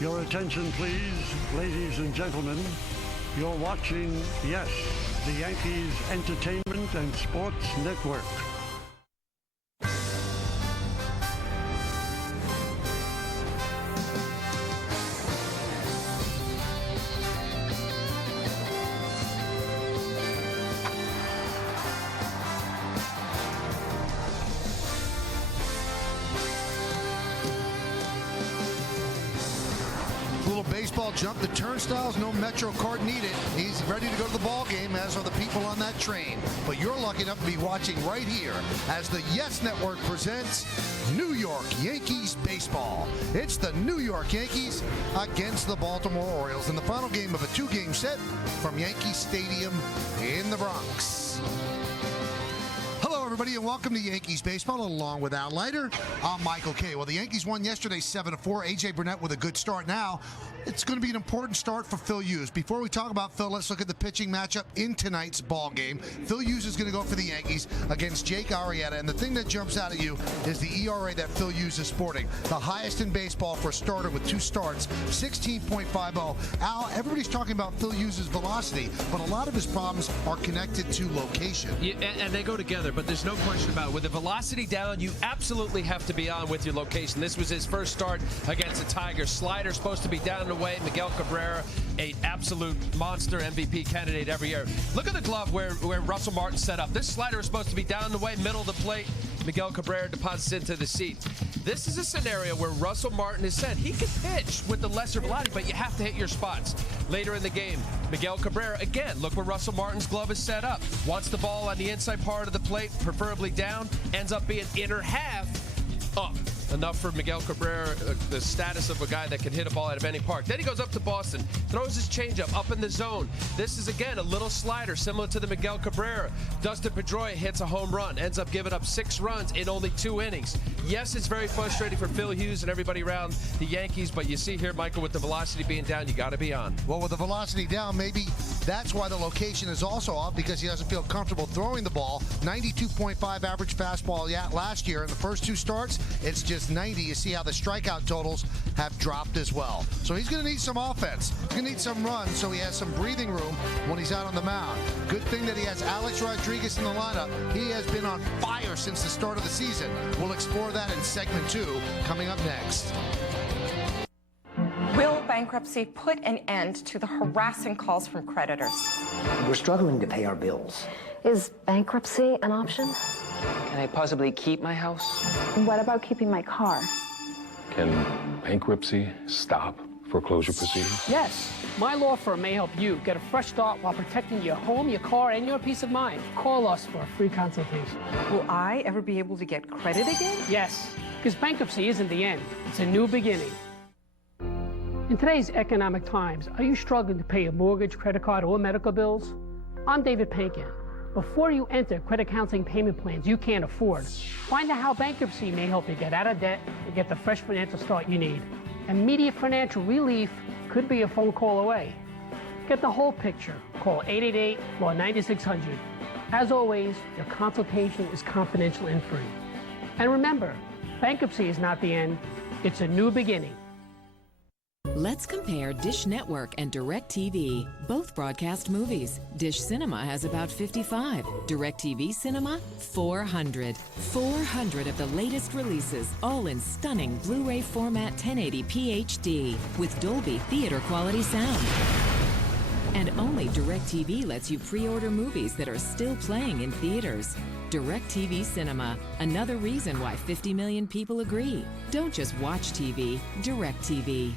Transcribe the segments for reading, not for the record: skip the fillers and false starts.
Your attention, please, ladies and gentlemen. You're watching, yes, the Yankees Entertainment and Sports Network. Baseball jump the turnstiles, no Metro card needed. He's ready to go to the ball game, as are the people on that train. But you're lucky enough to be watching right here as the Yes Network presents New York Yankees baseball. It's the New York Yankees against the Baltimore Orioles in the final game of a two-game set from Yankee Stadium in the Bronx. Hello, everybody, and welcome to Yankees Baseball, along with Al Leiter. I'm Michael Kay. Well, the Yankees won yesterday 7-4. A.J. Burnett with a good start. Now, it's going to be an important start for Phil Hughes. Before we talk about Phil, let's look at the pitching matchup in tonight's ball game. Phil Hughes is going to go for the Yankees against Jake Arrieta, and the thing that jumps out at you is the ERA that Phil Hughes is sporting. The highest in baseball for a starter with two starts, 16.50. Al, everybody's talking about Phil Hughes' velocity, but a lot of his problems are connected to location. Yeah, and they go together, but there's no question about it. With the velocity down, you absolutely have to be on with your location. This was his first start against the Tigers. Slider supposed to be down the way. Miguel Cabrera, an absolute monster MVP candidate every year. Look at the glove where Russell Martin set up. This slider is supposed to be down the way, middle of the plate. Miguel Cabrera deposits into the seat. This is a scenario where Russell Martin has said he can pitch with the lesser velocity, but you have to hit your spots. Later in the game, Miguel Cabrera, again, look where Russell Martin's glove is set up. Wants the ball on the inside part of the plate, preferably down, ends up being inner half up. Enough for Miguel Cabrera, the status of a guy that can hit a ball out of any park. Then he goes up to Boston, throws his changeup up in the zone. This is, again, a little slider similar to the Miguel Cabrera. Dustin Pedroia hits a home run, ends up giving up 6 runs in only 2 innings. Yes, it's very frustrating for Phil Hughes and everybody around the Yankees, but you see here, Michael, with the velocity being down, you got to be on. Well, with the velocity down, maybe that's why the location is also off, because he doesn't feel comfortable throwing the ball. 92.5 average fastball last year. In the first 2 starts, it's just 90. You see how the strikeout totals have dropped as well. So he's going to need some offense. He's going to need some runs, so he has some breathing room when he's out on the mound. Good thing that he has Alex Rodriguez in the lineup. He has been on fire since the start of the season. We'll explore that in segment 2 coming up next. Will bankruptcy put an end to the harassing calls from creditors? We're struggling to pay our bills. Is bankruptcy an option? Can I possibly keep my house? What about keeping my car? Can bankruptcy stop foreclosure proceedings? Yes. My law firm may help you get a fresh start while protecting your home, your car, and your peace of mind. Call us for a free consultation. Will I ever be able to get credit again? Yes, because bankruptcy isn't the end. It's a new beginning. In today's economic times, are you struggling to pay your mortgage, credit card, or medical bills? I'm David Pankin. Before you enter credit counseling payment plans you can't afford, find out how bankruptcy may help you get out of debt and get the fresh financial start you need. Immediate financial relief could be a phone call away. Get the whole picture. Call 888-9600. As always, your consultation is confidential and free. And remember, bankruptcy is not the end, it's a new beginning. Let's compare Dish Network and DirecTV. Both broadcast movies. Dish Cinema has about 55. DirecTV Cinema, 400. 400 of the latest releases, all in stunning Blu-ray format 1080p HD with Dolby Theater quality sound. And only DirecTV lets you pre-order movies that are still playing in theaters. DirecTV Cinema, another reason why 50 million people agree. Don't just watch TV, DirecTV.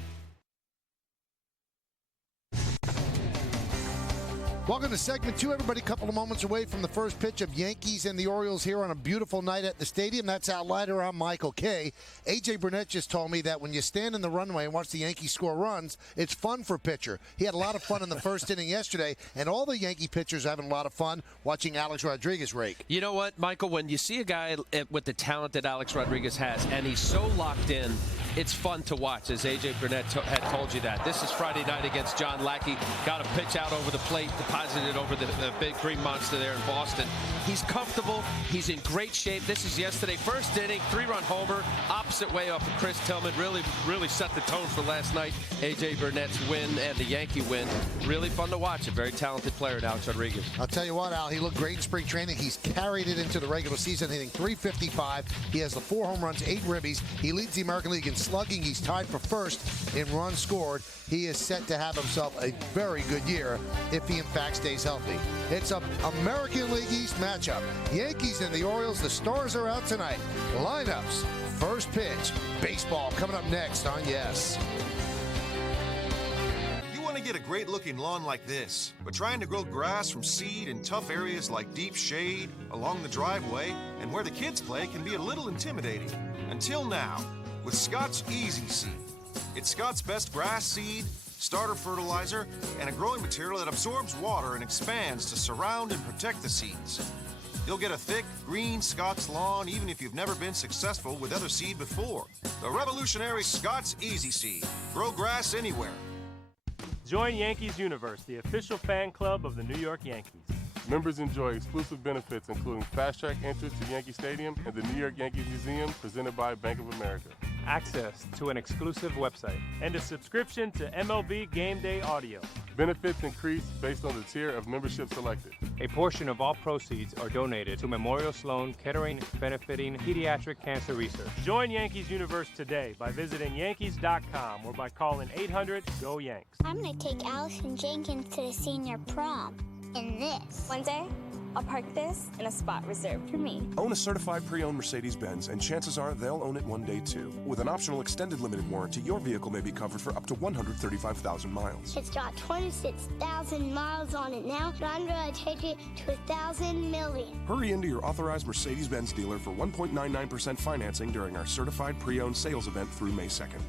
Welcome to segment 2, everybody. A couple of moments away from the first pitch of Yankees and the Orioles here on a beautiful night at the stadium. That's Al Leiter. I'm Michael Kay. A.J. Burnett just told me that when you stand in the runway and watch the Yankees score runs, it's fun for a pitcher. He had a lot of fun in the first inning yesterday, and all the Yankee pitchers are having a lot of fun watching Alex Rodriguez rake. You know what, Michael, when you see a guy with the talent that Alex Rodriguez has, and he's so locked in, it's fun to watch, as A.J. Burnett had told you that. This is Friday night against John Lackey. Got a pitch out over the plate, deposited over the big green monster there in Boston. He's comfortable. He's in great shape. This is yesterday. First inning, 3-run homer, opposite way off of Chris Tillman. Really set the tone for last night. A.J. Burnett's win and the Yankee win. Really fun to watch. A very talented player in Alex Rodriguez. I'll tell you what, Al, he looked great in spring training. He's carried it into the regular season, hitting .355. He has the 4 home runs, 8 ribbies. He leads the American League in slugging. He's tied for first in runs scored. He is set to have himself a very good year if he in fact stays healthy. It's an American League East matchup. Yankees and the Orioles. The stars are out tonight. Lineups, first pitch, baseball coming up next on Yes. You want to get a great looking lawn like this, but trying to grow grass from seed in tough areas like deep shade, along the driveway, and where the kids play can be a little intimidating. Until now, with Scott's Easy Seed. It's Scott's best grass seed, starter fertilizer, and a growing material that absorbs water and expands to surround and protect the seeds. You'll get a thick, green Scott's lawn even if you've never been successful with other seed before. The revolutionary Scott's Easy Seed. Grow grass anywhere. Join Yankees Universe, the official fan club of the New York Yankees. Members enjoy exclusive benefits, including fast-track entry to Yankee Stadium and the New York Yankees Museum, presented by Bank of America. Access to an exclusive website and a subscription to MLB Game Day Audio. Benefits increase based on the tier of membership selected. A portion of all proceeds are donated to Memorial Sloan Kettering, benefiting pediatric cancer research. Join Yankees Universe today by visiting Yankees.com or by calling 800-GO-YANKS. I'm going to take Allison Jenkins to the senior prom in this. One day, I'll park this in a spot reserved for me. Own a certified pre-owned Mercedes-Benz, and chances are they'll own it one day too. With an optional extended limited warranty, your vehicle may be covered for up to 135,000 miles. It's got 26,000 miles on it now, but I'm going to take it to 1,000 million. Hurry into your authorized Mercedes-Benz dealer for 1.99% financing during our certified pre-owned sales event through May 2nd.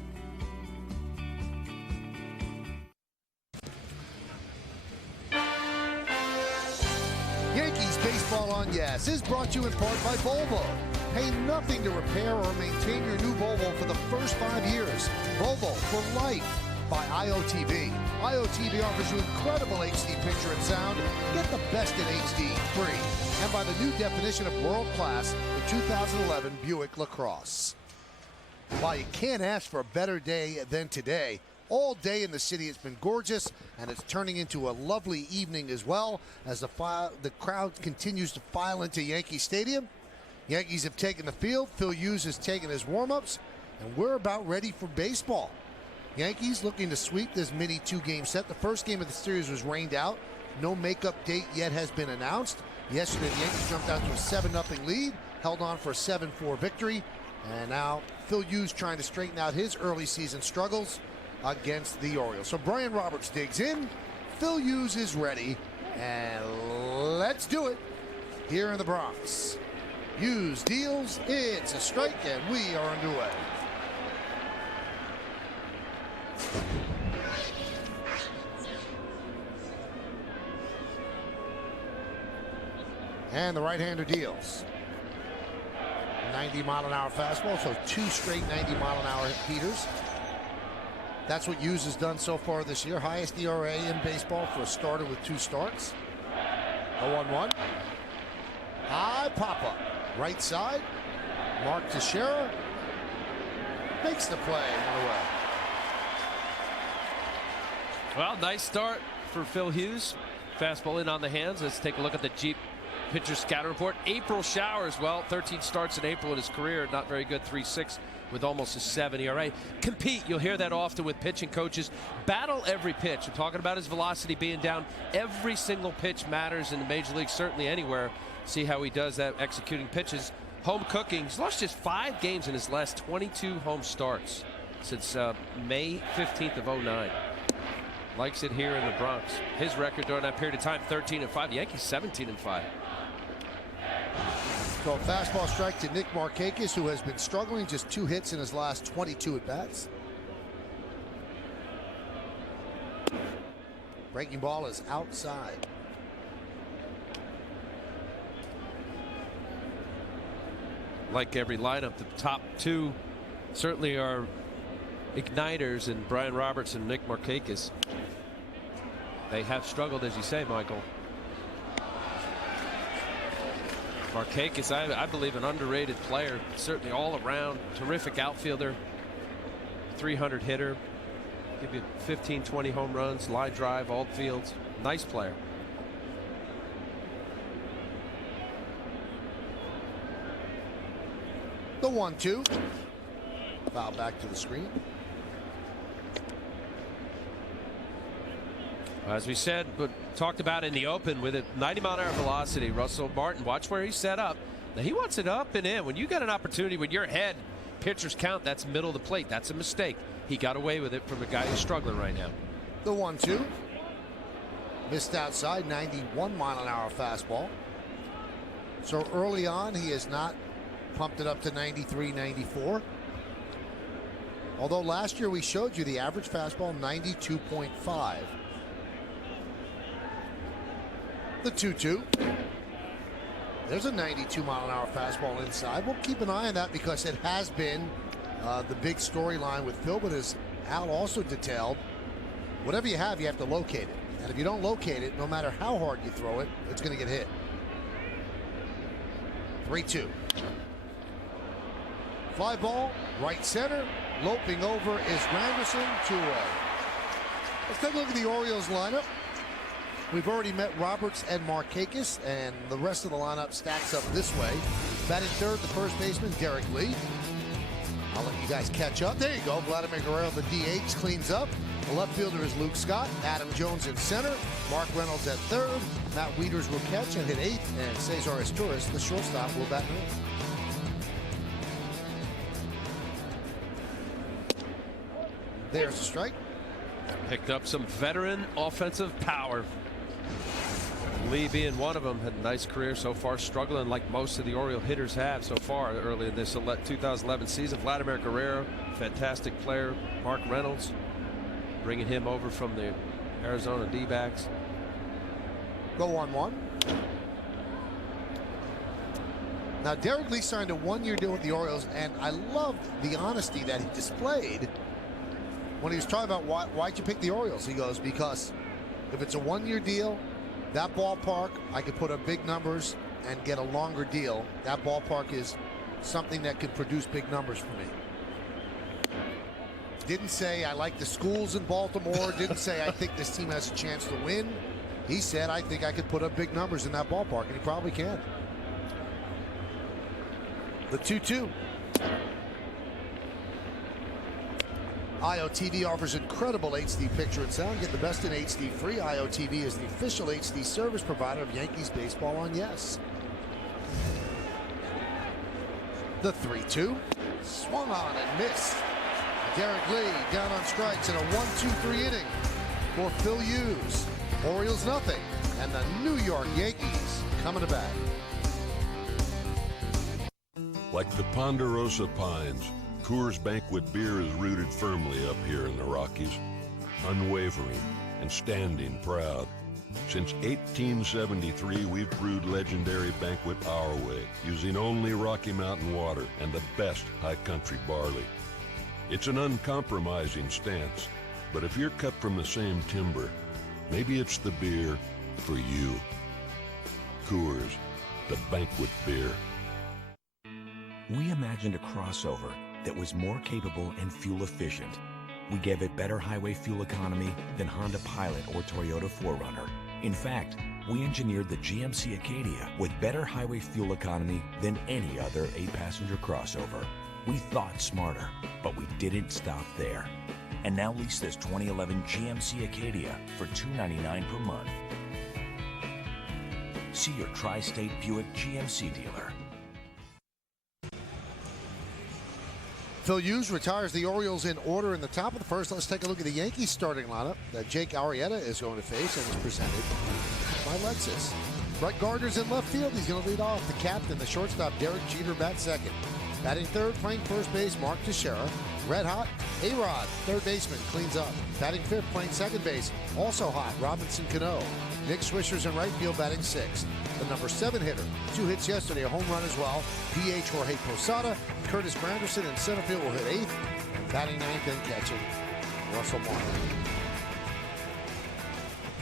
Yankees baseball on Yes is brought to you in part by Volvo. Pay nothing to repair or maintain your new Volvo for the first 5 years. Volvo for life by IOTV. IOTV offers you incredible HD picture and sound. Get the best in HD free. And by the new definition of world class, the 2011 Buick LaCrosse. While you can't ask for a better day than today, all day in the city it's been gorgeous, and it's turning into a lovely evening as well as the crowd continues to file into Yankee Stadium. Yankees have taken the field. Phil Hughes has taken his warm-ups, and we're about ready for baseball. Yankees looking to sweep this mini 2-game set. The first game of the series was rained out. No makeup date yet has been announced. Yesterday, the Yankees jumped out to a 7-0 lead, held on for a 7-4 victory, and now Phil Hughes trying to straighten out his early season struggles against the Orioles. So Brian Roberts digs in, Phil Hughes is ready, and let's do it here in the Bronx. Hughes deals, it's a strike, and we are underway. And the right-hander deals. 90-mile-an-hour fastball, so 2 straight 90-mile-an-hour heaters. That's what Hughes has done so far this year. Highest ERA in baseball for a starter with 2 starts. 0-1-1. High pop-up. Right side. Mark Teixeira makes the play. 1 away. Well, nice start for Phil Hughes. Fastball in on the hands. Let's take a look at the Jeep pitcher scatter report. April showers. Well, 13 starts in April in his career. Not very good. 3.6 with almost a 7 ERA. Compete. You'll hear that often with pitching coaches. Battle every pitch. I'm talking about his velocity being down. Every single pitch matters in the major league, certainly anywhere. See how he does that executing pitches. Home cooking. He's lost just 5 games in his last 22 home starts since May 15th of 09. Likes it here in the Bronx. His record during that period of time, 13-5. The Yankees 17-5. So a fastball strike to Nick Markakis, who has been struggling. Just 2 hits in his last 22 at-bats. Breaking ball is outside. Like every lineup, the top 2 certainly are igniters in Brian Roberts and Nick Markakis. They have struggled, as you say, Michael. Markakis, I believe, an underrated player, certainly all around, terrific outfielder, 300 hitter, give you 15, 20 home runs, line drive, all fields, nice player. The 1-2. Foul back to the screen. As we said, but talked about in the open, with a 90-mile-an-hour velocity, Russell Martin, watch where he's set up. Now he wants it up and in. When you got an opportunity with your head, pitchers count, that's middle of the plate. That's a mistake. He got away with it from a guy who's struggling right now. The 1-2. Missed outside, 91-mile-an-hour fastball. So early on, he has not pumped it up to 93, 94. Although last year we showed you the average fastball, 92.5. The 2-2. There's a 92-mile-an-hour fastball inside. We'll keep an eye on that because it has been the big storyline with Phil, but as Al also detailed, whatever you have to locate it. And if you don't locate it, no matter how hard you throw it, it's going to get hit. 3-2. Fly ball, right center. Loping over is Granderson, 2-0. Let's take a look at the Orioles lineup. We've already met Roberts and Markakis, and the rest of the lineup stacks up this way. Batting third, the first baseman, Derek Lee. I'll let you guys catch up. There you go. Vladimir Guerrero, the DH, cleans up. The left fielder is Luke Scott. Adam Jones in center. Mark Reynolds at third. Matt Wieters will catch and hit eighth. And Cesar Asturias, the shortstop, will bat ninth. There's a strike. Picked up some veteran offensive power. Lee being one of them, had a nice career so far, struggling like most of the Oriole hitters have so far early in this 2011 season. Vladimir Guerrero, fantastic player. Mark Reynolds, bringing him over from the Arizona D-backs. Go 1-1. Now Derek Lee signed a one-year deal with the Orioles, and I loved the honesty that he displayed when he was talking about why'd you pick the Orioles. He goes, because if it's a one-year deal, that ballpark, I could put up big numbers and get a longer deal. That ballpark is something that could produce big numbers for me. Didn't say I like the schools in Baltimore. Didn't say I think this team has a chance to win. He said I think I could put up big numbers in that ballpark, and he probably can. The 2-2. IOTV offers incredible HD picture and sound. Get the best in HD free. IOTV is the official HD service provider of Yankees baseball on Yes. The 3-2. Swung on and missed. Derek Lee down on strikes in a 1-2-3 inning for Phil Hughes. Orioles nothing, and the New York Yankees coming to bat. Like the Ponderosa Pines, Coors Banquet beer is rooted firmly up here in the Rockies, unwavering and standing proud. Since 1873, we've brewed legendary Banquet our way, using only Rocky Mountain water and the best high country barley. It's an uncompromising stance, but if you're cut from the same timber, maybe it's the beer for you. Coors, the Banquet beer. We imagined a crossover that was more capable and fuel efficient. We gave it better highway fuel economy than Honda Pilot or Toyota 4Runner. In fact, we engineered the GMC Acadia with better highway fuel economy than any other 8-passenger crossover. We thought smarter, but we didn't stop there. And now lease this 2011 GMC Acadia for $299 per month. See your Tri-State Buick GMC dealer. Phil Hughes retires the Orioles in order in the top of the first. Let's take a look at the Yankees starting lineup that Jake Arrieta is going to face and is presented by Lexus. Brett Gardner's in left field. He's going to lead off. The captain, the shortstop, Derek Jeter, bats second. Batting third, playing first base, Mark Teixeira. Red hot, A-Rod, third baseman, cleans up. Batting fifth, playing second base, also hot, Robinson Cano. Nick Swisher's in right field, batting sixth. The number 7 hitter, 2 hits yesterday, a home run as well. DH Jorge Posada. Curtis Granderson in center field will hit eighth. And Batting ninth and catching. Russell Martin.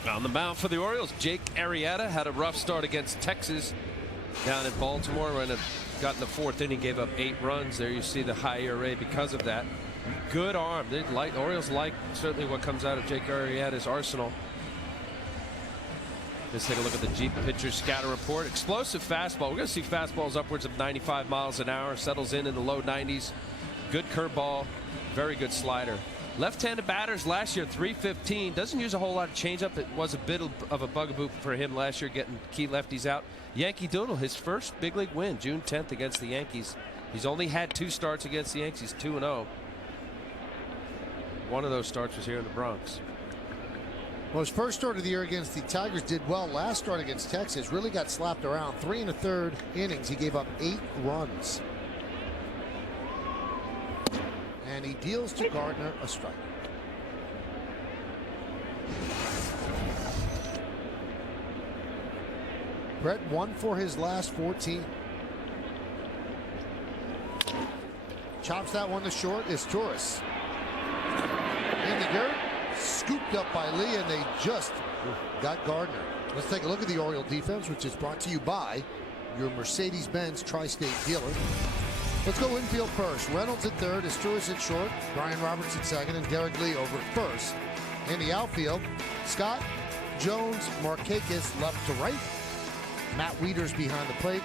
On the mound for the Orioles, Jake Arrieta had a rough start against Texas down in Baltimore. When it got in the fourth inning, gave up 8 runs. There you see the high ERA because of that. Good arm. The Orioles like certainly what comes out of Jake Arrieta's arsenal. Let's take a look at the Jeep pitcher scatter report. Explosive fastball. We're going to see fastballs upwards of 95 miles an hour. Settles in the low 90s. Good curveball. Very good slider. Left-handed batters last year, 315. Doesn't use a whole lot of changeup. It was a bit of a bugaboo for him last year, getting key lefties out. Yankee Doodle, his first big league win, June 10th against the Yankees. He's only had 2 starts against the Yankees, 2-0. One of those starts was here in the Bronx. Well, his first start of the year against the Tigers did well. Last start against Texas really got slapped around. 3 1/3 innings. He gave up 8 runs. And he deals to Gardner a strike. Brett 1 for his last 14. Chops that one to short is Torres. In the dirt. Scooped up by Lee, and they just got Gardner. Let's take a look at the Oriole defense, which is brought to you by your Mercedes-Benz Tri-State dealer. Let's go infield first. Reynolds at third, Asturias at short, Brian Roberts at second, and Derek Lee over at first. In the outfield, Scott, Jones, Markakis left to right. Matt Wieters behind the plate.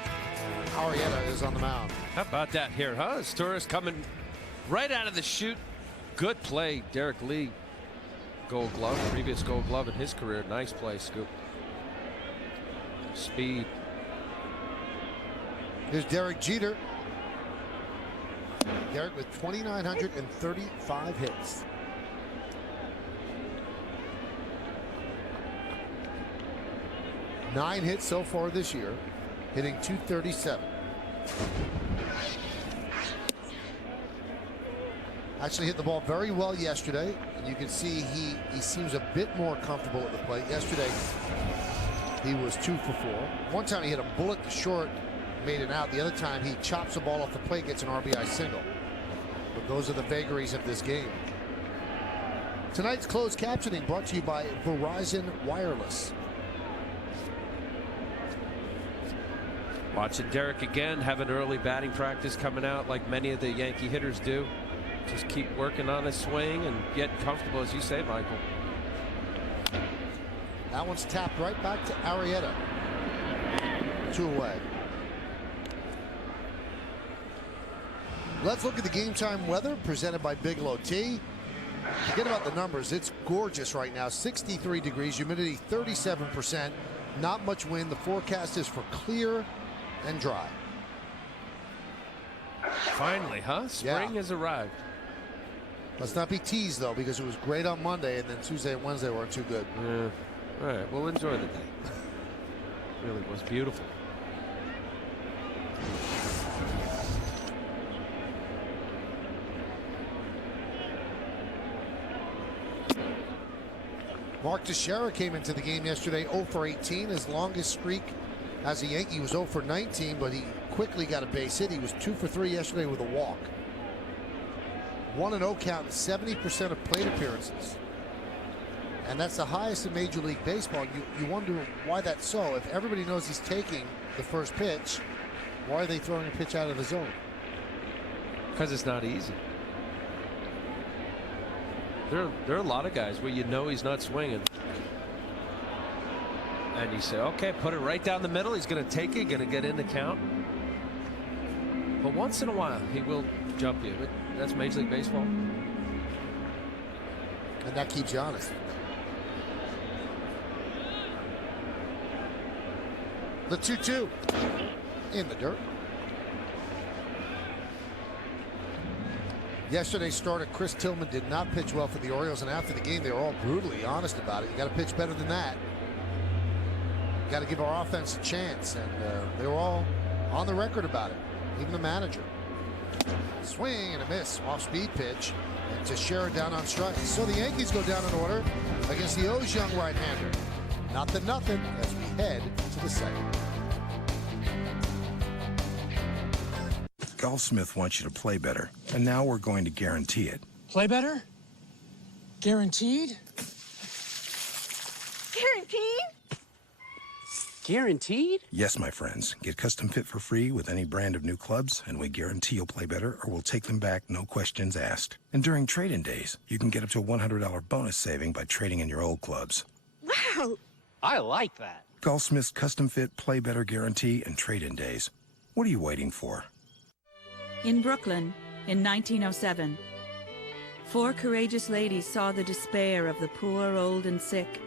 Arrieta is on the mound. How about that here, huh? Asturias coming right out of the chute. Good play, Derek Lee. Gold glove, previous gold glove in his career. Nice play, Scoop. Speed. Here's Derek Jeter. Derek with 2,935 hits. Nine hits so far this year, hitting .237. Actually hit the ball very well yesterday. And you can see he seems a bit more comfortable at the plate. Yesterday, he was 2 for 4. One time he hit a bullet to short, made it out. The other time he chops the ball off the plate, gets an RBI single. But those are the vagaries of this game. Tonight's closed captioning brought to you by Verizon Wireless. Watching Derek again, having early batting practice coming out like many of the Yankee hitters do. Just keep working on his swing and get comfortable, as you say, Michael. That one's tapped right back to Arrieta. 2 away. Let's look at the game time weather presented by Bigelow Tea. Forget about the numbers. It's gorgeous right now. 63 degrees, humidity 37%. Not much wind. The forecast is for clear and dry. Finally, huh? Spring has arrived. Let's not be teased, though, because it was great on Monday, and then Tuesday and Wednesday weren't too good. Yeah. All right, we'll enjoy the day. Really was beautiful. Mark Teixeira came into the game yesterday 0 for 18. His longest streak as a Yankee was 0 for 19, but he quickly got a base hit. He was 2 for 3 yesterday with a walk. 1-0 count, 70% of plate appearances. And that's the highest in Major League Baseball. You wonder why that's so. If everybody knows he's taking the first pitch, why are they throwing a pitch out of the zone? Because it's not easy. There are a lot of guys where you know he's not swinging. And you say, okay, put it right down the middle. He's going to take it, going to get in the count. But once in a while, he will jump you. But that's Major League Baseball. And that keeps you honest. The 2-2 in the dirt. Yesterday's starter Chris Tillman did not pitch well for the Orioles, and after the game they were all brutally honest about it. You got to pitch better than that. Got to give our offense a chance, and they were all on the record about it. Even the manager. Swing and a miss, off-speed pitch, and Teixeira down on strike. So the Yankees go down in order against the O's young right-hander. Nothing as we head to the second. Golfsmith wants you to play better, and now we're going to guarantee it. Play better? Guaranteed? Guaranteed? Guaranteed? Yes, my friends. Get custom fit for free with any brand of new clubs, and we guarantee you'll play better or we'll take them back, no questions asked. And during trade-in days, you can get up to a $100 bonus saving by trading in your old clubs. Wow! I like that. Golfsmith's custom fit, play better guarantee and trade-in days. What are you waiting for? In Brooklyn, in 1907, 4 courageous ladies saw the despair of the poor, old, and sick,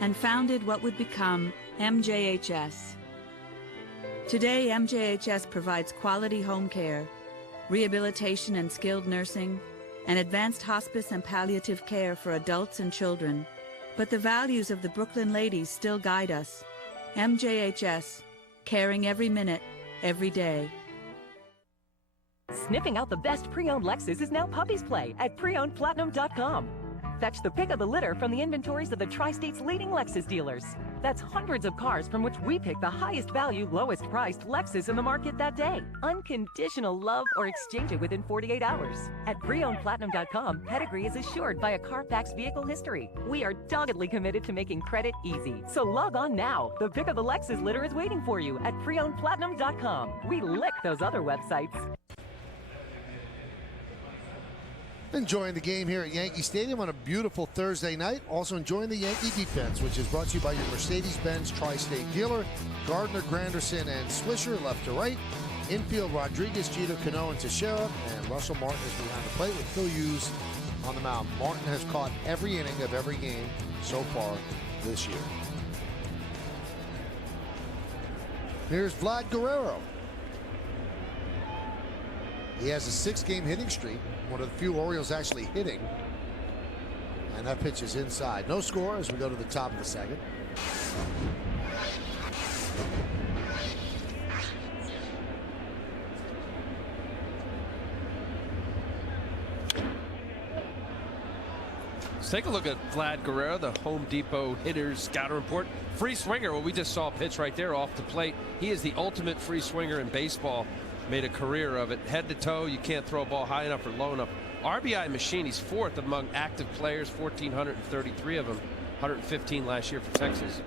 and founded what would become MJHS. Today, MJHS provides quality home care, rehabilitation and skilled nursing, and advanced hospice and palliative care for adults and children. But the values of the Brooklyn ladies still guide us. MJHS, caring every minute, every day. Sniffing out the best pre-owned Lexus is now puppy's play at preownedplatinum.com. Fetch the pick of the litter from the inventories of the Tri-State's leading Lexus dealers. That's hundreds of cars from which we pick the highest value, lowest priced Lexus in the market that day. Unconditional love or exchange it within 48 hours. At preownedplatinum.com, pedigree is assured by a Carfax vehicle history. We are doggedly committed to making credit easy. So log on now. The pick of the Lexus litter is waiting for you at preownedplatinum.com. We lick those other websites. Enjoying the game here at Yankee Stadium on a beautiful Thursday night. Also enjoying the Yankee defense, which is brought to you by your Mercedes-Benz Tri-State dealer. Gardner, Granderson, and Swisher left to right. Infield, Rodriguez, Jeter, Cano, and Teixeira. And Russell Martin is behind the plate with Phil Hughes on the mound. Martin has caught every inning of every game so far this year. Here's Vlad Guerrero. He has a 6-game hitting streak. One of the few Orioles actually hitting. And that pitch is inside. No score as we go to the top of the second. Let's take a look at Vlad Guerrero, the Home Depot hitters scouting report. Free swinger. Well, we just saw a pitch right there off the plate. He is the ultimate free swinger in baseball. Made a career of it. Head to toe, you can't throw a ball high enough or low enough. RBI machine, he's 4th among active players, 1,433 of them, 115 last year for Texas.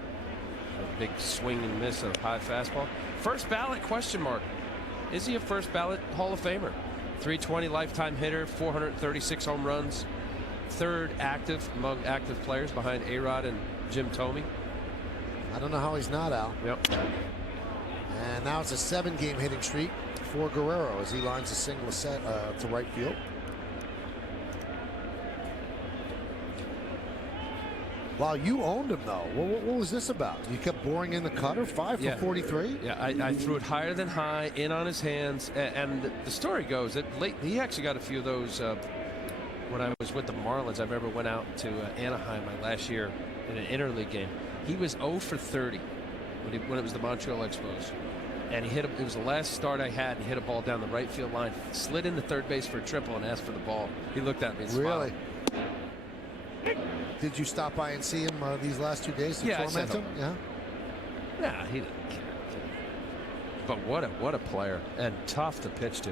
A big swing and miss of high fastball. First ballot question mark. Is he a first ballot Hall of Famer? 320 lifetime hitter, 436 home runs, 3rd active among active players behind A-Rod and Jim Thome. I don't know how he's not, Al. Yep. And now it's a 7-game hitting streak for Guerrero as he lines a single set to right field. Wow, you owned him though. What was this about? You kept boring in the cutter, 5 for 43? Yeah, I threw it higher than high, in on his hands, and the story goes that late he actually got a few of those when I was with the Marlins. I remember went out to Anaheim my last year in an interleague game. He was 0 for 30 when it was the Montreal Expos. And he hit it was the last start I had, and he hit a ball down the right field line, slid into third base for a triple and asked for the ball. He looked at me and smiled. Really? Did you stop by and see him these last 2 days to torment him? Yeah. Nah, he didn't care. But what a player, and tough to pitch to.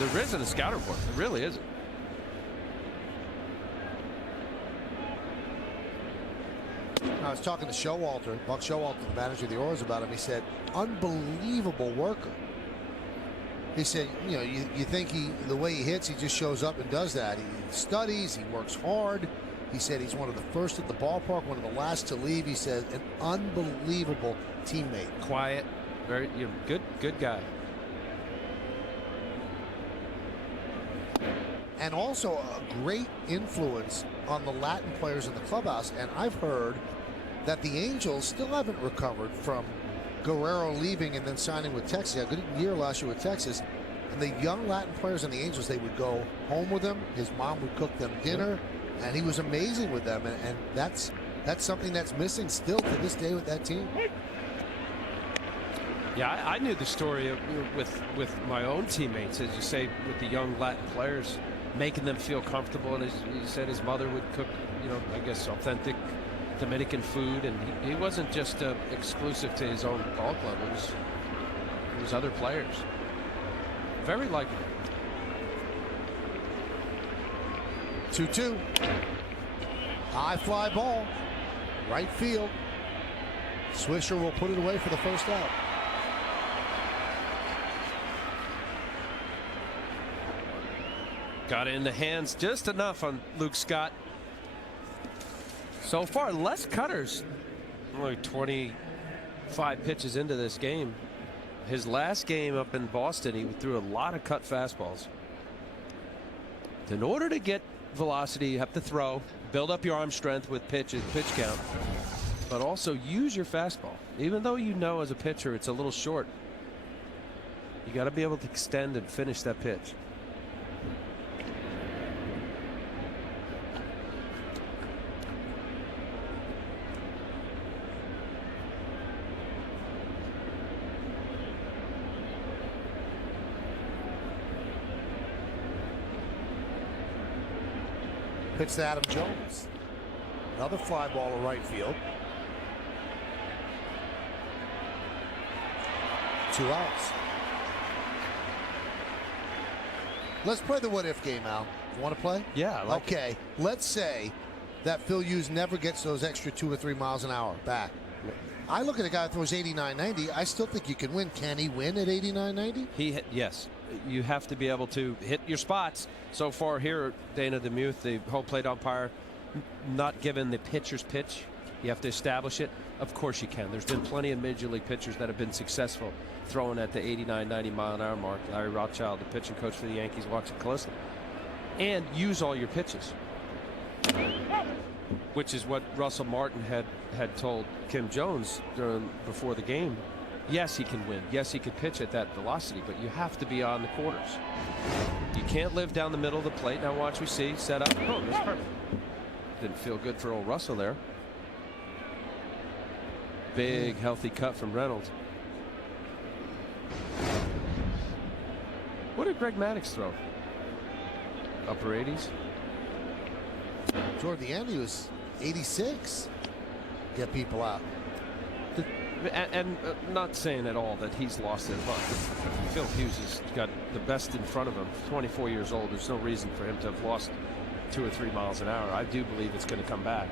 There isn't a scout report. There really isn't. I was talking to Showalter, Buck Showalter, the manager of the Orioles, about him. He said, unbelievable worker. He said, you know, you think the way he hits, he just shows up and does that. He studies, he works hard. He said he's one of the first at the ballpark, one of the last to leave. He said, an unbelievable teammate. Quiet, very good guy. And also a great influence on the Latin players in the clubhouse. And I've heard that the Angels still haven't recovered from Guerrero leaving and then signing with Texas. He had a good year last year with Texas. And the young Latin players in the Angels, they would go home with him. His mom would cook them dinner. And he was amazing with them. And that's something that's missing still to this day with that team. Yeah, I knew the story with my own teammates, as you say, with the young Latin players, making them feel comfortable. And as he said, his mother would cook, I guess, authentic Dominican food. And he wasn't just exclusive to his own ball club. It was other players. Very likable. 2-2. High fly ball. Right field. Swisher will put it away for the first out. Got it in the hands just enough on Luke Scott. So far, less cutters. Only 25 pitches into this game. His last game up in Boston, he threw a lot of cut fastballs. In order to get velocity, you have to throw, build up your arm strength with pitch count, but also use your fastball. Even though you know as a pitcher it's a little short, you got to be able to extend and finish that pitch. Pitch to Adam Jones. Another fly ball to right field. 2 outs. Let's play the what-if game, Al. You want to play? Yeah, I like okay. Let's say that Phil Hughes never gets those extra 2 or 3 miles an hour back. I look at a guy that throws 89, 90. I still think you can win. Can he win at 89, 90? Yes. You have to be able to hit your spots. So far here, Dana DeMuth, the home plate umpire, not given the pitcher's pitch. You have to establish it. Of course you can. There's been plenty of major league pitchers that have been successful throwing at the 89, 90 mile an hour mark. Larry Rothschild, the pitching coach for the Yankees, watching closely. And use all your pitches, which is what Russell Martin had told Kim Jones before the game. Yes, he can win. Yes, he could pitch at that velocity, but you have to be on the corners. You can't live down the middle of the plate. Now watch, we see, set up. Oh, that's perfect. Didn't feel good for old Russell there. Big, healthy cut from Reynolds. What did Greg Maddux throw? Upper 80s? Toward the end, he was 86. Get people out. And not saying at all that he's lost it, but Phil Hughes has got the best in front of him. 24 years old. There's no reason for him to have lost 2 or 3 miles an hour. I do believe it's going to come back.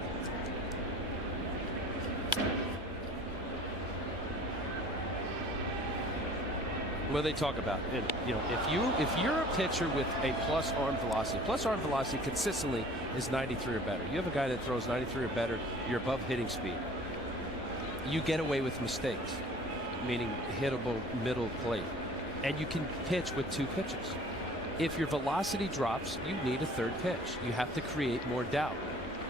Well, they talk about it. You know, if you're a pitcher with a plus arm velocity consistently is 93 or better. You have a guy that throws 93 or better, you're above hitting speed. You get away with mistakes, meaning hittable middle plate, and you can pitch with 2 pitches. If your velocity drops, you need a 3rd pitch. You have to create more doubt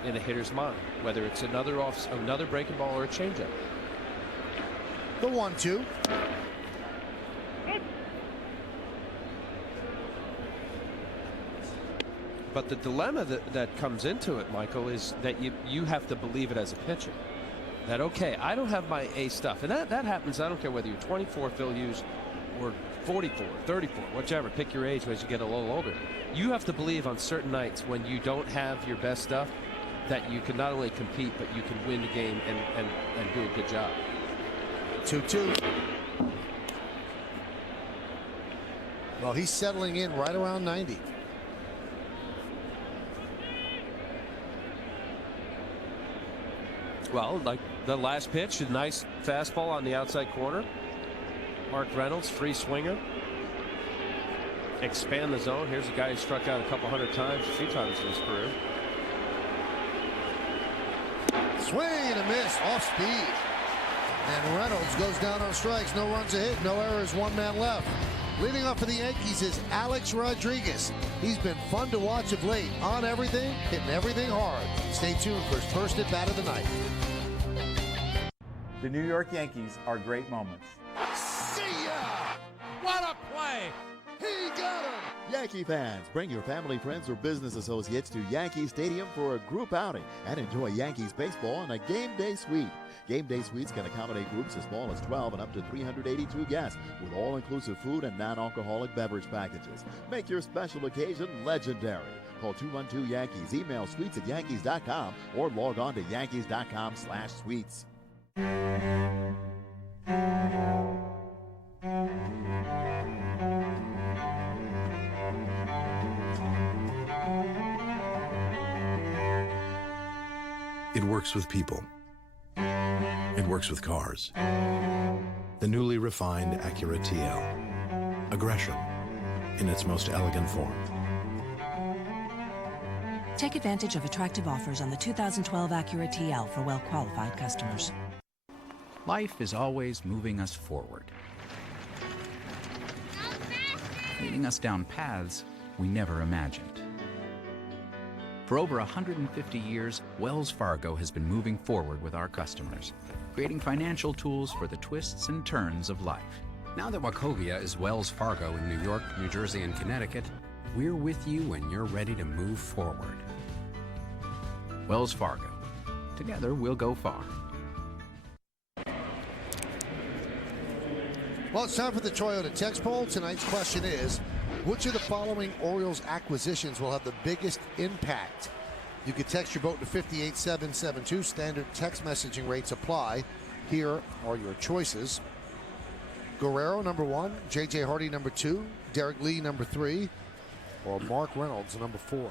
in a hitter's mind, whether it's another breaking ball or a changeup. The 1-2. But the dilemma that comes into it, Michael, is that you have to believe it as a pitcher. That, okay, I don't have my A stuff. And that happens, I don't care whether you're 24, Phil Hughes, or 44, 34, whichever. Pick your age as you get a little older. You have to believe on certain nights when you don't have your best stuff that you can not only compete, but you can win the game and do a good job. 2-2. Well, he's settling in right around 90. Well, like the last pitch, a nice fastball on the outside corner. Mark Reynolds, free swinger. Expand the zone. Here's a guy who struck out a couple hundred times, a few times in his career. Swing and a miss, off speed. And Reynolds goes down on strikes. No runs a hit, no errors, 1 man left. Leading up for the Yankees is Alex Rodriguez. He's been fun to watch of late. On everything, hitting everything hard. Stay tuned for his first at bat of the night. The New York Yankees are great moments. See ya! What a play! He got him! Yankee fans, bring your family, friends, or business associates to Yankee Stadium for a group outing and enjoy Yankees baseball in a game day suite. Game day suites can accommodate groups as small as 12 and up to 382 guests with all-inclusive food and non-alcoholic beverage packages. Make your special occasion legendary. Call 212-YANKEES, email suites@yankees.com, or log on to yankees.com/suites. It works with people. It works with cars. The newly refined Acura TL. Aggression in its most elegant form. Take advantage of attractive offers on the 2012 Acura TL for well-qualified customers. Life is always moving us forward, leading us down paths we never imagined. For over 150 years, Wells Fargo has been moving forward with our customers, creating financial tools for the twists and turns of life. Now that Wachovia is Wells Fargo in New York, New Jersey, and Connecticut, we're with you when you're ready to move forward. Wells Fargo. Together, we'll go far. Well, it's time for the Toyota Text Poll. Tonight's question is, which of the following Orioles acquisitions will have the biggest impact? You can text your vote to 58772. Standard text messaging rates apply. Here are your choices. Guerrero, number 1. J.J. Hardy, number 2. Derek Lee, number 3. Or Mark Reynolds, number 4.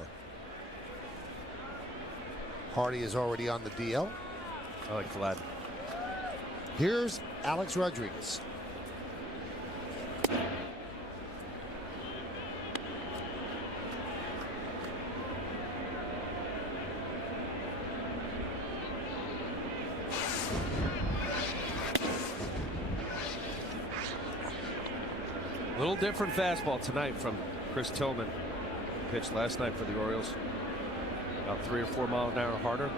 Hardy is already on the DL. I like Vlad. Here's Alex Rodriguez. A little different fastball tonight from Chris Tillman. Pitched last night for the Orioles. About 3 or 4 miles an hour harder.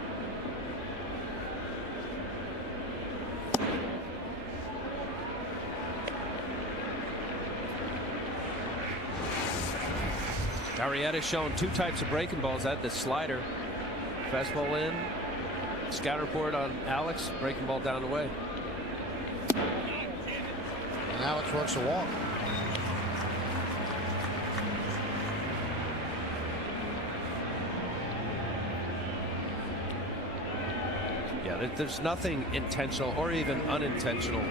Arrieta showing 2 types of breaking balls. That the slider, fastball in, scatter report on Alex, breaking ball down the way. And Alex works a walk. Yeah, there's nothing intentional or even unintentional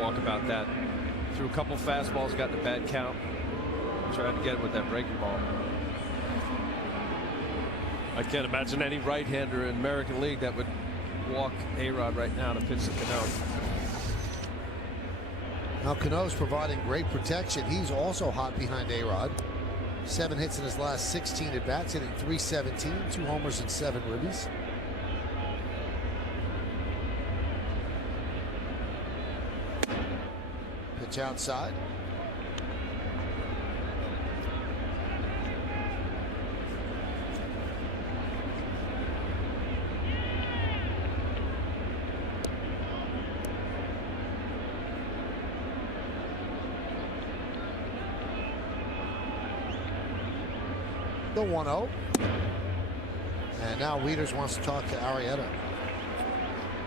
walk about that. Threw a couple fastballs, got in a bad count. Trying to get it with that breaking ball. I can't imagine any right-hander in American League that would walk A-Rod right now to pitch to Cano. Now Cano's providing great protection. He's also hot behind A-Rod. 7 hits in his last 16 at-bats, hitting .317, 2 homers and 7 ribbies. Pitch outside. The 1-0. And now Wieters wants to talk to Arrieta.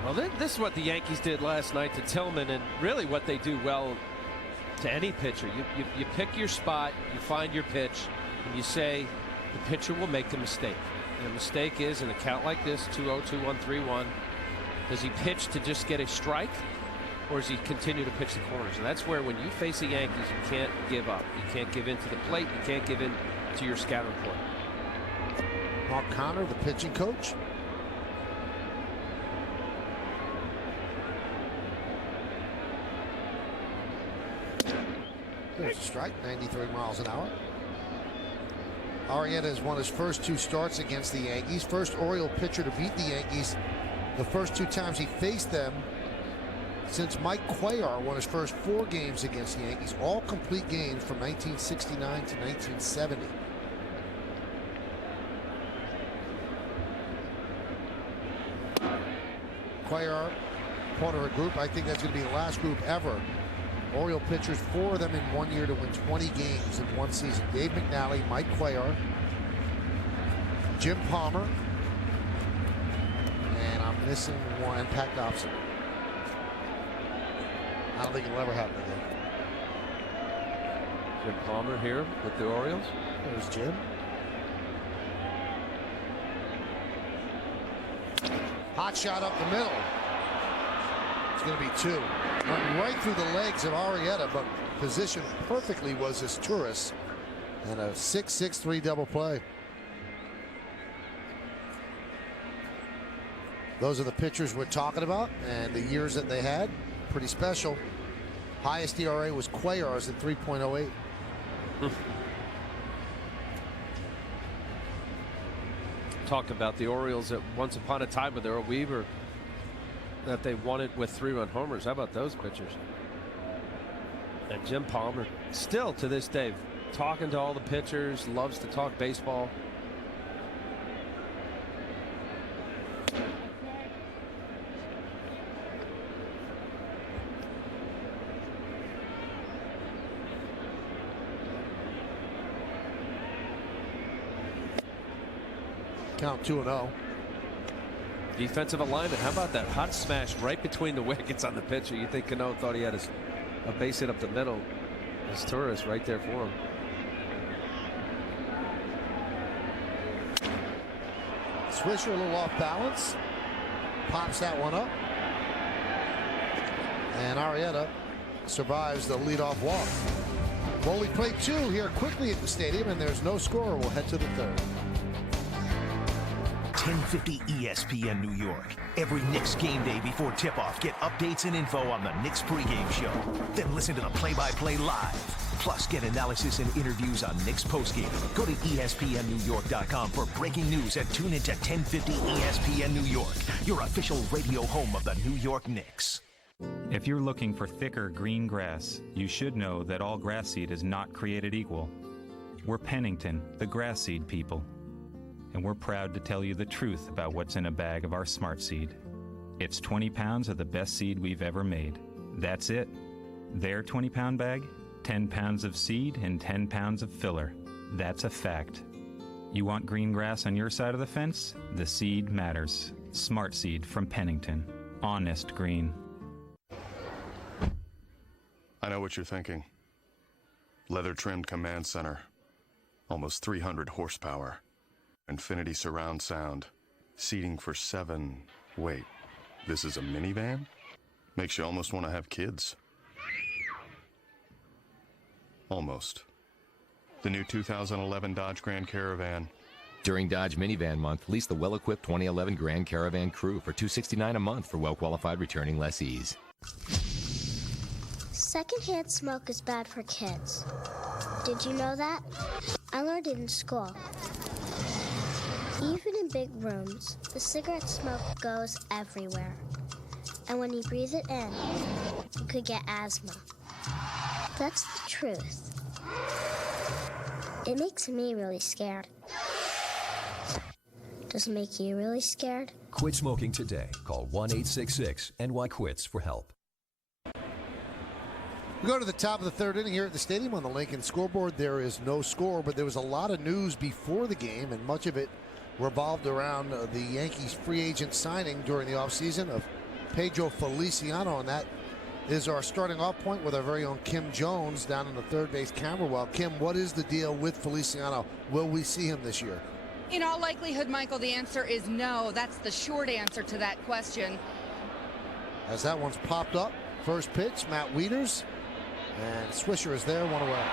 Well, this is what the Yankees did last night to Tillman, and really what they do well to any pitcher. You pick your spot, you find your pitch, and you say the pitcher will make the mistake. And the mistake is in a count like this, 2-0, 2-1, 3-1. Does he pitch to just get a strike, or does he continue to pitch the corners? And that's where, when you face the Yankees, you can't give up. You can't give in to the plate. You can't give in to your scatter report. Mark Connor, the pitching coach. There's a strike, 93 miles an hour. Arrieta has won his first 2 starts against the Yankees. First Oriole pitcher to beat the Yankees the first 2 times he faced them since Mike Cuellar won his first 4 games against the Yankees, all complete games from 1969 to 1970. Cuellar, part of a group. I think that's going to be the last group ever. Oriole pitchers, 4 of them in 1 year to win 20 games in 1 season. Dave McNally, Mike Cuellar, Jim Palmer, and I'm missing one, and Pat Dobson. I don't think it'll ever happen again. Jim Palmer here with the Orioles. There's Jim. Hot shot up the middle. It's going to be 2. Went right through the legs of Arrieta, but positioned perfectly was his Turris. And a 6-6-3 double play. Those are the pitchers we're talking about, and the years that they had, pretty special. Highest ERA was Cuellar's at 3.08. Talk about the Orioles at once upon a time with Earl Weaver that they won it with 3-run homers. How about those pitchers? And Jim Palmer, still to this day, talking to all the pitchers, loves to talk baseball. Count 2-0. Defensive alignment. How about that hot smash right between the wickets on the pitcher? You think Cano thought he had a base hit up the middle. His Torres right there for him. Swisher a little off balance. Pops that one up. And Arrieta survives the leadoff walk. Well, we play 2 here quickly at the stadium, and there's no score. We'll head to the 3rd. 1050 ESPN New York. Every Knicks game day before tip-off, get updates and info on the Knicks pregame show. Then listen to the play-by-play live. Plus, get analysis and interviews on Knicks postgame. Go to ESPNNewYork.com for breaking news and tune into 1050 ESPN New York, your official radio home of the New York Knicks. If you're looking for thicker green grass, you should know that all grass seed is not created equal. We're Pennington, the grass seed people. And we're proud to tell you the truth about what's in a bag of our smart seed. It's 20 pounds of the best seed we've ever made. That's it. Their 20-pound bag, 10 pounds of seed and 10 pounds of filler. That's a fact. You want green grass on your side of the fence? The seed matters. Smart Seed from Pennington. Honest green. I know what you're thinking. Leather-trimmed command center. Almost 300 horsepower. Infinity surround sound. Seating for 7. Wait, this is a minivan? Makes you almost want to have kids. Almost. The new 2011 Dodge Grand Caravan. During Dodge Minivan Month, lease the well-equipped 2011 Grand Caravan Crew for $269 a month for well-qualified returning lessees. Secondhand smoke is bad for kids. Did you know that? I learned it in school. Even in big rooms, the cigarette smoke goes everywhere. And when you breathe it in, you could get asthma. That's the truth. It makes me really scared. Does it make you really scared? Quit smoking today. Call 1-866-NY-QUITS for help. We go to the top of the 3rd inning here at the stadium on the Lincoln scoreboard. There is no score, but there was a lot of news before the game, and much of it revolved around the Yankees free agent signing during the offseason of Pedro Feliciano, and that is our starting off point with our very own Kim Jones down in the third base camera well. Kim, what is the deal with Feliciano? Will we see him this year? In all likelihood, Michael, the answer is no. That's the short answer to that question. As that one's popped up, first pitch, Matt Wieters, and Swisher is there, 1 away.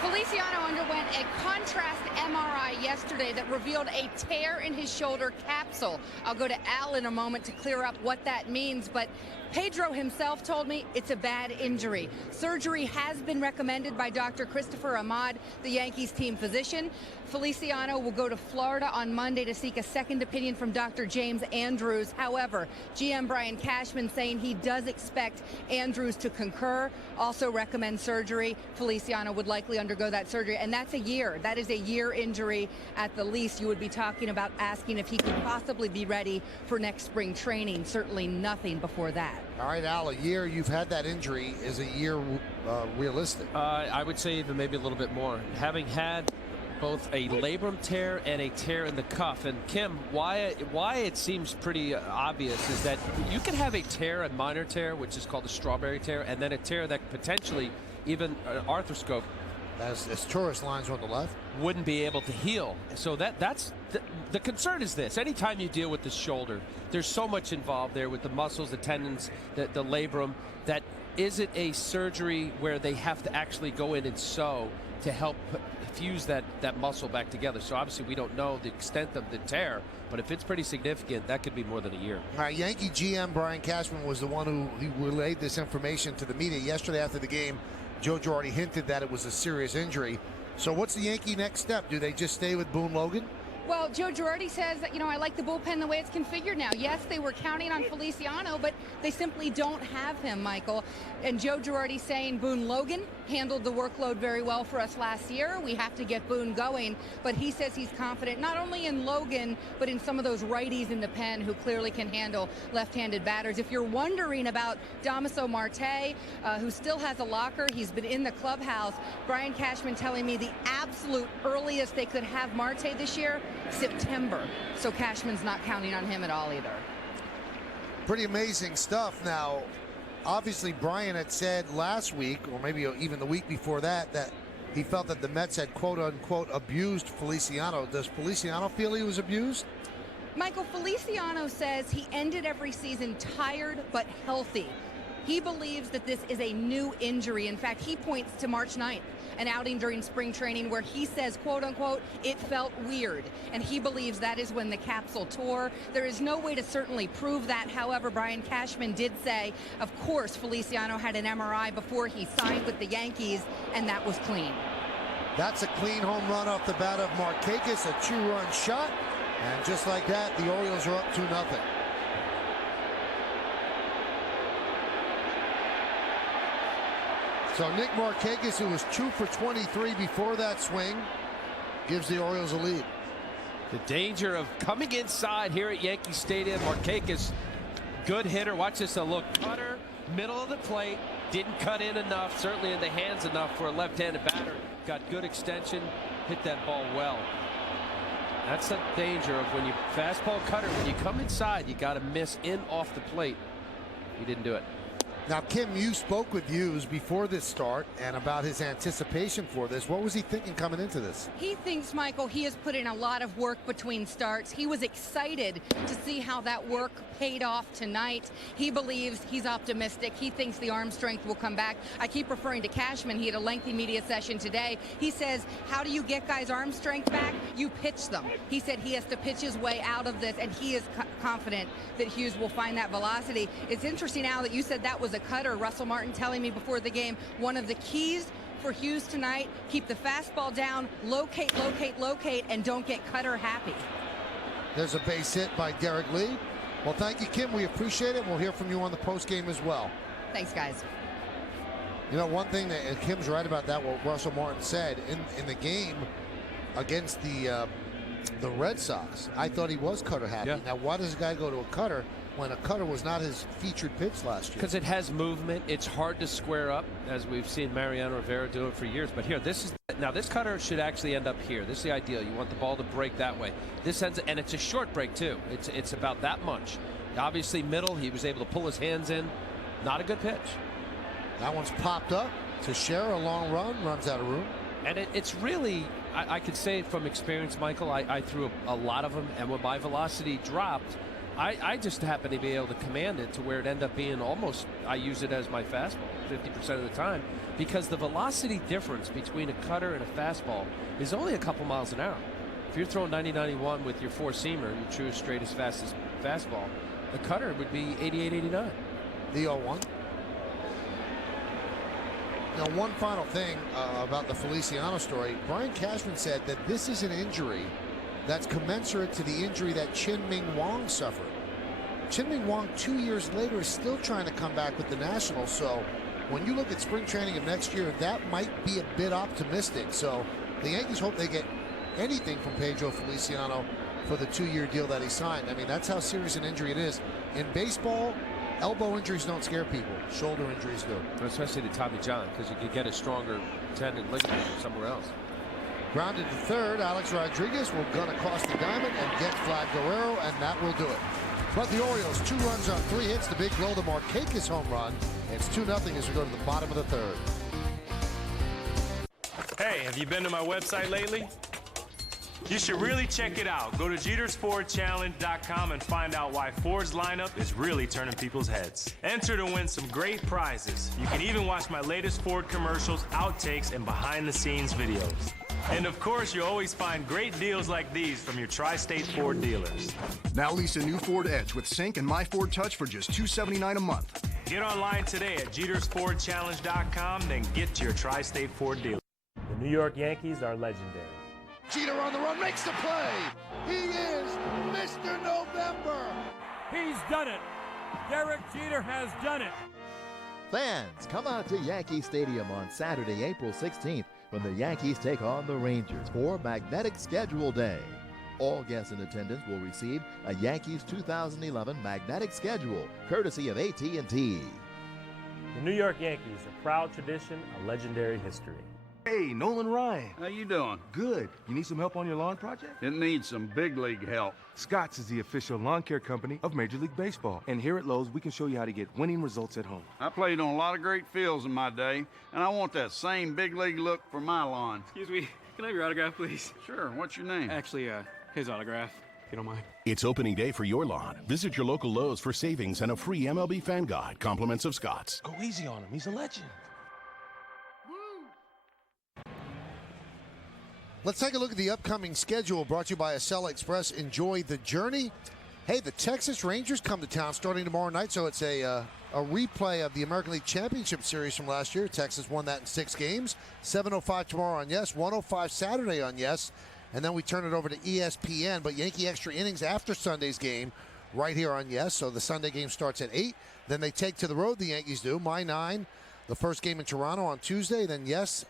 Feliciano underwent a contrast MRI yesterday that revealed a tear in his shoulder capsule. I'll go to Al in a moment to clear up what that means, but Pedro himself told me it's a bad injury. Surgery has been recommended by Dr. Christopher Ahmad, the Yankees team physician. Feliciano will go to Florida on Monday to seek a second opinion from Dr. James Andrews. However, GM Brian Cashman saying he does expect Andrews to concur, also recommend surgery. Feliciano would likely undergo that surgery, and that's a year. That is a year injury at the least. You would be talking about asking if he could possibly be ready for next spring training. Certainly nothing before that. All right, Al, a year you've had that injury. Is a year realistic? I would say even maybe a little bit more. Having had both a labrum tear and a tear in the cuff. And Kim, why it seems pretty obvious is that you can have a tear, a minor tear, which is called a strawberry tear, and then a tear that potentially even an arthroscope, as tourist lines on the left, wouldn't be able to heal. So that's the concern is this: anytime you deal with the shoulder, there's so much involved there with the muscles, the tendons, the labrum. That is it a surgery where they have to actually go in and sew to help fuse that muscle back together. So obviously we don't know the extent of the tear, but if it's pretty significant, that could be more than a year. All right, Yankee GM Brian Cashman was the one who relayed this information to the media yesterday after the game. Joe Girardi hinted that it was a serious injury. So what's the Yankee next step? Do they just stay with Boone Logan? Well, Joe Girardi says that, I like the bullpen the way it's configured now. Yes, they were counting on Feliciano, but they simply don't have him, Michael. And Joe Girardi saying Boone Logan handled the workload very well for us last year. We have to get Boone going, but he says he's confident not only in Logan, but in some of those righties in the pen who clearly can handle left-handed batters. If you're wondering about Damaso Marte, who still has a locker, he's been in the clubhouse. Brian Cashman telling me the absolute earliest they could have Marte this year, September. So Cashman's not counting on him at all either. Pretty amazing stuff. Now, obviously, Brian had said last week, or maybe even the week before that, that he felt that the Mets had quote-unquote abused Feliciano. Does Feliciano feel he was abused? Michael, Feliciano says he ended every season tired but healthy. He believes that this is a new injury. In fact, he points to March 9th, an outing during spring training where he says, quote unquote, it felt weird. And he believes that is when the capsule tore. There is no way to certainly prove that. However, Brian Cashman did say, of course, Feliciano had an MRI before he signed with the Yankees, and that was clean. That's a clean home run off the bat of Markakis, a 2-run shot. And just like that, the Orioles are up 2-0. So Nick Markakis, who was 2 for 23 before that swing, gives the Orioles a lead. The danger of coming inside here at Yankee Stadium. Markakis, good hitter. Watch this, a look. Cutter, middle of the plate. Didn't cut in enough, certainly in the hands enough for a left-handed batter. Got good extension, hit that ball well. That's the danger of when you fastball cutter. When you come inside, you got to miss in off the plate. He didn't do it. Now, Kim, you spoke with Hughes before this start and about his anticipation for this. What was he thinking coming into this? He thinks, Michael, he has put in a lot of work between starts. He was excited to see how that work paid off tonight. He believes, he's optimistic. He thinks the arm strength will come back. I keep referring to Cashman. He had a lengthy media session today. He says, how do you get guys' arm strength back? You pitch them. He said he has to pitch his way out of this, and he is confident that Hughes will find that velocity. It's interesting now that you said that was a cutter. Russell Martin telling me before the game, one of the keys for Hughes tonight, keep the fastball down, locate, and don't get cutter happy. There's a base hit by Derek Lee. Well, thank you, Kim. We appreciate it. We'll hear from you on the post game as well. Thanks, guys. You know, one thing that Kim's right about that, what Russell Martin said in the game against the Red Sox, I thought he was cutter happy. Yeah. Now, why does a guy go to a cutter when a cutter was not his featured pitch last year? Because it has movement. It's hard to square up, as we've seen Mariano Rivera do it for years. But here, this cutter should actually end up here. This is the ideal. You want the ball to break that way. This ends, and it's a short break too. It's about that much. Obviously, middle. He was able to pull his hands in. Not a good pitch. That one's popped up to share a long run. Runs out of room. And it's really, I could say it from experience, Michael. I threw a lot of them, and when my velocity dropped, I just happened to be able to command it to where it ended up being almost, I use it as my fastball 50% of the time, because the velocity difference between a cutter and a fastball is only a couple miles an hour. If you're throwing 90-91 with your four-seamer, your true straight as fast as fastball, the cutter would be 88-89. The 0-1. Now, one final thing about the Feliciano story. Brian Cashman said that this is an injury that's commensurate to the injury that Chien-Ming Wang suffered. Chien-Ming Wang 2 years later is still trying to come back with the Nationals. So when you look at spring training of next year, that might be a bit optimistic. So the Yankees hope they get anything from Pedro Feliciano for the 2-year deal that he signed. I mean, that's how serious an injury it is. In baseball, elbow injuries don't scare people. Shoulder injuries do. Especially the Tommy John, because you could get a stronger tendon ligament from somewhere else. Grounded to third, Alex Rodriguez will gun across the diamond and get Vlad Guerrero, and that will do it. But the Orioles, 2 runs on 3 hits, the big blow, the Markakis home run. It's 2-0 as we go to the bottom of the third. Hey, have you been to my website lately? You should really check it out. Go to JetersFordChallenge.com and find out why Ford's lineup is really turning people's heads. Enter to win some great prizes. You can even watch my latest Ford commercials, outtakes, and behind-the-scenes videos. And of course, you'll always find great deals like these from your Tri-State Ford dealers. Now lease a new Ford Edge with Sync and My Ford Touch for just $279 a month. Get online today at JetersFordChallenge.com, then get to your Tri-State Ford dealer. The New York Yankees are legendary. Jeter on the run, makes the play. He is Mr. November. He's done it. Derek Jeter has done it. Fans, come out to Yankee Stadium on Saturday, April 16th, when the Yankees take on the Rangers for Magnetic Schedule Day. All guests in attendance will receive a Yankees 2011 Magnetic Schedule, courtesy of AT&T. The New York Yankees, a proud tradition, a legendary history. Hey, Nolan Ryan. How you doing? Good. You need some help on your lawn project? It needs some big league help. Scotts is the official lawn care company of Major League Baseball. And here at Lowe's, we can show you how to get winning results at home. I played on a lot of great fields in my day, and I want that same big league look for my lawn. Excuse me, can I have your autograph, please? Sure, what's your name? Actually, his autograph, if you don't mind. It's opening day for your lawn. Visit your local Lowe's for savings and a free MLB fan guide, compliments of Scotts. Go easy on him. He's a legend. Let's take a look at the upcoming schedule brought to you by Acela Express. Enjoy the journey. Hey, the Texas Rangers come to town starting tomorrow night, so it's a replay of the American League Championship Series from last year. Texas won that in 6 games. 7:05 tomorrow on Yes, 1:05 Saturday on Yes, and then we turn it over to ESPN. But Yankee Extra Innings after Sunday's game right here on Yes, so the Sunday game starts at 8. Then they take to the road, the Yankees do, My 9, the first game in Toronto on Tuesday, then Yes,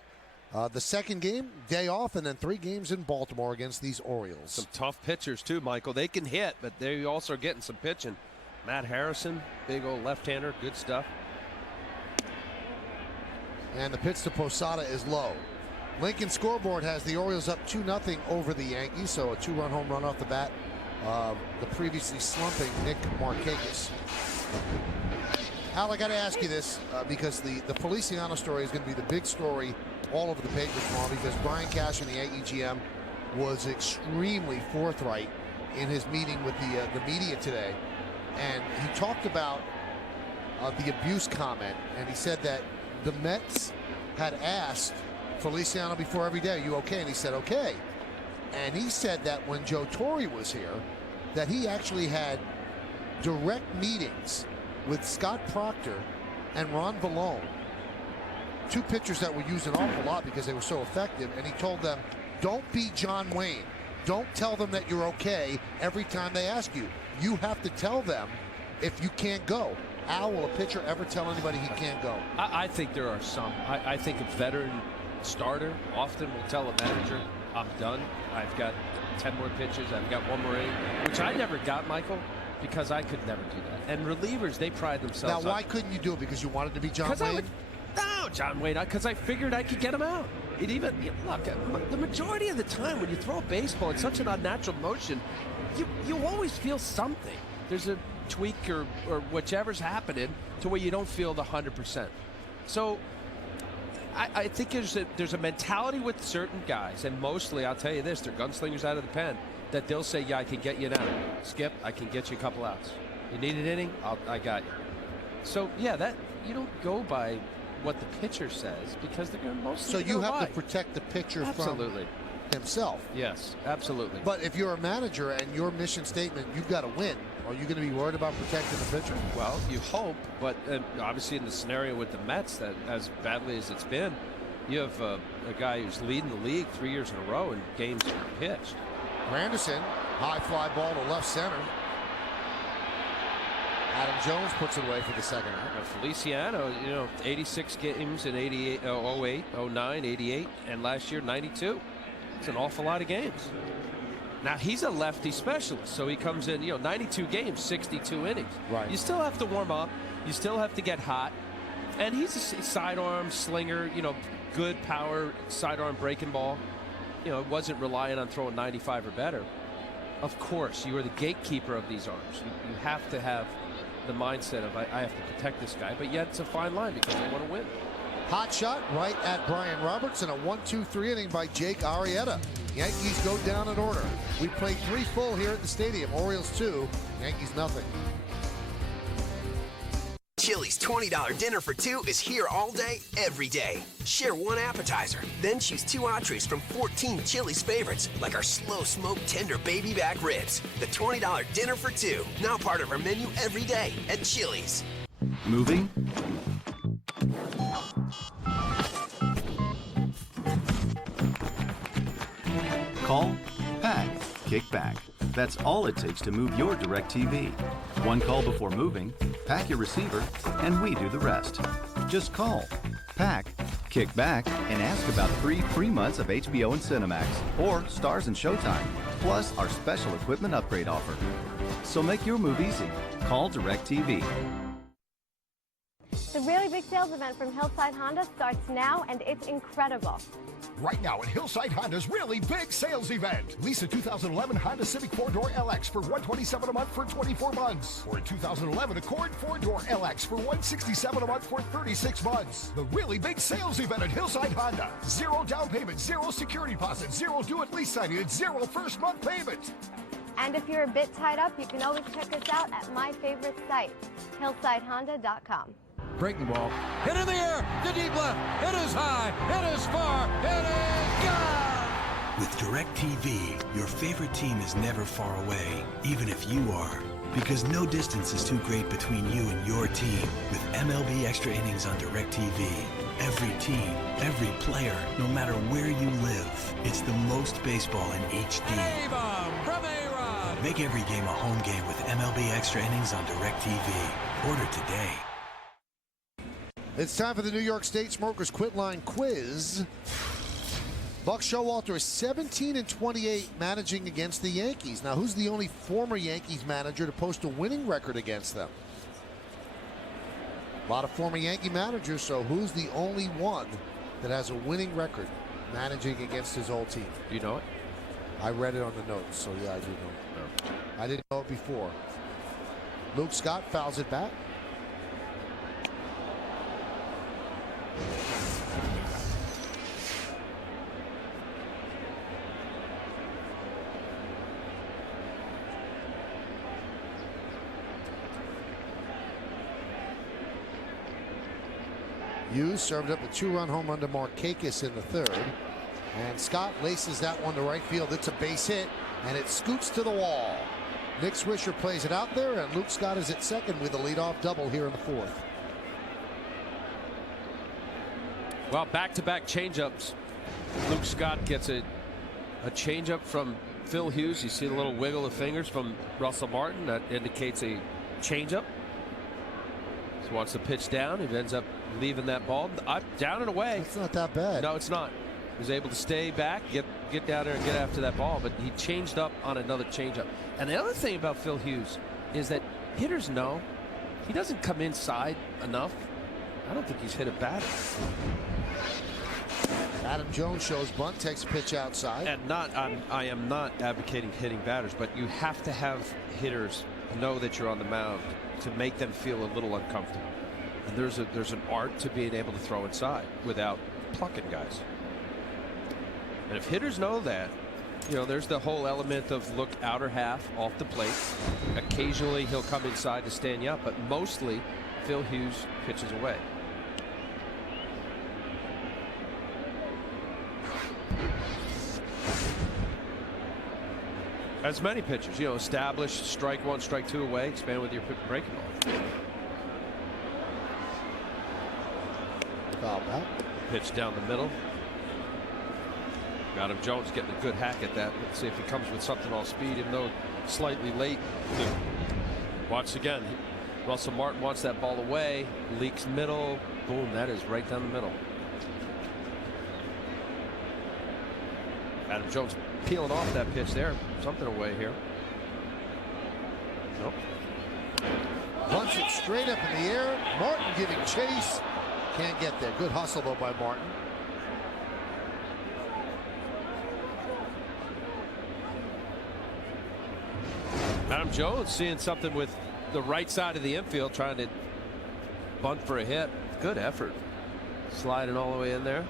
the second game, day off, and then 3 games in Baltimore against these Orioles. Some tough pitchers, too, Michael. They can hit, but they also are getting some pitching. Matt Harrison, big old left-hander, good stuff. And the pitch to Posada is low. Lincoln scoreboard has the Orioles up 2-0 over the Yankees, so a 2-run home run off the bat of the previously slumping Nick Markakis. Al, I got to ask you this because the Feliciano story is going to be the big story all over the papers tomorrow, because Brian Cash and the Yankee GM was extremely forthright in his meeting with the media today, and he talked about the abuse comment, and he said that the Mets had asked Feliciano before every day, "Are you okay?" And he said, "Okay." And he said that when Joe Torre was here, that he actually had direct meetings with Scott Proctor and Ron Vallone, 2 pitchers that were used an awful lot because they were so effective, and he told them, don't be John Wayne. Don't tell them that you're okay every time they ask you. You have to tell them if you can't go. Al, will a pitcher ever tell anybody he can't go? I think there are some. I think a veteran starter often will tell a manager, I'm done. I've got 10 more pitches. I've got 1 more inning, which I never got, Michael, because I could never do that. And relievers, they pride themselves Now, why couldn't you do it? Because you wanted to be John Wayne? No, John Wayne, because I figured I could get him out. It even, look, the majority of the time when you throw a baseball, it's such an unnatural motion, you always feel something. There's a tweak or whichever's happening to where you don't feel the 100%. So I think there's a mentality with certain guys, and mostly, I'll tell you this, they're gunslingers out of the pen, that they'll say, yeah, I can get you now. Skip, I can get you a couple outs. You need an inning? I got you. So, yeah, that you don't go by what the pitcher says, because they're going to mostly. So you have to protect the pitcher from himself. Yes, absolutely. But if you're a manager and your mission statement, you've got to win, are you going to be worried about protecting the pitcher? Well, you hope, but obviously in the scenario with the Mets, that as badly as it's been, you have a guy who's leading the league 3 years in a row in games pitched. Granderson, high fly ball to left center. Adam Jones puts it away for the second out. Feliciano, 86 games in 88, 08, 09, 88, and last year 92. It's an awful lot of games. Now he's a lefty specialist, so he comes in, 92 games, 62 innings. Right. You still have to warm up. You still have to get hot. And he's a sidearm slinger, good power sidearm breaking ball. Wasn't relying on throwing 95 or better. Of course, you are the gatekeeper of these arms. You have to have the mindset of I have to protect this guy, but yet it's a fine line because they want to win. Hot shot right at Brian Roberts, and a 1-2-3 inning by Jake Arrieta. Yankees go down in order. We played 3 full here at the stadium. Orioles 2, Yankees nothing. Chili's $20 dinner for two is here all day, every day. Share one appetizer, then choose two entrees from 14 Chili's favorites, like our slow-smoked tender baby back ribs. The $20 dinner for two, now part of our menu every day at Chili's. Moving? Call, pack, kick back. That's all it takes to move your DirecTV. One call before moving, pack your receiver, and we do the rest. Just call, pack, kick back, and ask about 3 free months of HBO and Cinemax, or Stars and Showtime, plus our special equipment upgrade offer. So make your move easy. Call DirecTV. The really big sales event from Hillside Honda starts now, and it's incredible. Right now at Hillside Honda's really big sales event. Lease a 2011 Honda Civic 4-door LX for $127 a month for 24 months. Or a 2011 Accord 4-door LX for $167 a month for 36 months. The really big sales event at Hillside Honda. 0 down payment, 0 security deposit, 0 due-at-lease signing, and 0 first month payment. And if you're a bit tied up, you can always check us out at my favorite site, hillsidehonda.com. Breaking ball. Hit in the air. To deep left. It is high. It is far. It is gone. With DirecTV, your favorite team is never far away, even if you are. Because no distance is too great between you and your team. With MLB Extra Innings on DirecTV. Every team, every player, no matter where you live. It's the most baseball in HD. A-bomb from A-Rod. Make every game a home game with MLB Extra Innings on DirecTV. Order today. It's time for the New York State Smokers Quit Line Quiz. Buck Showalter is 17-28 managing against the Yankees. Now, who's the only former Yankees manager to post a winning record against them? A lot of former Yankee managers, so who's the only one that has a winning record managing against his old team? Do you know it? I read it on the notes, so yeah, I do know it. No. I didn't know it before. Luke Scott fouls it back. Hughes served up a 2-run home run to Markakis in the third. And Scott laces that one to right field. It's a base hit, and it scoots to the wall. Nick Swisher plays it out there, and Luke Scott is at second with a leadoff double here in the fourth. Well, back-to-back changeups. Luke Scott gets a changeup from Phil Hughes. You see the little wiggle of fingers from Russell Martin. That indicates a changeup. So wants to pitch down. He ends up leaving that ball down and away. It's not that bad. No, it's not. He was able to stay back, get down there and get after that ball, but he changed up on another changeup. And the other thing about Phil Hughes is that hitters know he doesn't come inside enough. I don't think he's hit a batter. Adam Jones shows bunt, takes a pitch outside. And I am not advocating hitting batters, but you have to have hitters know that you're on the mound to make them feel a little uncomfortable. And there's an art to being able to throw inside without plucking guys. And if hitters know that, you know, there's the whole element of look outer half off the plate. Occasionally he'll come inside to stand you up, but mostly Phil Hughes pitches away. As many pitchers, you know, establish strike one, strike two away, expand with your breaking ball. Foul back. Pitch down the middle. Adam Jones getting a good hack at that. Let's see if he comes with something off speed, even though slightly late. Watch again. Russell Martin wants that ball away. Leaks middle. Boom, that is right down the middle. Adam Jones peeling off that pitch there. Something away here. Nope. Bunts it straight up in the air. Martin giving chase. Can't get there. Good hustle though by Martin. Adam Jones seeing something with the right side of the infield, trying to bunt for a hit. Good effort. Sliding all the way in there.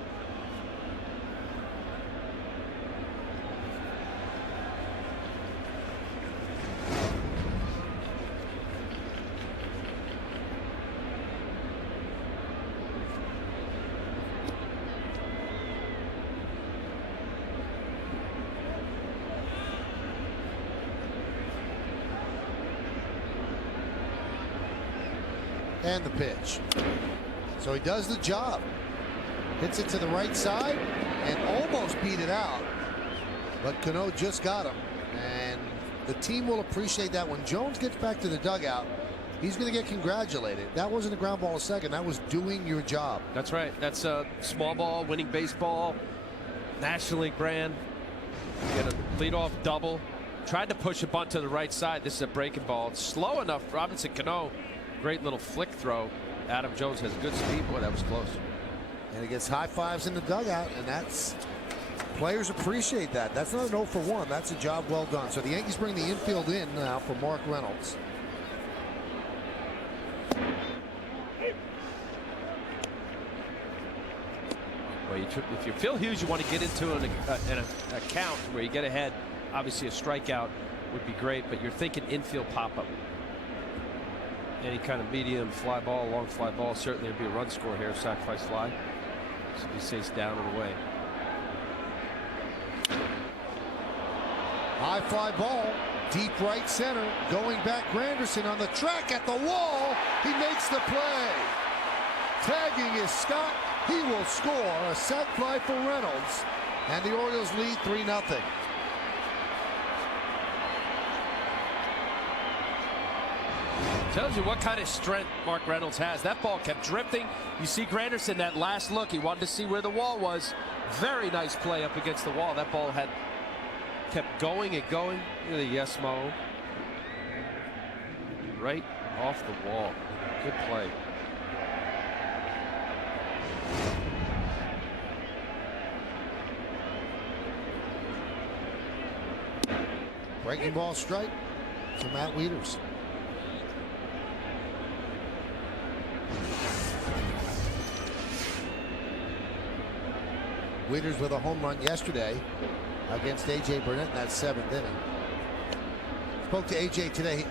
And the pitch. So he does the job. Hits it to the right side and almost beat it out. But Cano just got him. And the team will appreciate that. When Jones gets back to the dugout, he's going to get congratulated. That wasn't a ground ball to second. That was doing your job. That's right. That's a small ball, winning baseball, National League grand. Get a leadoff double. Tried to push a bunt to the right side. This is a breaking ball. It's slow enough. Robinson Cano, great little flick throw. Adam Jones has good speed. Boy, that was close. And he gets high fives in the dugout, and that's players appreciate that. That's not an 0 for 1. That's a job well done. So the Yankees bring the infield in now for Mark Reynolds. Well, if you feel huge, you want to get into an account where you get ahead. Obviously, a strikeout would be great, but you're thinking infield pop-up. Any kind of medium fly ball, long fly ball, certainly would be a run score here. Sacrifice fly. So he stays down and away. High fly ball, deep right center. Going back, Granderson on the track at the wall. He makes the play. Tagging is Scott. He will score a sac fly for Reynolds. And the Orioles lead 3-0. Tells you what kind of strength Mark Reynolds has. That ball kept drifting. You see Granderson, that last look, he wanted to see where the wall was. Very nice play up against the wall. That ball had kept going and going. Look at the yes-mo. Right off the wall. Good play. Breaking ball strike to Matt Wieters. Wieters with a home run yesterday against A.J. Burnett in that 7th inning. Spoke to A.J. today.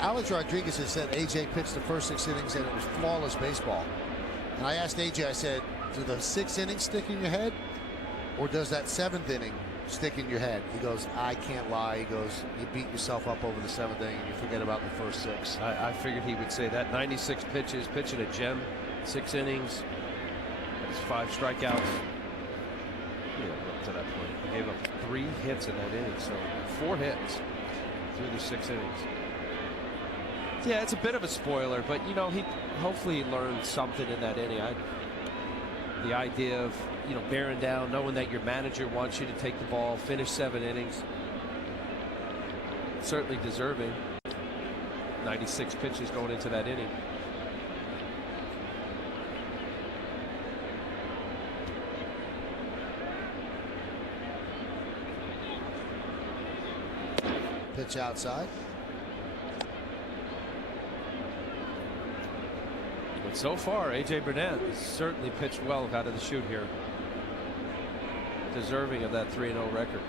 Alex Rodriguez has said A.J. pitched the first 6 innings and it was flawless baseball. And I asked A.J., I said, do the 6 innings stick in your head? Or does that 7th inning stick in your head? He goes, I can't lie. He goes, you beat yourself up over the 7th inning and you forget about the first 6. I figured he would say that. 96 pitches, pitching a gem, 6 innings. That's 5 strikeouts. Up to that point, he gave up 3 hits in that inning, so 4 hits through the 6 innings. Yeah, it's a bit of a spoiler, but you know, he hopefully learned something in that inning. The idea of, you know, bearing down, knowing that your manager wants you to take the ball, finish 7 innings. Certainly deserving. 96 pitches going into that inning. Pitch outside. But so far, A.J. Burnett has certainly pitched well out of the chute here. Deserving of that 3-0 record.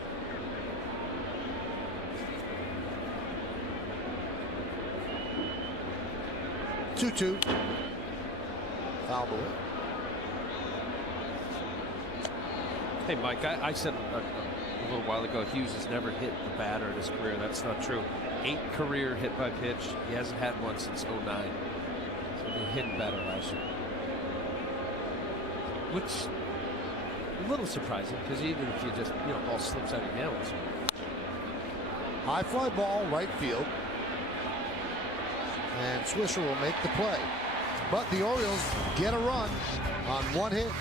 Two. Foul ball. Hey, Mike, I said a little while ago, Hughes has never hit the batter in his career. That's not true. 8 career hit by pitch. He hasn't had one since 09. So he hit better last year. Which a little surprising, because even if you just, you know, ball slips out of your hands. High fly ball, right field. And Swisher will make the play. But the Orioles get a run on 1 hit.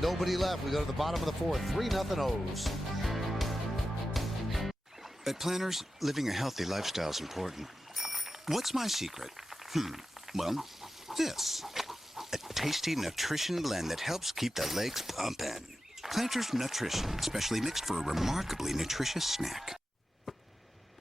Nobody left. We go to the bottom of the 4th. 3-0 O's. At Planters, living a healthy lifestyle is important. What's my secret? Well, this. A tasty nutrition blend that helps keep the legs pumping. Planters Nutrition, specially mixed for a remarkably nutritious snack.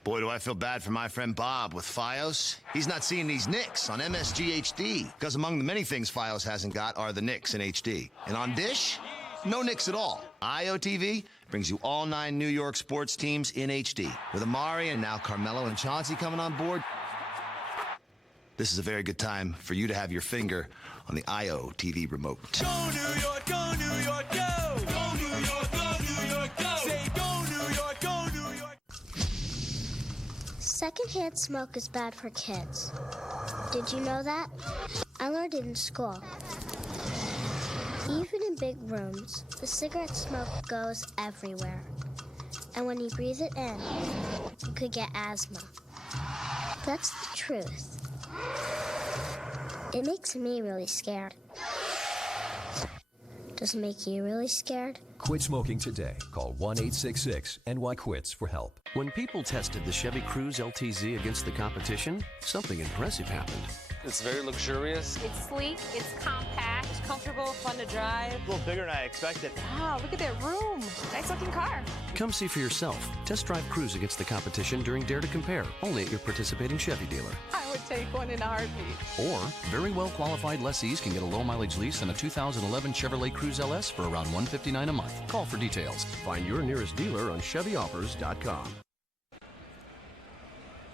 Boy, do I feel bad for my friend Bob with Fios. He's not seeing these Knicks on MSG HD, because among the many things Fios hasn't got are the Knicks in HD. And on Dish, no Knicks at all. IOTV brings you all 9 New York sports teams in HD. With Amari and now Carmelo and Chauncey coming on board, this is a very good time for you to have your finger on the IOTV remote. Go New York, go New York, go! Go New York, go New York, go! Say go New York, go New York! Secondhand smoke is bad for kids. Did you know that? I learned it in school. Even in big rooms, the cigarette smoke goes everywhere. And when you breathe it in, you could get asthma. That's the truth. It makes me really scared. Does it make you really scared? Quit smoking today. Call 1-866-NY-QUITS for help. When people tested the Chevy Cruze LTZ against the competition, something impressive happened. It's very luxurious. It's sleek, it's compact, it's comfortable, fun to drive. A little bigger than I expected. Wow, look at that room. Nice looking car. Come see for yourself. Test drive Cruze against the competition during Dare to Compare, only at your participating Chevy dealer. I would take one in a heartbeat. Or, very well qualified lessees can get a low mileage lease on a 2011 Chevrolet Cruze LS for around $159 a month. Call for details. Find your nearest dealer on ChevyOffers.com.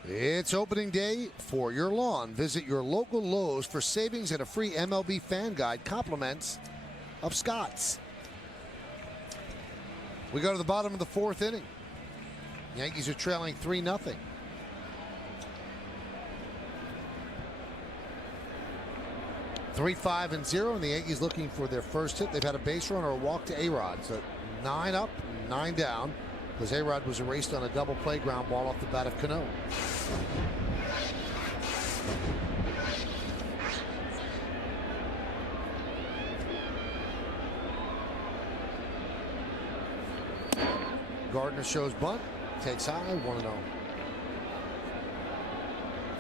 It's opening day for your lawn. Visit your local Lowe's for savings and a free MLB fan guide, compliments of Scott's. We go to the bottom of the fourth inning. Yankees are trailing 3-0. Three, 5, and 0, and the Yankees looking for their first hit. They've had a base run or a walk to A-Rod. So 9 up, 9 down, because A-Rod was erased on a double play ground ball off the bat of Cano. Gardner shows bunt, takes high, 1-0.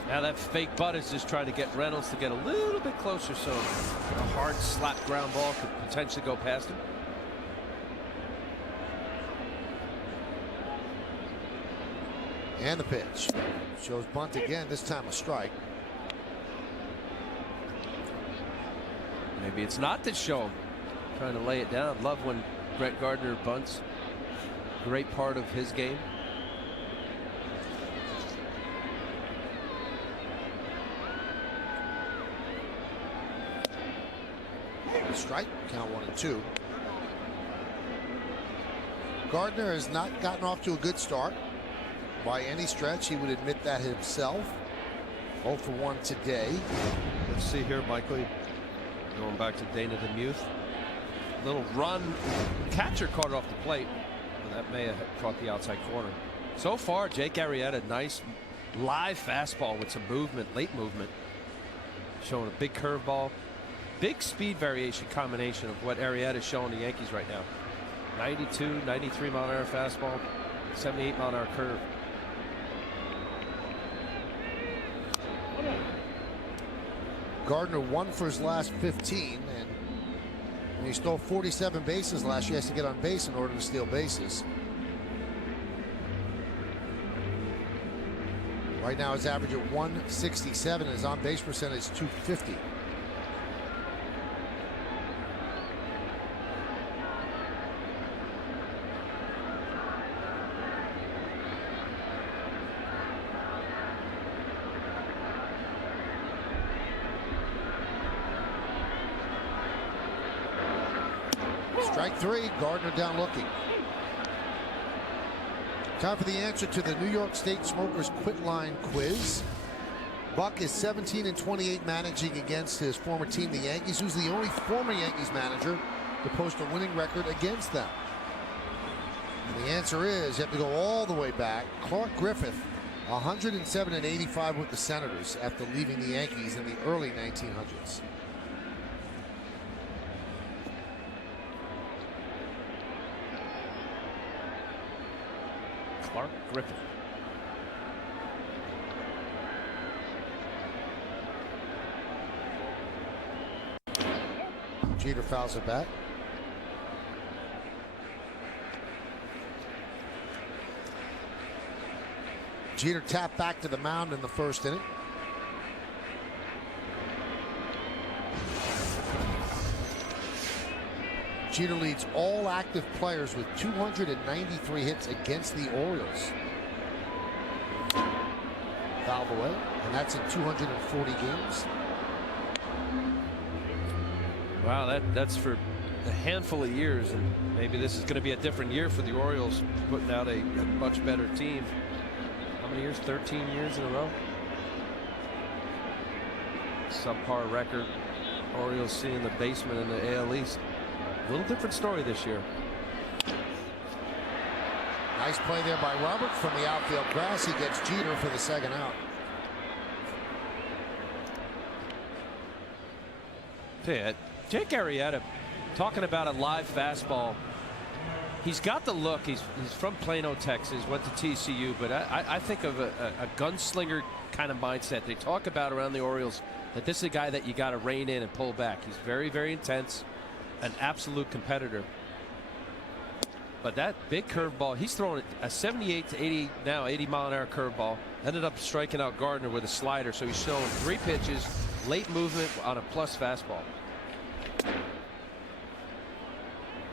Now that fake butt is just trying to get Reynolds to get a little bit closer, so a hard slap ground ball could potentially go past him. And the pitch. Shows bunt again, this time a strike. Maybe it's not this show. Trying to lay it down. Love when Brett Gardner bunts. Great part of his game. Strike, count 1 and 2. Gardner has not gotten off to a good start by any stretch. He would admit that himself. 0 for 1 today. Let's see here, Michael. Going back to Dana DeMuth. Little run. Catcher caught it off the plate. And that may have caught the outside corner. So far, Jake Arrieta, nice live fastball with some movement, late movement. Showing a big curveball. Big speed variation combination of what Arrieta is showing the Yankees right now. 92, 93 mile an hour fastball, 78 mile an hour curve. Gardner 1 for his last 15, and he stole 47 bases last year. He has to get on base in order to steal bases. Right now his average at 167, his on base percentage 250. Strike 3, Gardner down looking. Time for the answer to the New York State Smokers Quit Line quiz. Buck is 17-28 managing against his former team, the Yankees, who's the only former Yankees manager to post a winning record against them. And the answer is, you have to go all the way back. Clark Griffith, 107-85 with the Senators after leaving the Yankees in the early 1900s. Clark Griffith. Jeter fouls it back. Jeter tapped back to the mound in the first inning. Jeter leads all active players with 293 hits against the Orioles. Fouled away, and that's in 240 games. Wow, that's for a handful of years, and maybe this is going to be a different year for the Orioles, putting out a much better team. How many years? 13 years in a row? subpar record. Orioles seeing the basement in the AL East. A little different story this year. Nice play there by Roberts from the outfield grass. He gets Jeter for the second out. Jake Arrieta, talking about a live fastball. He's got the look. He's from Plano, Texas, went to TCU, but I think of a gunslinger kind of mindset. They talk about around the Orioles that this is a guy that you got to rein in and pull back. He's very, very intense, an absolute competitor. But that big curveball, he's throwing a 78 to 80 now, 80 mile an hour curveball. Ended up striking out Gardner with a slider, so he's showing 3 pitches, late movement on a plus fastball.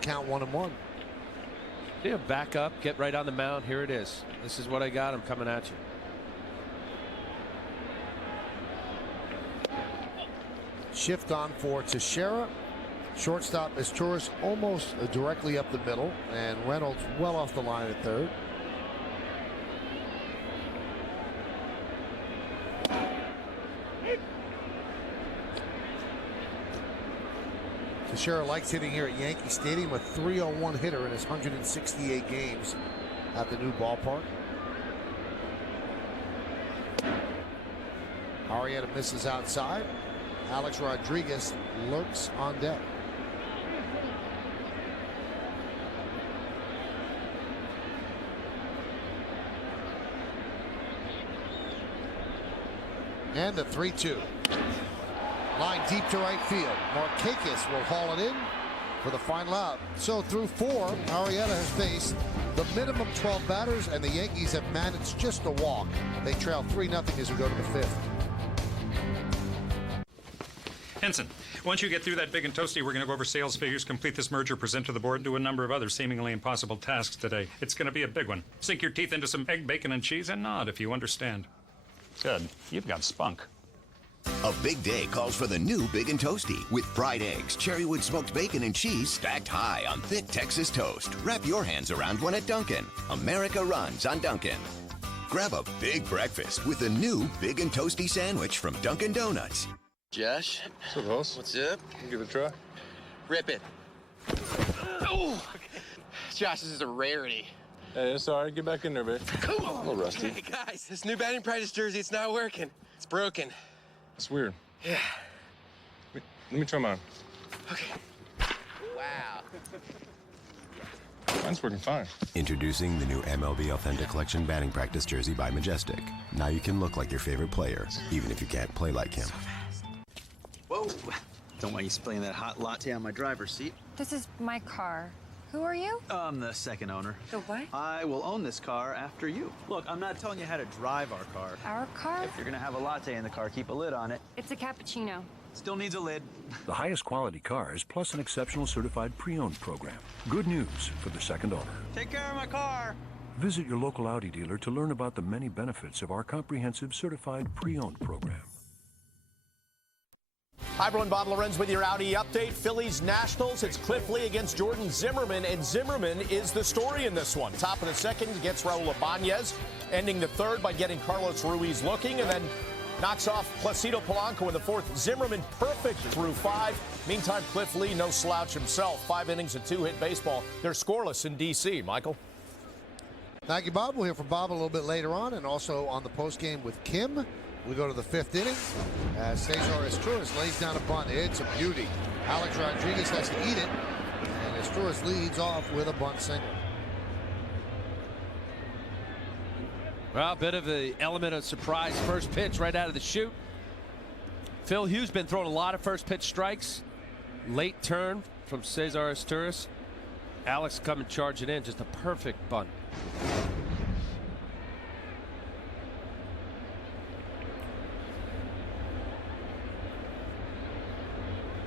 Count 1-1. Yeah, back up, get right on the mound. Here it is. This is what I got. I'm coming at you. Shift on for Teixeira. Shortstop is Torres almost directly up the middle, and Reynolds well off the line at third. Teixeira likes hitting here at Yankee Stadium, a .301 hitter in his 168 games at the new ballpark. Arrieta misses outside. Alex Rodriguez lurks on deck. And the 3-2. Line deep to right field. Markakis will haul it in for the final out. So through 4, Arrieta has faced the minimum 12 batters, and the Yankees have managed just a walk. They trail 3-0 as we go to the 5th. Henson, once you get through that big and toasty, we're going to go over sales figures, complete this merger, present to the board, and do a number of other seemingly impossible tasks today. It's going to be a big one. Sink your teeth into some egg, bacon, and cheese, and nod if you understand. Good. You've got spunk. A big day calls for the new Big and Toasty with fried eggs, cherrywood smoked bacon, and cheese stacked high on thick Texas toast. Wrap your hands around one at Dunkin'. America runs on Dunkin'. Grab a big breakfast with the new Big and Toasty sandwich from Dunkin' Donuts. Josh. What's up, boss? What's up? Give it a try. Rip it. Oh! Josh, this is a rarity. Hey, it's all right. Get back in there, babe. Cool. A little rusty. Hey, guys, this new batting practice jersey, it's not working. It's broken. It's weird. Yeah. Let me try mine. Okay. Wow. Mine's working fine. Introducing the new MLB Authentic Collection batting practice jersey by Majestic. Now you can look like your favorite player, even if you can't play like him. Whoa. Don't want you spilling that hot latte on my driver's seat. This is my car. Who are you? I'm the second owner. The what? I will own this car after you. Look, I'm not telling you how to drive our car. Our car? If you're gonna have a latte in the car, keep a lid on it. It's a cappuccino. Still needs a lid. The highest quality cars, plus an exceptional certified pre-owned program. Good news for the second owner. Take care of my car. Visit your local Audi dealer to learn about the many benefits of our comprehensive certified pre-owned program. Hi, everyone. Bob Lorenz with your Audi update. Phillies Nationals. It's Cliff Lee against Jordan Zimmerman, and Zimmerman is the story in this one. Top of the second gets Raul Ibanez, ending the third by getting Carlos Ruiz looking, and then knocks off Placido Polanco in the fourth. Zimmerman perfect through 5. Meantime, Cliff Lee, no slouch himself. 5 innings of 2-hit baseball. They're scoreless in D.C. Michael. Thank you, Bob. We'll hear from Bob a little bit later on, and also on the postgame with Kim. We go to the 5th inning as Cesar Asturias lays down a bunt. It's a beauty. Alex Rodriguez has to eat it, and Asturias leads off with a bunt single. Well, a bit of the element of surprise. First pitch right out of the chute. Phil Hughes been throwing a lot of first pitch strikes. Late turn from Cesar Asturias. Alex coming charging in. Just a perfect bunt.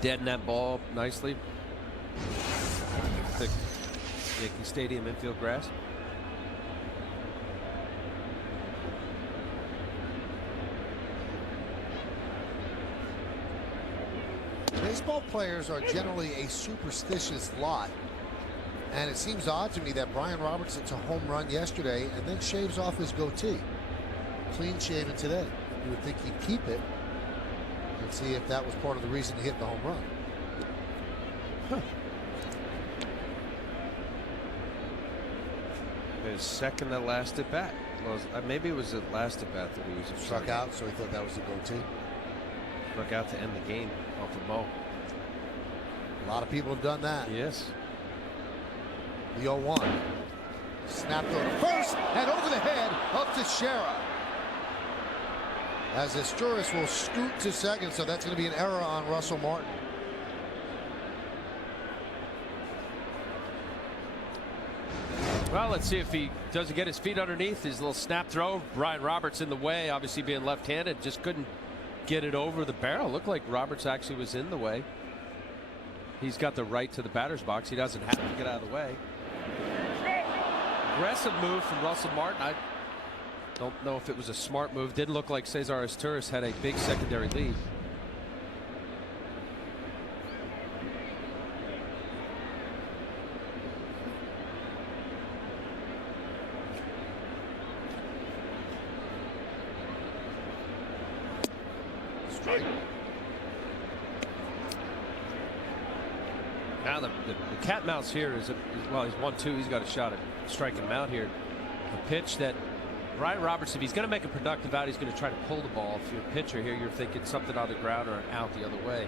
Deaden that ball nicely. Thick Yankee Stadium infield grass. Baseball players are generally a superstitious lot, and it seems odd to me that Brian Roberts hits a home run yesterday and then shaves off his goatee. Clean shaven today. You would think he'd keep it. Let's see if that was part of the reason he hit the home run. Huh. His second to last at bat. Well, maybe it was the last at bat that he was struck out, so he thought that was the go-to. Struck out to end the game off the ball. A lot of people have done that. Yes. The 0-1. Snap throw to first and over the head up to Shera. As Esturis will scoot to second, so that's going to be an error on Russell Martin. Well, let's see if he doesn't get his feet underneath his little snap throw. Ryan Roberts in the way, obviously being left-handed, just couldn't get it over the barrel. Looked like Roberts actually was in the way. He's got the right to the batter's box. He doesn't have to get out of the way. Aggressive move from Russell Martin. I don't know if it was a smart move. Didn't look like Cesar Esturis had a big secondary lead. Strike. Now the cat and mouse here is, well, he's 1-2. He's got a shot at striking him out here. The pitch that Ryan Roberts, if he's going to make a productive out, he's going to try to pull the ball. If you're a pitcher here, you're thinking something on the ground or out the other way.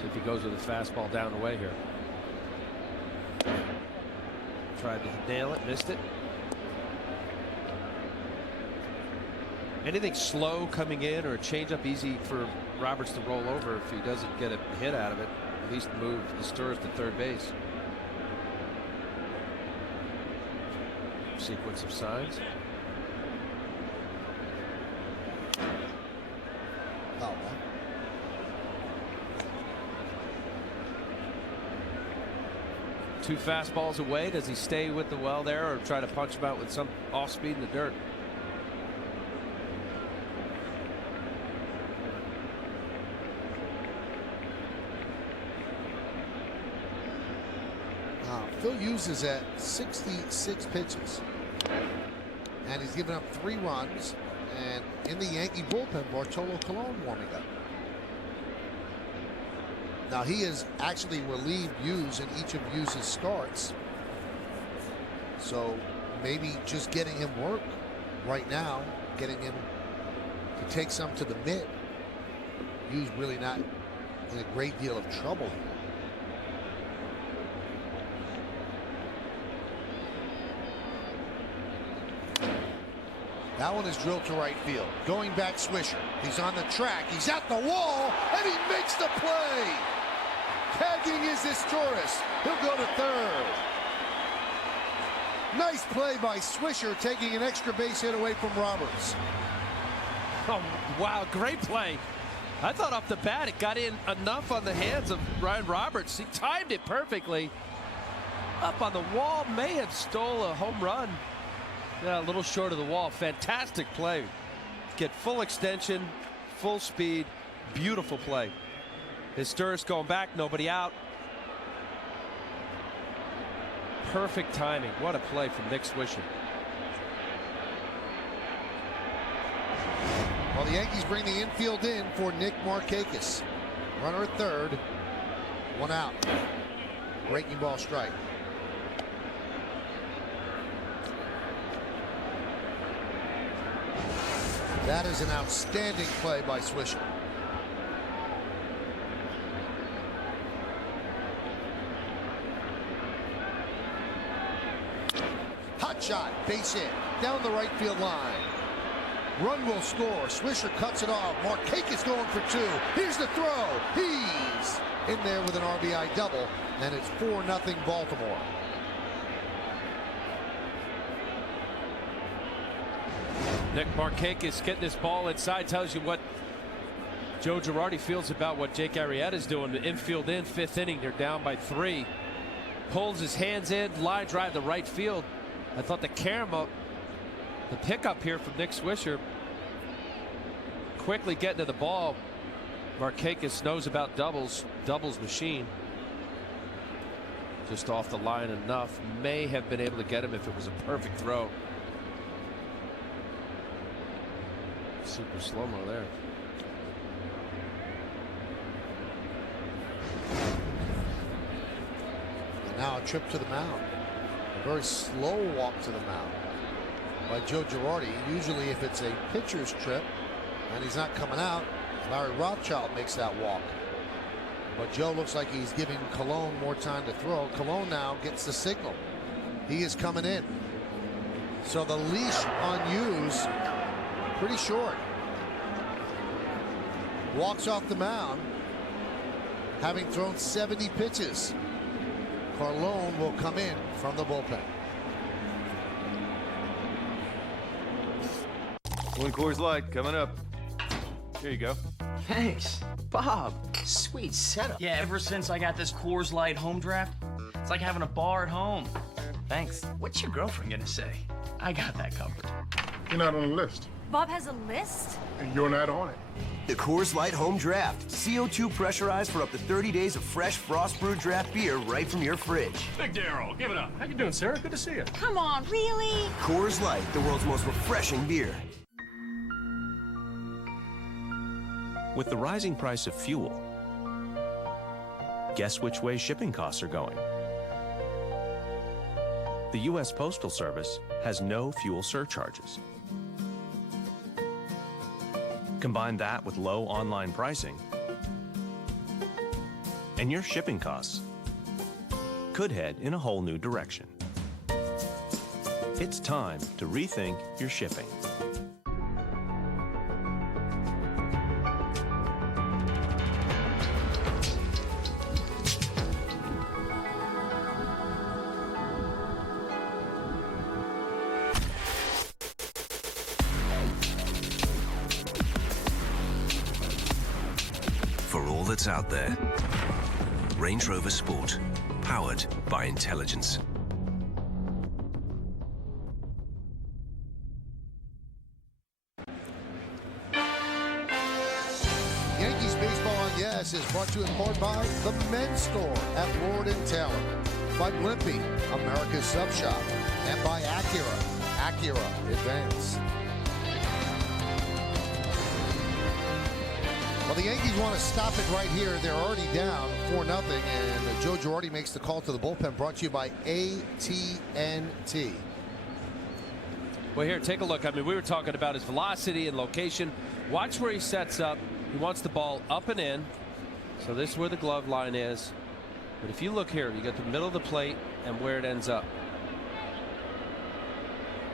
See if he goes with a fastball down the way here. Tried to nail it, missed it. Anything slow coming in or a changeup, easy for Roberts to roll over if he doesn't get a hit out of it. At least move the Esturis to third base. Sequence of signs. Oh, Two fastballs away. Does he stay with the well there or try to punch him out with some off speed in the dirt? Phil uses at 66 pitches, and he's given up 3 runs. And in the Yankee bullpen, Bartolo Colon warming up. Now he has actually relieved Hughes in each of Hughes' starts, so maybe just getting him work right now, getting him to take some to the mitt. Hughes really not in a great deal of trouble here. That one is drilled to right field. Going back, Swisher. He's on the track. He's at the wall, and he makes the play. Tagging is Esturis. He'll go to third. Nice play by Swisher, taking an extra base hit away from Roberts. Oh, wow, great play. I thought off the bat it got in enough on the hands of Ryan Roberts. He timed it perfectly. Up on the wall, may have stole a home run. Yeah, a little short of the wall. Fantastic play. Get full extension, full speed, beautiful play. Esturis going back, nobody out. Perfect timing. What a play from Nick Swisher. Well, the Yankees bring the infield in for Nick Markakis. Runner at third, 1 out. Breaking ball strike. That is an outstanding play by Swisher. Hot shot, base hit, down the right field line. Run will score. Swisher cuts it off. Markakis going for 2. Here's the throw. He's in there with an RBI double, and it's 4-0 Baltimore. Nick Markakis getting this ball inside tells you what Joe Girardi feels about what Jake Arrieta's doing. The infield in, 5th inning. They're down by 3. Pulls his hands in, line drive to right field. I thought the pickup here from Nick Swisher, quickly getting to the ball. Markakis knows about doubles machine. Just off the line enough. May have been able to get him if it was a perfect throw. Super slow-mo there. And now a trip to the mound. A very slow walk to the mound by Joe Girardi. Usually if it's a pitcher's trip and he's not coming out, Larry Rothschild makes that walk. But Joe looks like he's giving Colon more time to throw. Colon now gets the signal. He is coming in. So the leash on Hughes pretty short. Walks off the mound, having thrown 70 pitches. Colon will come in from the bullpen. One Coors Light coming up. Here you go. Thanks. Bob, sweet setup. Yeah, ever since I got this Coors Light home draft, it's like having a bar at home. Thanks. What's your girlfriend gonna say? I got that covered. You're not on the list. Bob has a list? And you're not on it. The Coors Light Home Draft. CO2 pressurized for up to 30 days of fresh frost brewed draft beer right from your fridge. Big Darryl, give it up. How you doing, Sarah? Good to see you. Come on, really? Coors Light, the world's most refreshing beer. With the rising price of fuel, guess which way shipping costs are going? The U.S. Postal Service has no fuel surcharges. Combine that with low online pricing, and your shipping costs could head in a whole new direction. It's time to rethink your shipping. For all that's out there, Range Rover Sport, powered by intelligence. Yankees Baseball on Yes is brought to you in part by the Men's Store at Lord & Taylor, by Blimpie, America's Sub Shop, and by Acura Advance. Well, the Yankees want to stop it right here. They're already down 4-0, and Joe Girardi makes the call to the bullpen, brought to you by AT&T. Well, here, take a look. I mean, we were talking about his velocity and location. Watch where he sets up. He wants the ball up and in. So this is where the glove line is. But if you look here, you got the middle of the plate and where it ends up.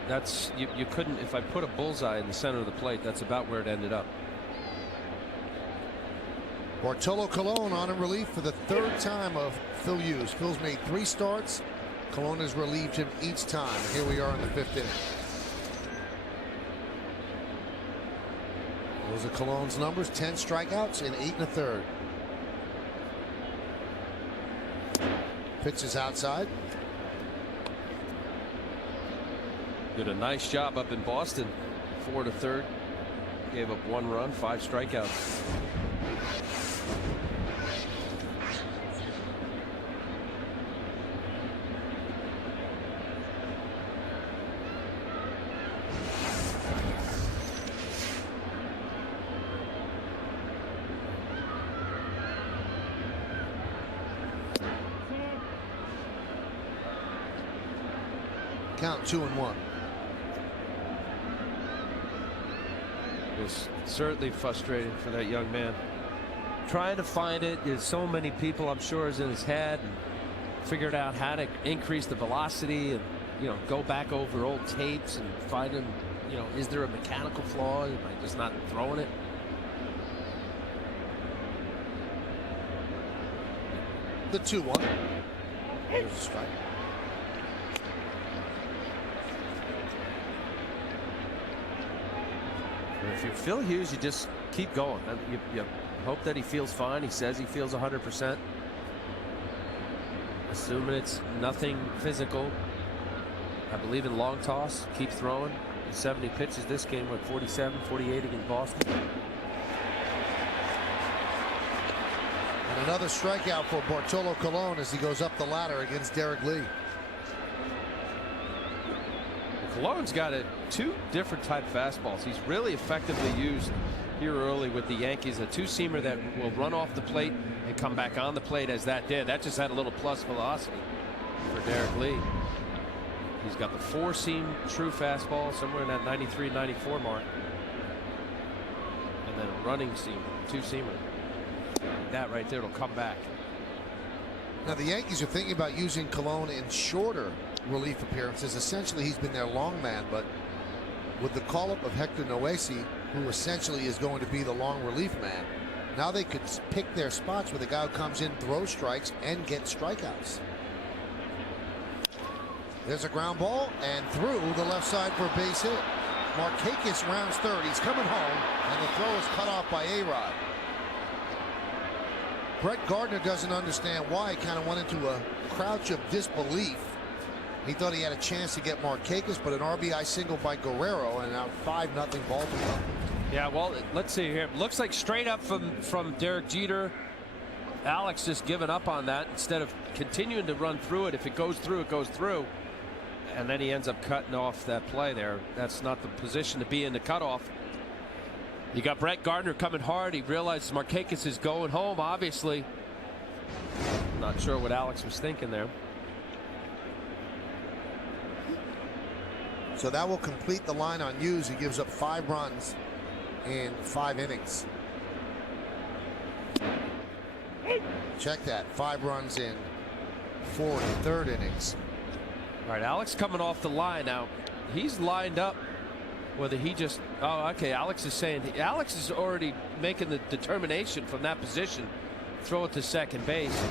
That's, you couldn't, if I put a bullseye in the center of the plate, that's about where it ended up. Bartolo Colon on in relief for the third time of Phil Hughes. Phil's made 3 starts. Colon has relieved him each time. Here we are in the 5th inning. Those are Colon's numbers: 10 strikeouts in 8 1/3. Pitches outside. Did a nice job up in Boston. 4 1/3. Gave up 1 run, 5 strikeouts. Count 2-1. It was certainly frustrating for that young man. Trying to find it. There's so many people, I'm sure, is in his head, and figured out how to increase the velocity and, go back over old tapes and find him, is there a mechanical flaw? Am I just not throwing it? The 2-1. Here's a strike. If you're Phil Hughes, you just keep going. You hope that he feels fine. He says he feels 100%. Assuming it's nothing physical. I believe in long toss. Keep throwing. 70 pitches this game, with 47, 48 against Boston. And another strikeout for Bartolo Colon as he goes up the ladder against Derek Lee. Colon's got it two different type fastballs. He's really effectively used here early with the Yankees, a two-seamer that will run off the plate and come back on the plate as that did. That just had a little plus velocity for Derek Lee. He's got the four-seam true fastball somewhere in that 93, 94 mark. And then a running seam, two-seamer. That right there will come back. Now the Yankees are thinking about using Colon in shorter relief appearances. Essentially, he's been their long man, but with the call-up of Hector Noesi, who essentially is going to be the long relief man, now they could pick their spots where the guy who comes in, throws strikes, and get strikeouts. There's a ground ball and through the left side for a base hit. Markakis rounds third. He's coming home, and the throw is cut off by A-Rod. Brett Gardner doesn't understand why. He kind of went into a crouch of disbelief. He thought he had a chance to get Markakis, but an RBI single by Guerrero, and now 5-0 Baltimore. Yeah, well, let's see here. Looks like straight up from Derek Jeter. Alex just giving up on that instead of continuing to run through it. If it goes through, it goes through. And then he ends up cutting off that play there. That's not the position to be in the cutoff. You got Brett Gardner coming hard. He realizes Markakis is going home, obviously. Not sure what Alex was thinking there. So that will complete the line on Hughes. He gives up 5 runs in 5 innings. Check that. 5 runs in 4 1/3 innings. All right, Alex coming off the line now. He's lined up. Whether he just, oh, okay, Alex is saying, Alex is already making the determination from that position. Throw it to second base.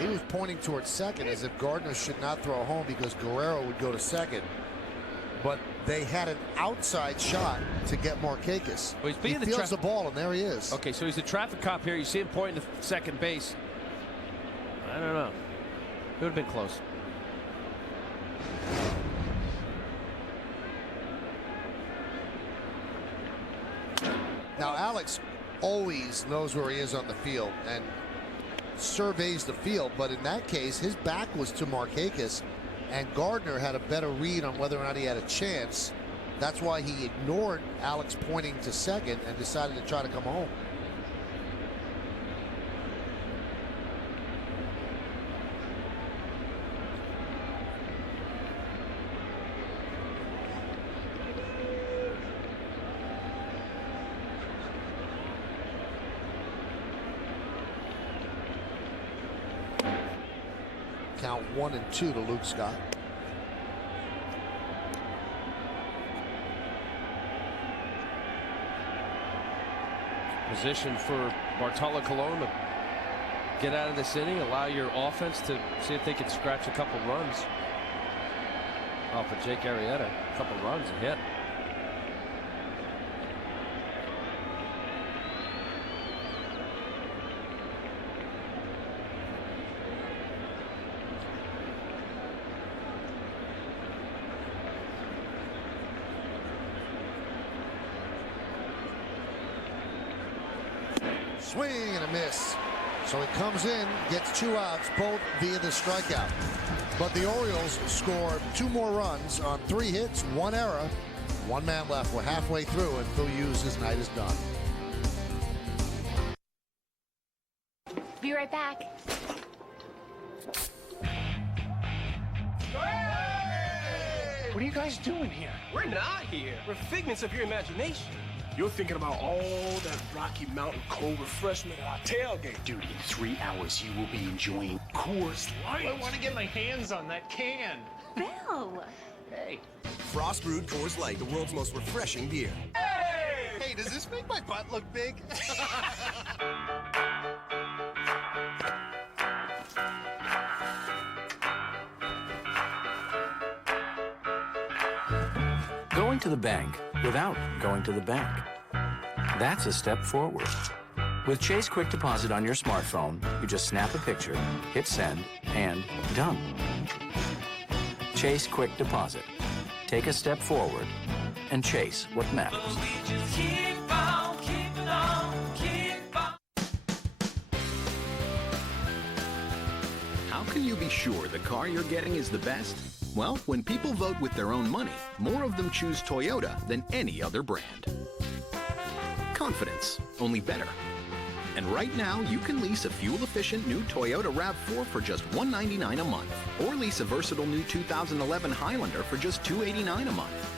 He was pointing towards second as if Gardner should not throw home because Guerrero would go to second. But they had an outside shot to get Markakis. Well, he feels the ball, and there he is. Okay, so he's a traffic cop here. You see him pointing to second base. I don't know. It would have been close. Now, Alex always knows where he is on the field and surveys the field, but in that case, his back was to Markakis, and Gardner had a better read on whether or not he had a chance. That's why he ignored Alex pointing to second and decided to try to come home. Count 1 and 2 to Luke Scott. Position for Bartolo Colon to get out of this inning, allow your offense to see if they can scratch a couple runs off of Jake Arrieta. A couple runs, a hit. Swing and a miss. So he comes in, gets 2 outs, both via the strikeout. But the Orioles score 2 more runs on 3 hits, 1 error. 1 man left. We're halfway through, and Phil Hughes' night is done. Be right back. What are you guys doing here? We're not here. We're figments of your imagination. You're thinking about all that Rocky Mountain cold refreshment at our tailgate. Dude, in 3 hours, you will be enjoying Coors Light. I want to get my hands on that can. Bill! Hey. Frost brewed Coors Light, the world's most refreshing beer. Hey! Hey, does this make my butt look big? Going to the bank without going to the bank. That's a step forward. With Chase Quick Deposit on your smartphone, you just snap a picture, hit send, and done. Chase Quick Deposit. Take a step forward and chase what matters. How can you be sure the car you're getting is the best? Well, when people vote with their own money, more of them choose Toyota than any other brand. Confidence, only better. And right now, you can lease a fuel-efficient new Toyota RAV4 for just $199 a month, or lease a versatile new 2011 Highlander for just $289 a month.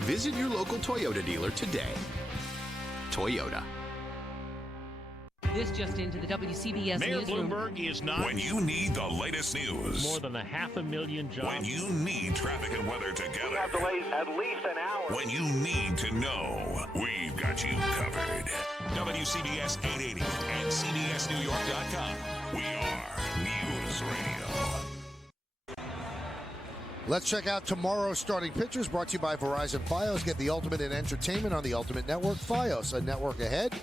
Visit your local Toyota dealer today. Toyota. This just into the WCBS Mayor newsroom. Bloomberg is not. When you need the latest news. More than 500,000 jobs. When you need traffic and weather together. We have delays at least an hour. When you need to know, we've got you covered. WCBS 880 and CBSNewYork.com. We are News Radio. Let's check out tomorrow's starting pitchers, brought to you by Verizon Fios. Get the ultimate in entertainment on the Ultimate Network. Fios, a network ahead.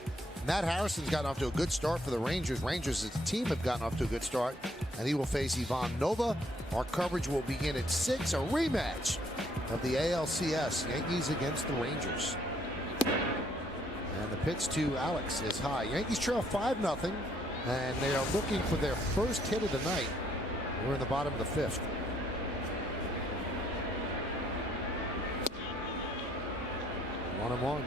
Matt Harrison's gotten off to a good start for the Rangers. Rangers as a team have gotten off to a good start, and he will face Ivan Nova. Our coverage will begin at 6, a rematch of the ALCS, Yankees against the Rangers. And the pitch to Alex is high. Yankees trail 5-0, and they are looking for their first hit of the night. We're in the bottom of the 5th. One and one.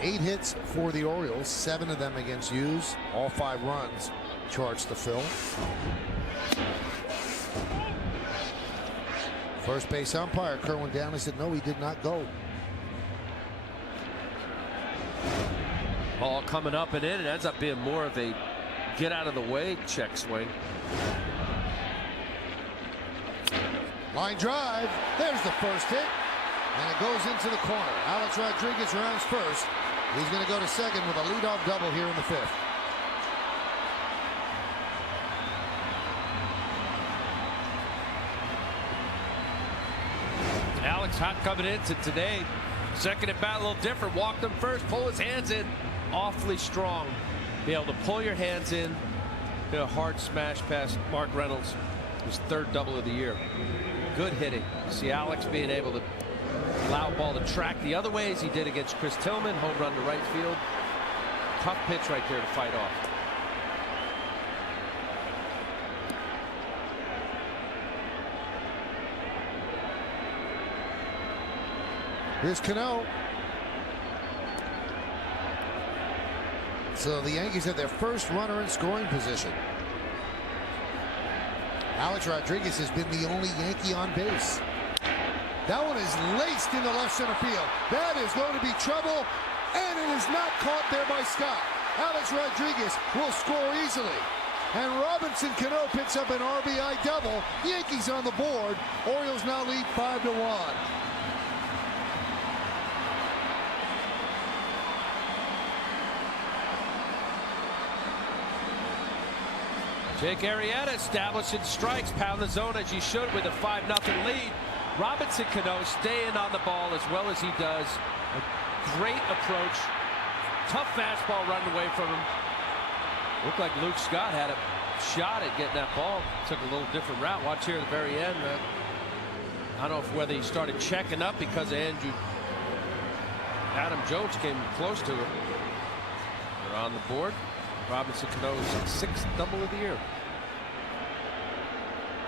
8 hits for the Orioles, 7 of them against Hughes. All 5 runs charged to Phil. First base umpire Kerwin Downey said no, he did not go. Ball coming up and in. It ends up being more of a get out of the way check swing. Line drive. There's the first hit. And it goes into the corner. Alex Rodriguez rounds first. He's going to go to second with a leadoff double here in the 5th. Alex hot coming into today. Second at bat a little different. Walked him first. Pull his hands in. Awfully strong. Be able to pull your hands in. Hit a hard smash past Mark Reynolds. His 3rd double of the year. Good hitting. See Alex being able to allow ball to track the other way as he did against Chris Tillman. Home run to right field. Tough pitch right there to fight off. Here's Cano. So the Yankees have their first runner in scoring position. Alex Rodriguez has been the only Yankee on base. That one is laced into left center field. That is going to be trouble, and it is not caught there by Scott. Alex Rodriguez will score easily. And Robinson Cano picks up an RBI double. Yankees on the board. Orioles now lead 5-1. Jake Arrieta establishing strikes, pound the zone as you should with a 5-0 lead. Robinson Cano staying on the ball as well as he does. A great approach. Tough fastball running away from him. Looked like Luke Scott had a shot at getting that ball. Took a little different route. Watch here at the very end. I don't know whether he started checking up because of Adam Jones came close to him. They're on the board. Robinson Cano's 6th double of the year.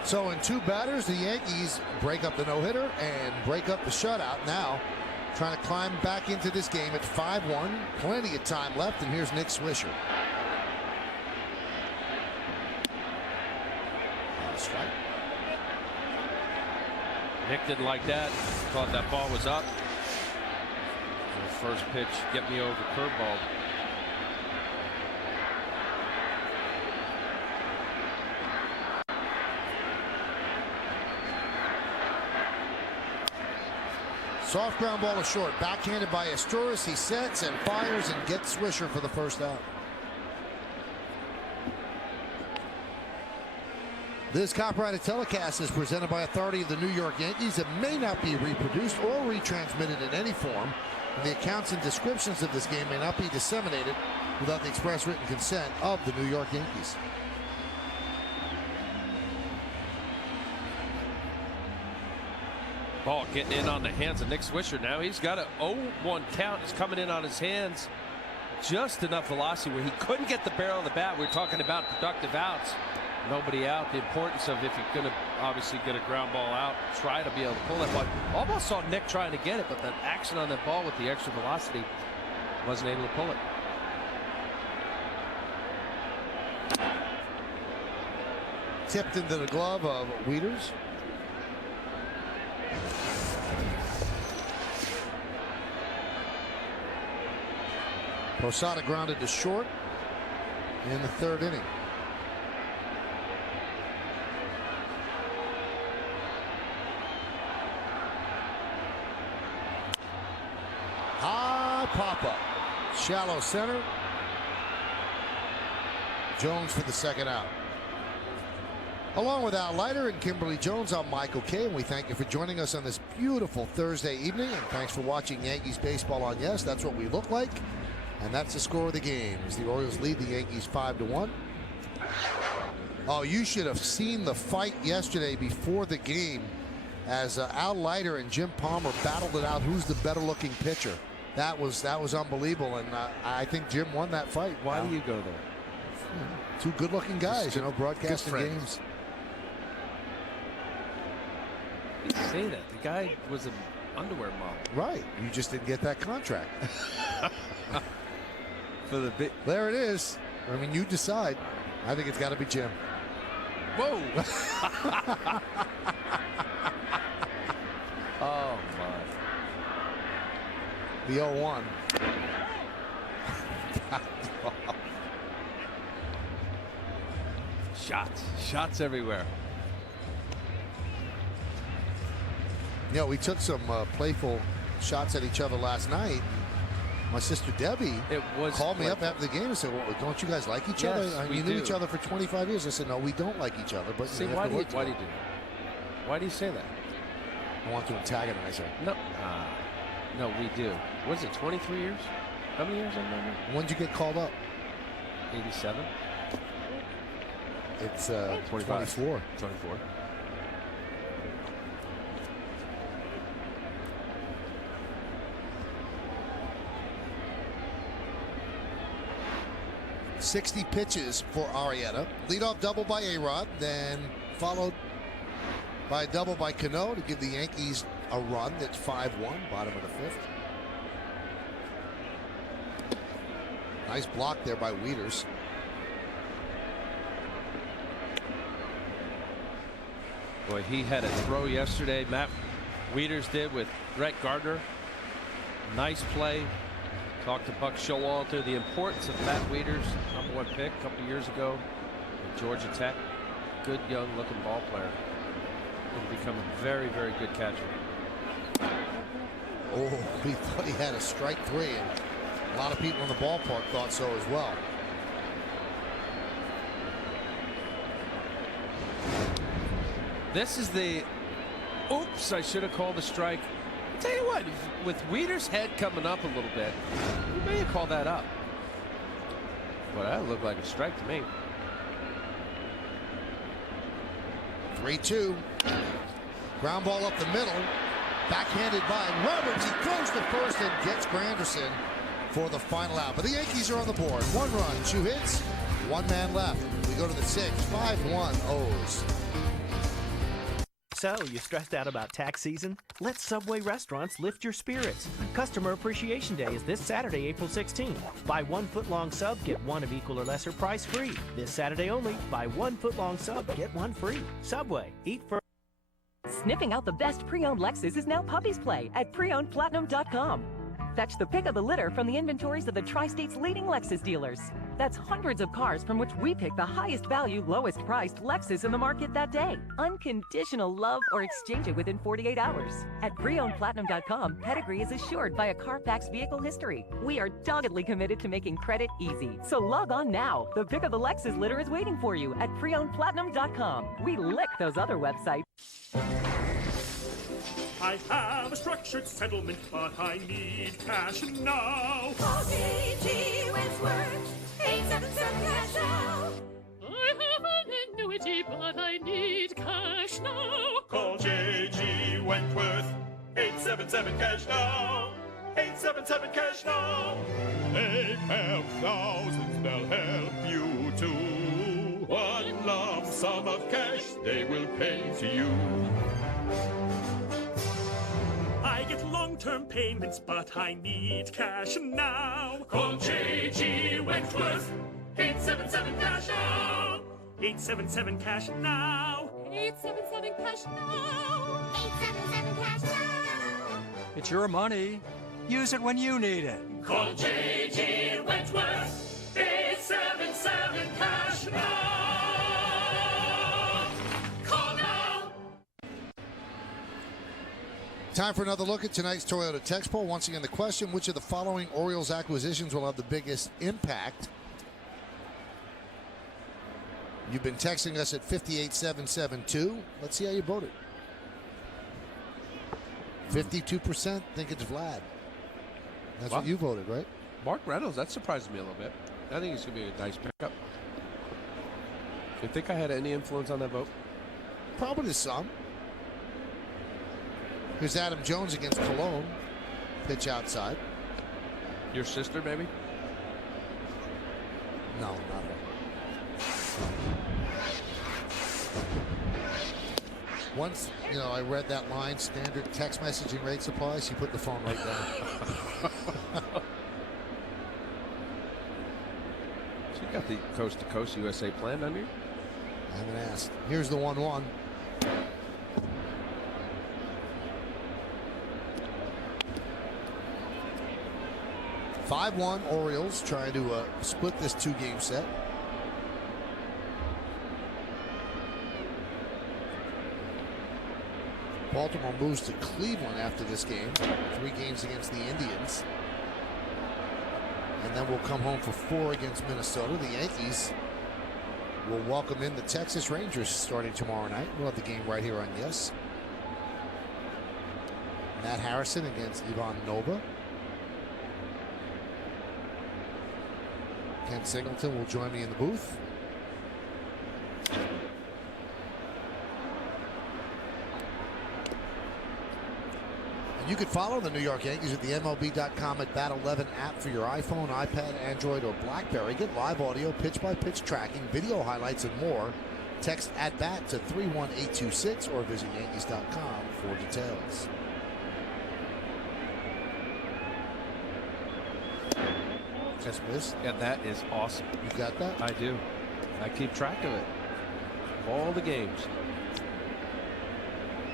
So in 2 batters, the Yankees break up the no-hitter and break up the shutout. Now trying to climb back into this game at 5-1. Plenty of time left, and here's Nick Swisher. Strike. Nick didn't like that. Thought that ball was up. The first pitch, get me over curveball. Soft ground ball to short. Backhanded by Asturias. He sets and fires and gets Swisher for the first out. This copyrighted telecast is presented by authority of the New York Yankees. It may not be reproduced or retransmitted in any form. The accounts and descriptions of this game may not be disseminated without the express written consent of the New York Yankees. Ball getting in on the hands of Nick Swisher. Now he's got a 0-1 count. It's coming in on his hands. Just enough velocity where he couldn't get the barrel of the bat. We're talking about productive outs. Nobody out. The importance of, if you're going to obviously get a ground ball out, try to be able to pull that ball. Almost saw Nick trying to get it, but that action on that ball with the extra velocity wasn't able to pull it. Tipped into the glove of Wieters. Posada grounded to short in the third inning. High pop-up. Shallow center. Jones for the second out. Along with Al Leiter and Kimberly Jones, I'm Michael Kay, and we thank you for joining us on this beautiful Thursday evening. And thanks for watching Yankees baseball on Yes. That's what we look like. And that's the score of the game as the Orioles lead the Yankees 5-1. Oh, you should have seen the fight yesterday before the game as Al Leiter and Jim Palmer battled it out. Who's the better looking pitcher? That was unbelievable, and I think Jim won that fight. Why do you go there? Two good looking guys, you know, broadcasting games. You say that. The guy was an underwear model. Right. You just didn't get that contract. For the bit. There it is. I mean, you decide. I think it's got to be Jim. Whoa. Oh, my. The 0-1. Shots everywhere. You know, we took some playful shots at each other last night. My sister Debbie called me up after the game and said, well, don't you guys like each other? We knew each other for 25 years. I said, no, we don't like each other. But see, why do you do that? Why do you say that? I want to antagonize her. No. No, we do. What is it, 23 years? How many years on that? When did you get called up? 87. It's 24. 24. .60 pitches for Arrieta. Leadoff double by A-Rod, then followed by a double by Cano to give the Yankees a run. That's 5-1, bottom of the fifth. Nice block there by Wieters. Boy, he had a throw yesterday. Matt Wieters did with Brett Gardner. Nice play. Talked to Buck Showalter. The importance of Matt Wieters, #1 pick a couple years ago at Georgia Tech. Good young looking ball player. Going to become a very, very good catcher. Oh, we thought he had a strike three, and a lot of people in the ballpark thought so as well. This is the oops, I should have called the strike. I'll tell you what, with Wieters' head coming up a little bit, you may have called that up. Well, that looked like a strike to me. 3-2. Ground ball up the middle. Backhanded by Roberts. He throws to first and gets Granderson for the final out. But the Yankees are on the board. 1 run, 2 hits, 1 man left. We go to the 6th. 5-1 O's. So, you stressed out about tax season? Let Subway restaurants lift your spirits. Customer Appreciation Day is this Saturday, April 16th. Buy 1 foot-long sub, get 1 of equal or lesser price free. This Saturday only, buy 1 foot-long sub, get 1 free. Subway, eat for... Sniffing out the best pre-owned Lexus is now puppy's play at preownedplatinum.com. Fetch the pick of the litter from the inventories of the Tri-State's leading Lexus dealers. That's hundreds of cars from which we pick the highest value, lowest priced Lexus in the market that day. Unconditional love or exchange it within 48 hours. At preownedplatinum.com, pedigree is assured by a Carfax vehicle history. We are doggedly committed to making credit easy. So log on now. The pick of the Lexus litter is waiting for you at preownedplatinum.com. We lick those other websites. I have a structured settlement, but I need cash now. Call J.G. Wentworth, 877 cash now. I have an annuity, but I need cash now. Call J.G. Wentworth, 877 cash now. 877 cash now. They help thousands, they'll help you too. One lump sum of cash they will pay to you. I get long-term payments, but I need cash now. Call J.G. Wentworth. 877 cash now. 877 cash now. 877 cash now. 877 cash now. It's your money. Use it when you need it. Call J.G. Wentworth. 877 cash now. Call now. Time for another look at tonight's Toyota Text Poll. Once again, the question, which of the following Orioles acquisitions will have the biggest impact? You've been texting us at 58772. Let's see how you voted. 52% think it's Vlad. That's what you voted, right? Mark Reynolds, that surprised me a little bit. I think he's going to be a nice pickup. Do you think I had any influence on that vote? Probably some. Here's Adam Jones against Cologne. Pitch outside. Your sister, maybe? No, not her. Once, I read that line, standard text messaging rate supply, she put the phone right down. So you got the coast-to-coast USA plan on you? I haven't asked. Here's the 1-1. (5-1) Orioles trying to split this two-game set. Baltimore moves to Cleveland after this game. 3 games against the Indians. And then we'll come home for 4 against Minnesota. The Yankees will welcome in the Texas Rangers starting tomorrow night. We'll have the game right here on Yes. Matt Harrison against Ivan Nova. Ken Singleton will join me in the booth. You can follow the New York Yankees at the MLB.com at Bat11 app for your iPhone, iPad, Android, or BlackBerry. Get live audio, pitch-by-pitch tracking, video highlights, and more. Text at-bat to 31826 or visit Yankees.com for details. That's missed. Yeah, that is awesome. You got that? I do. I keep track of it. All the games.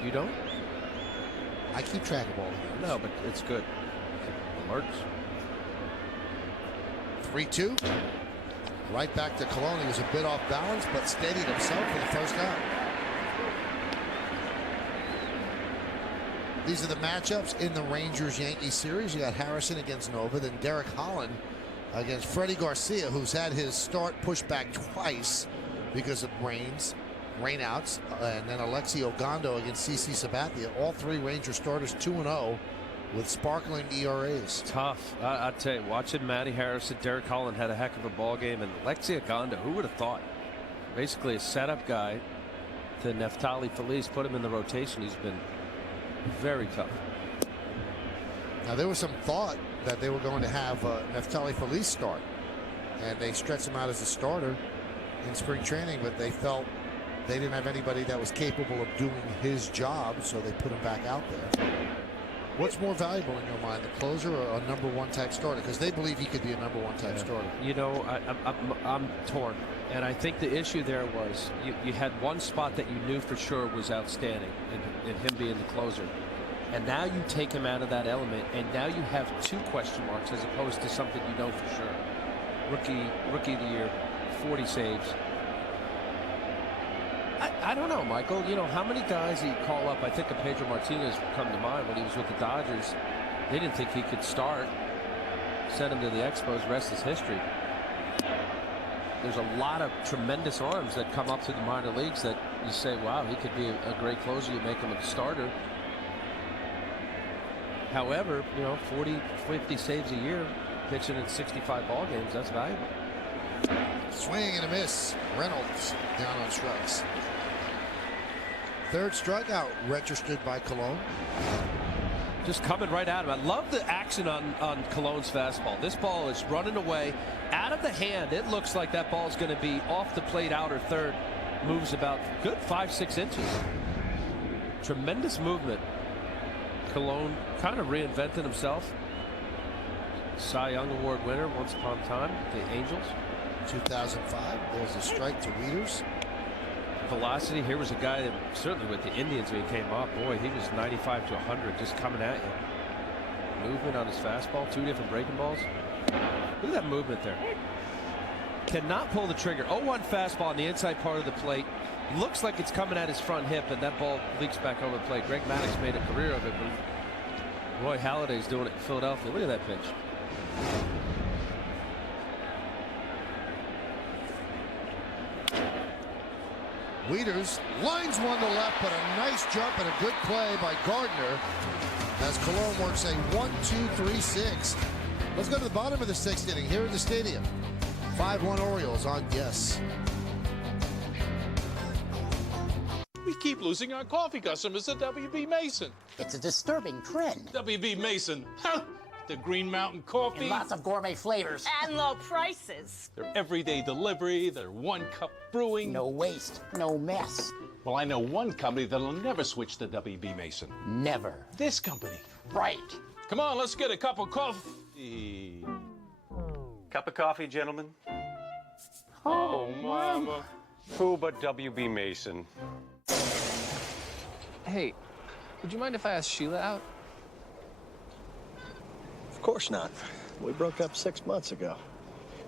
You don't? I keep track of all of them. No, but it's good. Alerts. 3-2. Right back to Cologne. He was a bit off balance, but steadied himself for the first out. These are the matchups in the Rangers-Yankees series. You got Harrison against Nova, then Derek Holland against Freddie Garcia, who's had his start pushed back twice because of rainouts, and then Alexi Ogando against CC Sabathia. All 3 Ranger starters 2-0 with sparkling ERAs. Tough. I tell you, watching Matty Harrison, Derek Holland had a heck of a ball game, and Alexi Ogando, who would have thought? Basically a setup guy to Neftali Feliz, put him in the rotation. He's been very tough. Now there was some thought that they were going to have Neftali Feliz start, and they stretched him out as a starter in spring training, but they felt they didn't have anybody that was capable of doing his job, so they put him back out there. What's more valuable in your mind, the closer or a #1 type starter? Because they believe he could be a #1 type starter. I'm torn, and I think the issue there was you had one spot that you knew for sure was outstanding in him being the closer, and now you take him out of that element, and now you have 2 question marks as opposed to something you know for sure. Rookie of the year, 40 saves. I don't know, Michael. How many guys he call up? I think of Pedro Martinez come to mind when he was with the Dodgers. They didn't think he could start. Sent him to the Expos. Rest is history. There's a lot of tremendous arms that come up through the minor leagues that you say, wow, he could be a great closer. You make him a starter. However, 40, 50 saves a year, pitching in 65 ball games, that's valuable. Swing and a miss. Reynolds down on strikes. 3rd strikeout registered by Cologne. Just coming right at him. I love the action on Cologne's fastball. This ball is running away out of the hand. It looks like that ball is going to be off the plate, outer third. Moves about good 5-6 inches. Tremendous movement. Cologne kind of reinvented himself. Cy Young Award winner once upon a time, the Angels. 2005, there's a strike to Wieters. Velocity, here was a guy that certainly with the Indians when he came up, boy, he was 95 to 100 just coming at you. Movement on his fastball, 2 different breaking balls. Look at that movement there. Cannot pull the trigger. 0-1 fastball on the inside part of the plate. Looks like it's coming at his front hip, and that ball leaks back over the plate. Greg Maddux made a career of it, but Roy Halladay's doing it in Philadelphia. Look at that pitch. Wieters lines one to left, but a nice jump and a good play by Gardner as Cologne works a 1-2-3-6. Let's go to the bottom of the 6th inning here in the stadium. 5-1 Orioles on Yes. We keep losing our coffee customers to W.B. Mason. It's a disturbing trend. W.B. Mason, the Green Mountain Coffee. And lots of gourmet flavors. And low prices. Their everyday delivery, their one-cup brewing. No waste, no mess. Well, I know one company that'll never switch to W.B. Mason. Never. This company. Right. Come on, let's get a cup of coffee. Cup of coffee, gentlemen. Oh, Mama. Who but W.B. Mason? Hey, would you mind if I asked Sheila out? Of course not. We broke up 6 months ago.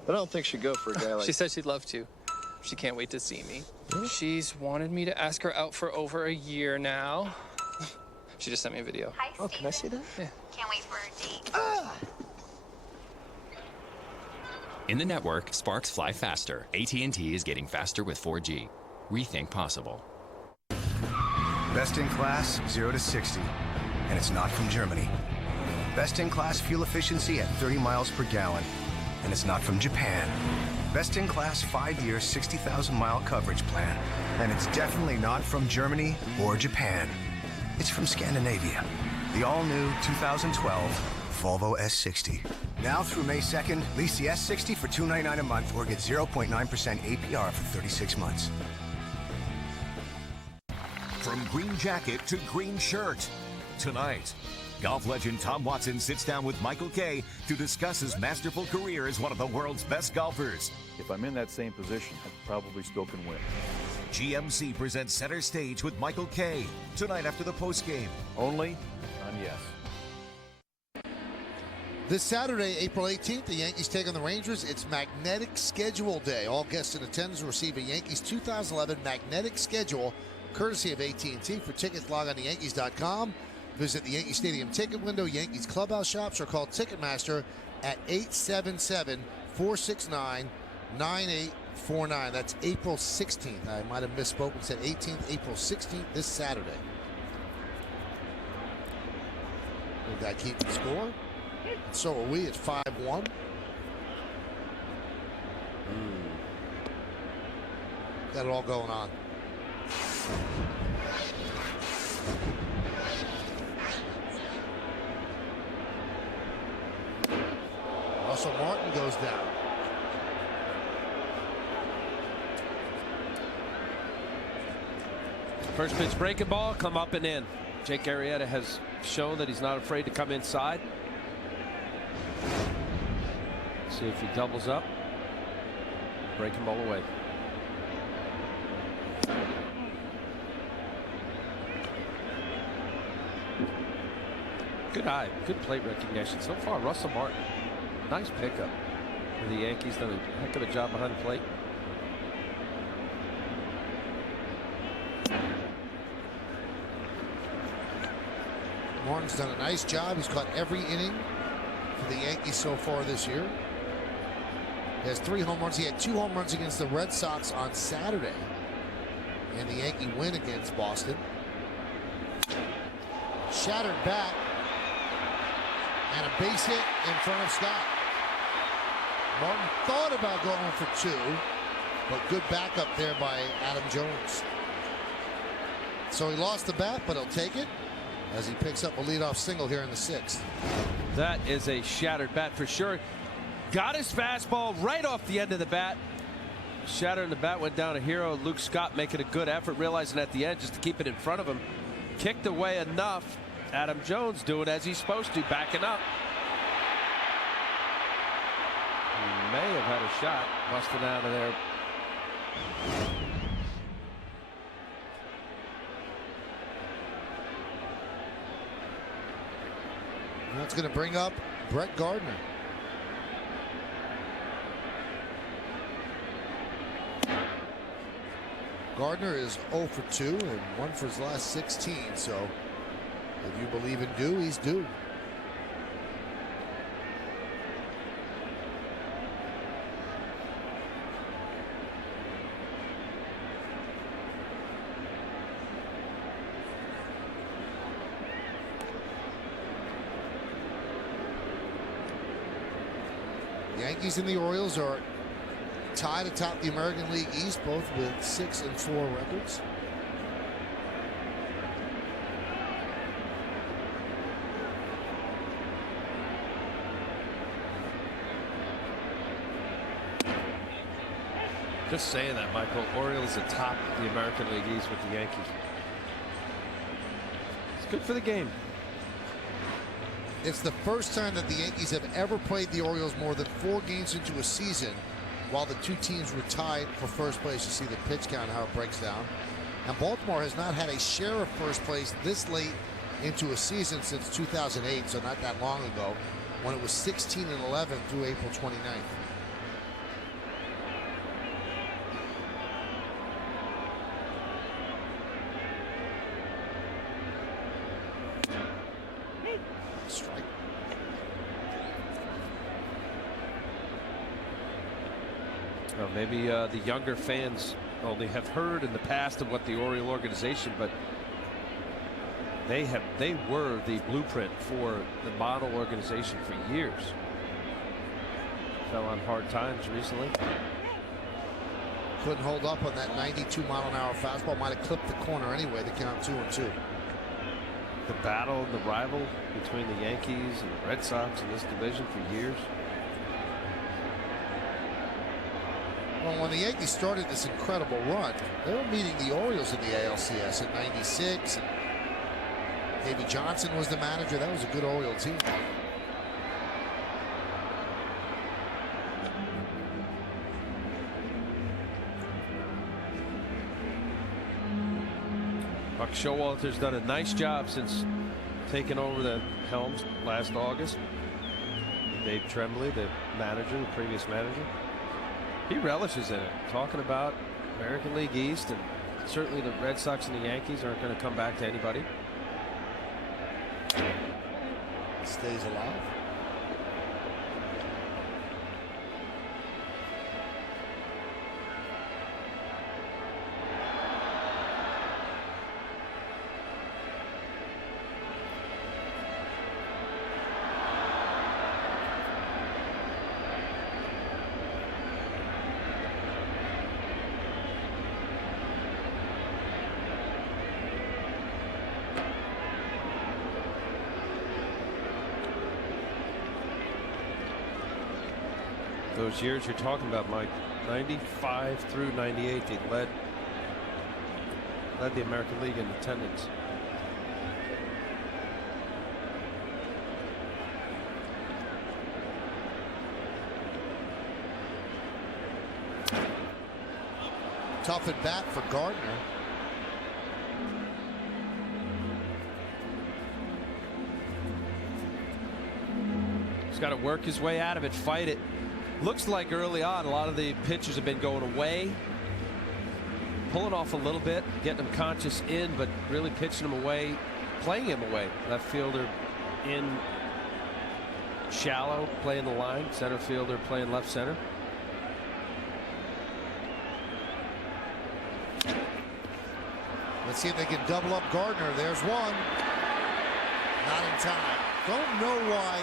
But I don't think she'd go for a guy like... She said she'd love to. She can't wait to see me. She's wanted me to ask her out for over a year now. She just sent me a video. Hi, Steve. Oh, can I see that? Yeah. Can't wait for a date. In the network, sparks fly faster. AT&T is getting faster with 4G. Rethink possible. Best in class, 0 to 60. And it's not from Germany. Best in class fuel efficiency at 30 miles per gallon. And it's not from Japan. Best in class 5-year, 60,000 mile coverage plan. And it's definitely not from Germany or Japan. It's from Scandinavia. The all-new 2012 Volvo S60. Now through May 2nd, lease the S60 for $299 a month or get 0.9% APR for 36 months. From green jacket to green shirt. Tonight, golf legend Tom Watson sits down with Michael Kay to discuss his masterful career as one of the world's best golfers. If I'm in that same position, I probably still can win. GMC presents Center Stage with Michael Kay tonight after the postgame. Only on Yes. This Saturday, April 18th, the Yankees take on the Rangers. It's Magnetic Schedule Day. All guests in attendance will receive a Yankees 2011 Magnetic Schedule, courtesy of AT&T. For tickets, log on to Yankees.com. Visit the Yankee Stadium ticket window, Yankees clubhouse shops, or call Ticketmaster at 877-469-9849. That's April 16th. I might have misspoken, said 18th, April 16th, this Saturday. Will that keep the score? And so are we. It's 5-1. Got it all going on. Russell Martin goes down. First pitch breaking ball, come up and in. Jake Arrieta has shown that he's not afraid to come inside. See if he doubles up. Breaking ball away. Good eye, good plate recognition. So far, Russell Martin, nice pickup for the Yankees. Done a heck of a job behind the plate. Martin's done a nice job. He's caught every inning for the Yankees so far this year. He has 3 home runs. He had 2 home runs against the Red Sox on Saturday. And the Yankee win against Boston. Shattered bat. And a base hit in front of Scott. Martin thought about going for 2, but good backup there by Adam Jones. So he lost the bat, but he'll take it. as he picks up a leadoff single here in the 6th. That is a shattered bat for sure. Got his fastball right off the end of the bat. Shattering the bat, went down a hero. Luke Scott making a good effort, realizing at the end just to keep it in front of him. Kicked away enough. Adam Jones doing as he's supposed to, backing up. He may have had a shot, busting out of there. That's going to bring up Brett Gardner. Gardner is 0 for 2 and 1 for his last 16. So if you believe in due, he's due. Yankees and the Orioles are tied atop the American League East, both with 6-4 records. Just saying that, Michael. Orioles atop the American League East with the Yankees. It's good for the game. It's the first time that the Yankees have ever played the Orioles more than 4 games into a season while the two teams were tied for first place. You see the pitch count, how it breaks down. And Baltimore has not had a share of first place this late into a season since 2008, so not that long ago, when it was 16-11 through April 29th. Strike. Well, maybe the younger fans only have heard in the past of what the Oriole organization, but they were the blueprint for the model organization for years. Fell on hard times recently. Couldn't hold up on that 92-mile-an-hour fastball. Might have clipped the corner anyway. The count 2-2. The battle, the rival between the Yankees and the Red Sox in this division for years. Well, when the Yankees started this incredible run, they were meeting the Orioles in the ALCS in '96. Davey Johnson was the manager. That was a good Oriole team. Buck Showalter's done a nice job since taking over the helm last August. Dave Tremblay, the manager, the previous manager, he relishes in it, talking about American League East, and certainly the Red Sox and the Yankees aren't going to come back to anybody. Stays alive. Those years you're talking about, Mike, 95 through 98, they led the American League in attendance. Tough at bat for Gardner. He's got to work his way out of it, fight it. Looks like early on a lot of the pitchers have been going away, pulling off a little bit, getting them conscious in, but really pitching them away, playing him away. Left fielder in shallow, playing the line. Center fielder playing left center. Let's see if they can double up Gardner. There's one. Not in time. Don't know why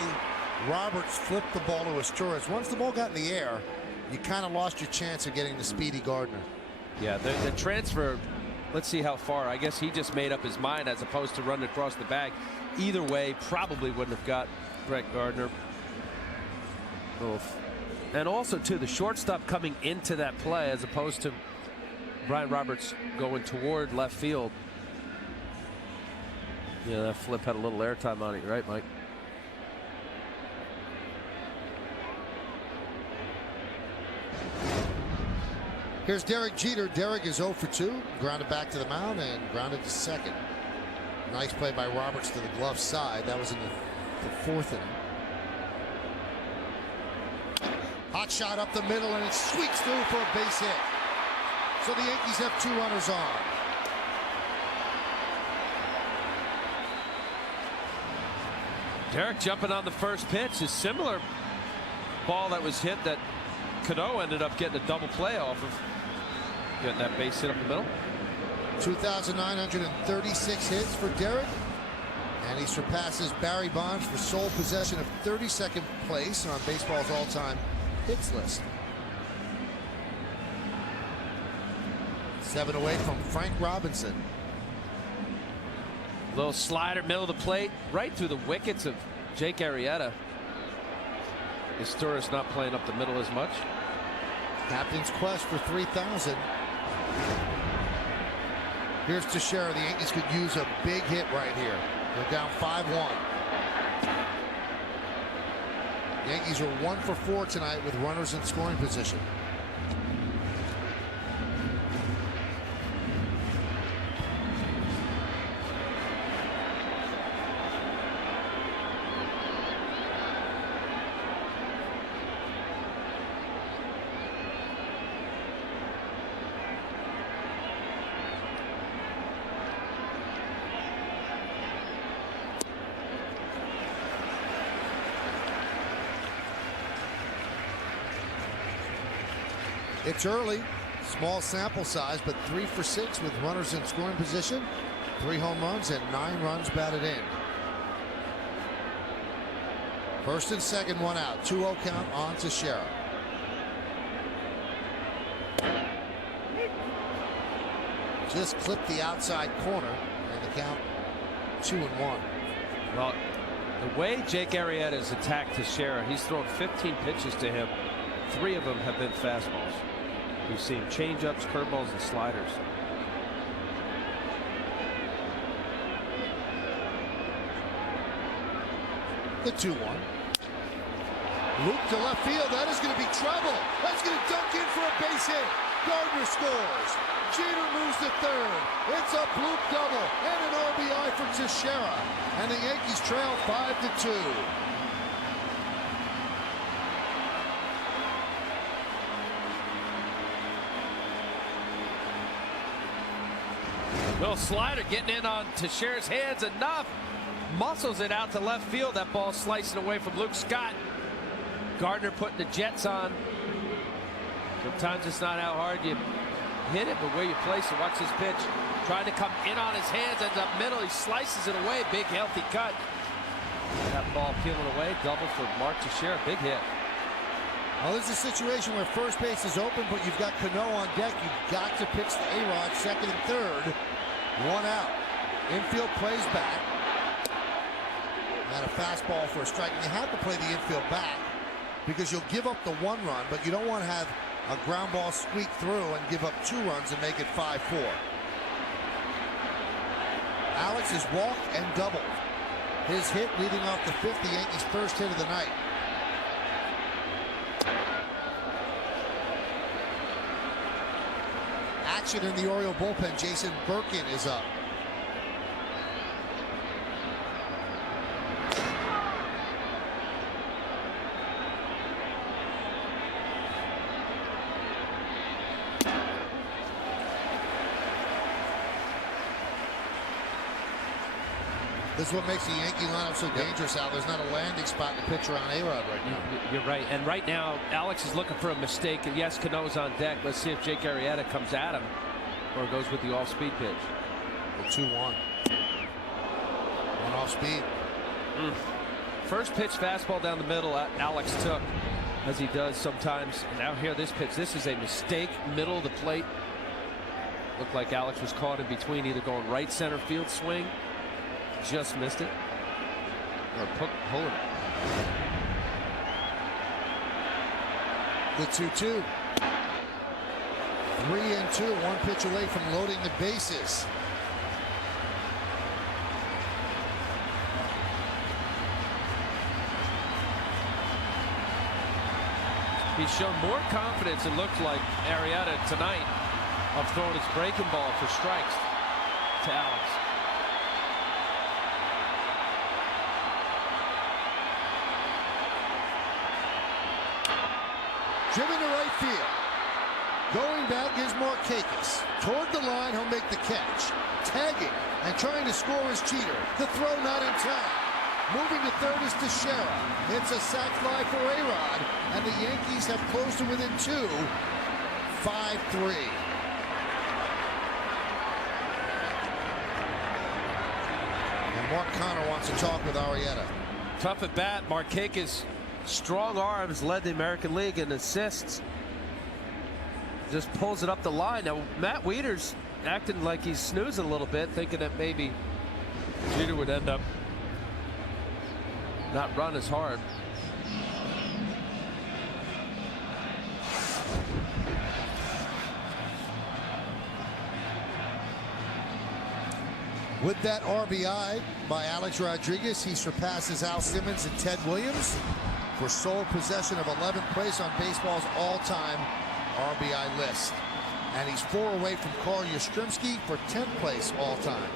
Roberts flipped the ball to Asturias. Once the ball got in the air, you kind of lost your chance of getting the speedy Gardner. Yeah, the transfer Let's see how far. I guess he just made up his mind as opposed to running across the bag. Either way, probably wouldn't have got Brett Gardner. Oof. And also, too, the shortstop coming into that play as opposed to Brian Roberts going toward left field. Yeah, that flip had a little airtime on it, right, Mike? Here's Derek Jeter. Derek is 0 for 2. Grounded back to the mound and grounded to second. Nice play by Roberts to the glove side. That was in the fourth inning. Hot shot up the middle, and it sweeps through for a base hit. So the Yankees have 2 runners on. Derek jumping on the first pitch. A similar ball that was hit that Cano ended up getting a double play off of. Getting that base hit up the middle. 2,936 hits for Derek. And he surpasses Barry Bonds for sole possession of 32nd place on baseball's all-time hits list. 7 away from Frank Robinson. Little slider, middle of the plate, right through the wickets of Jake Arrieta. Istura's not playing up the middle as much. Captain's quest for 3,000. Here's Teixeira. The Yankees could use a big hit right here. They're down 5-1. Yankees are 1 for 4 tonight with runners in scoring position. It's early, small sample size, but 3 for 6 with runners in scoring position. 3 home runs and 9 runs batted in. First and second, 1 out. 2-0 count on Teixeira. Just clipped the outside corner, and the count 2-1. Well, the way Jake Arrieta has attacked Teixeira, he's thrown 15 pitches to him. 3 of them have been fastballs. We've seen changeups, curveballs, and sliders. The 2-1. Loop to left field. That is going to be trouble. That's going to dunk in for a base hit. Gardner scores. Jeter moves to third. It's a bloop double and an RBI for Teixeira. And the Yankees trail 5-2. Little slider getting in on Teixeira's hands enough. Muscles it out to left field. That ball slicing away from Luke Scott. Gardner putting the Jets on. Sometimes it's not how hard you hit it, but where you place it. Watch this pitch. Trying to come in on his hands, ends up middle. He slices it away. Big healthy cut. That ball peeling away. Double for Mark Teixeira. Big hit. Well, this is a situation where first base is open, but you've got Cano on deck. You've got to pitch the A-Rod second and third. 1 out. Infield plays back. And a fastball for a strike. And you have to play the infield back because you'll give up the 1 run, but you don't want to have a ground ball squeak through and give up 2 runs and make it 5-4. Alex has walked and doubled. His hit leading off the 5th, the Yankees' first hit of the night. Action in the Oriole bullpen. Jason Birkin is up. This is what makes the Yankee lineup so dangerous, Al. There's not a landing spot to pitch around A-Rod right now. You're right. And right now, Alex is looking for a mistake. And yes, Cano's on deck. Let's see if Jake Arrieta comes at him or goes with the off-speed pitch. The 2-1. 1 off-speed. First pitch fastball down the middle. Alex took, as he does sometimes. And now here, this pitch. This is a mistake. Middle of the plate. Looked like Alex was caught in between, either going right center field swing, just missed it, or pulling it. The 2-2. 3-2, one pitch away from loading the bases. He's shown more confidence, it looked like, Arrieta tonight, of throwing his breaking ball for strikes to Alex. Driven to right field. Going back is Markakis. Toward the line, he'll make the catch. Tagging and trying to score his cheater. The throw not in time. Moving to third is Teixeira. It's a sac fly for A-Rod, and the Yankees have closed to within 2. 5-3. And Mark Connor wants to talk with Arrieta. Tough at bat. Markakis, strong arms, led the American League in assists. Just pulls it up the line. Now, Matt Wieters acting like he's snoozing a little bit, thinking that maybe Jeter would end up not run as hard. With that RBI by Alex Rodriguez, he surpasses Al Simmons and Ted Williams for sole possession of 11th place on baseball's all-time RBI list. And he's 4 away from Carl Yastrzemski for 10th place all-time.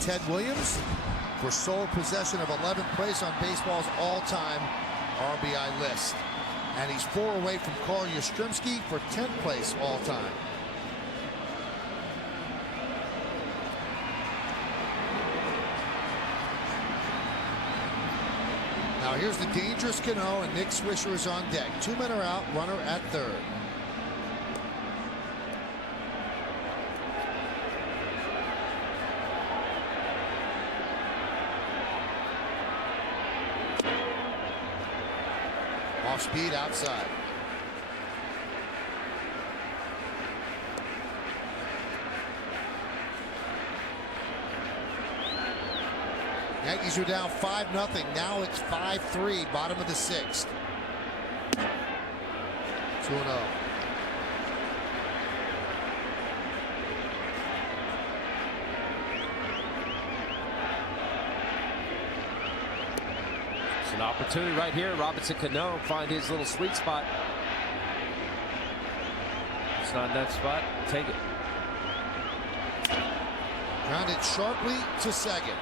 Ted Williams for sole possession of 11th place on baseball's all-time RBI list. And he's 4 away from Carl Yastrzemski for 10th place all-time. Now here's the dangerous Cano, and Nick Swisher is on deck. 2 men are out, runner at third. Off speed outside. Yankees are down 5-0. Now it's 5-3, bottom of the 6th. 2-0. It's an opportunity right here. Robinson Cano find his little sweet spot. It's not in that spot. Take it. Grounded sharply to second.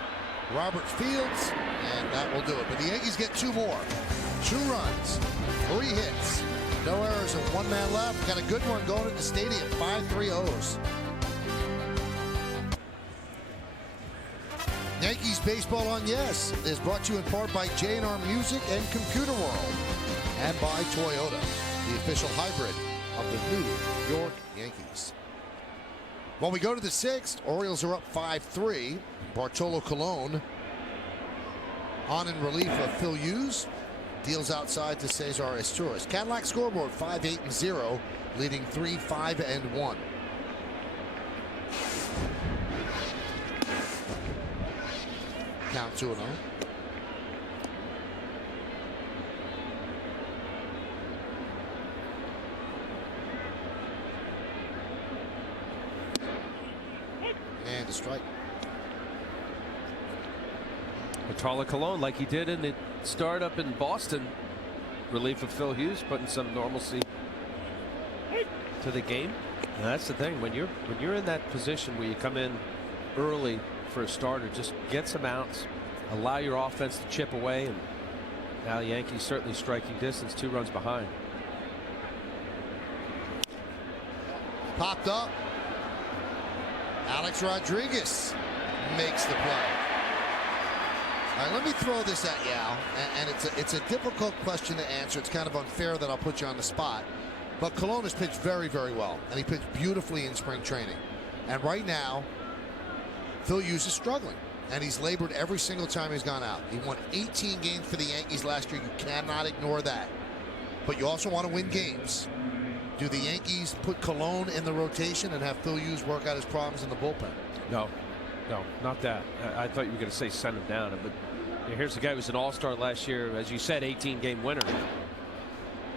Robert Fields, and that will do it. But the Yankees get 2 more. 2 runs, 3 hits, no errors, and 1 man left. Got a good one going at the stadium. 5-3 O's. Yankees Baseball on Yes is brought to you in part by J&R Music and Computer World, and by Toyota, the official hybrid of the New York Yankees. When we go to the 6th, Orioles are up 5-3. Bartolo Colon on in relief of Phil Hughes. Deals outside to Cesar Esteuras. Cadillac scoreboard 5-8-0, leading 3-5-1. Count 2-0. And a strike. Bartolo Colon, like he did in the start up in Boston, relief of Phil Hughes, putting some normalcy to the game. And that's the thing, when you're in that position where you come in early for a starter, just get some outs, allow your offense to chip away, and now the Yankees certainly striking distance, 2 runs behind. Popped up. Alex Rodriguez makes the play. All right, let me throw this at you, Al, and it's a difficult question to answer. It's kind of unfair that I'll put you on the spot. But Colon has pitched very, very well, and he pitched beautifully in spring training. And right now, Phil Hughes is struggling, and he's labored every single time he's gone out. He won 18 games for the Yankees last year. You cannot ignore that. But you also want to win games. Do the Yankees put Colon in the rotation and have Phil Hughes work out his problems in the bullpen? No, not that. I thought you were going to say send him down, but here's the guy who was an all-star last year, as you said, 18-game winner.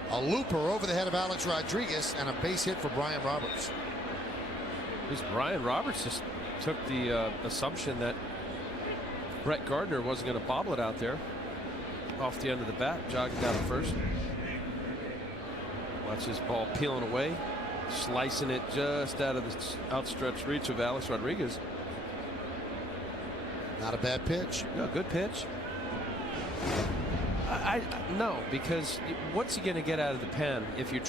A looper over the head of Alex Rodriguez and a base hit for Brian Roberts. Brian Roberts just took the assumption that Brett Gardner wasn't going to bobble it out there off the end of the bat, jogging down to first. Watch his ball peeling away, slicing it just out of the outstretched reach of Alex Rodriguez. Not a bad pitch. No, good pitch. No, because what's he going to get out of the pen if you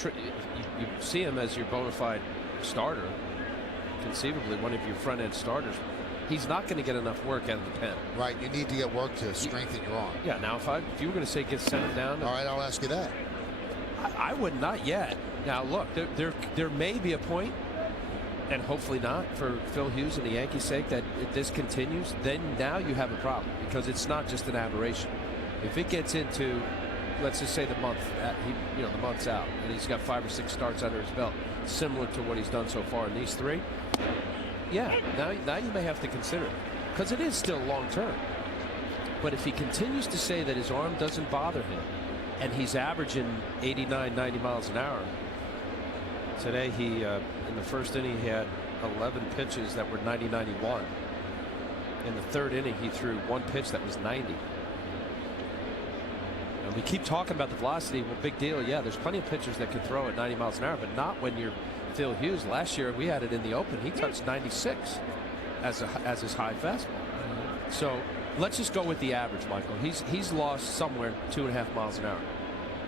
see him as your bona fide starter, conceivably one of your front end starters? He's not going to get enough work out of the pen. Right, you need to get work to strengthen your arm. Yeah, now if you were going to say get sent him down. All right, I'll ask you that. I would not yet. Now look, there may be a point, and hopefully not for Phil Hughes and the Yankees' sake, that if this continues, then now you have a problem, because it's not just an aberration. If it gets into, let's just say the month's out, and he's got 5 or 6 starts under his belt, similar to what he's done so far in these 3, yeah, now you may have to consider it, because it is still long term. But if he continues to say that his arm doesn't bother him, and he's averaging 89, 90 miles an hour. Today, he in the first inning, he had 11 pitches that were 90-91. In the third inning, he threw 1 pitch that was 90. And we keep talking about the velocity. Well, big deal. Yeah, there's plenty of pitchers that can throw at 90 miles an hour, but not when you're Phil Hughes. Last year, we had it in the open. He touched 96 as his high fastball. So let's just go with the average, Michael. He's lost somewhere 2.5 miles an hour.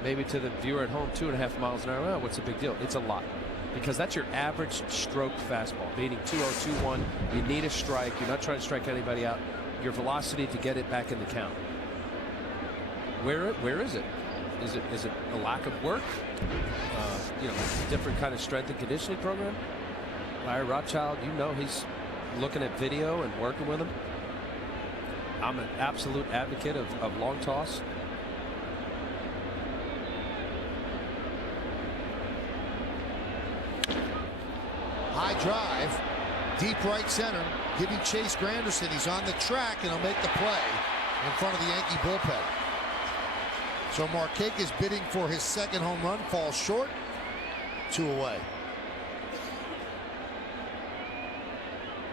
Maybe to the viewer at home, 2.5 miles an hour. Well, what's the big deal? It's a lot. Because that's your average stroke fastball, meaning 2-0, 2-1. You need a strike. You're not trying to strike anybody out. Your velocity to get it back in the count. Where is it? Is it a lack of work? Different kind of strength and conditioning program? Larry Rothschild, he's looking at video and working with him. I'm an absolute advocate of long toss. High drive, deep right center, giving Chase Granderson. He's on the track, and he'll make the play in front of the Yankee bullpen. So Markakis bidding for his second home run, falls short, 2 away.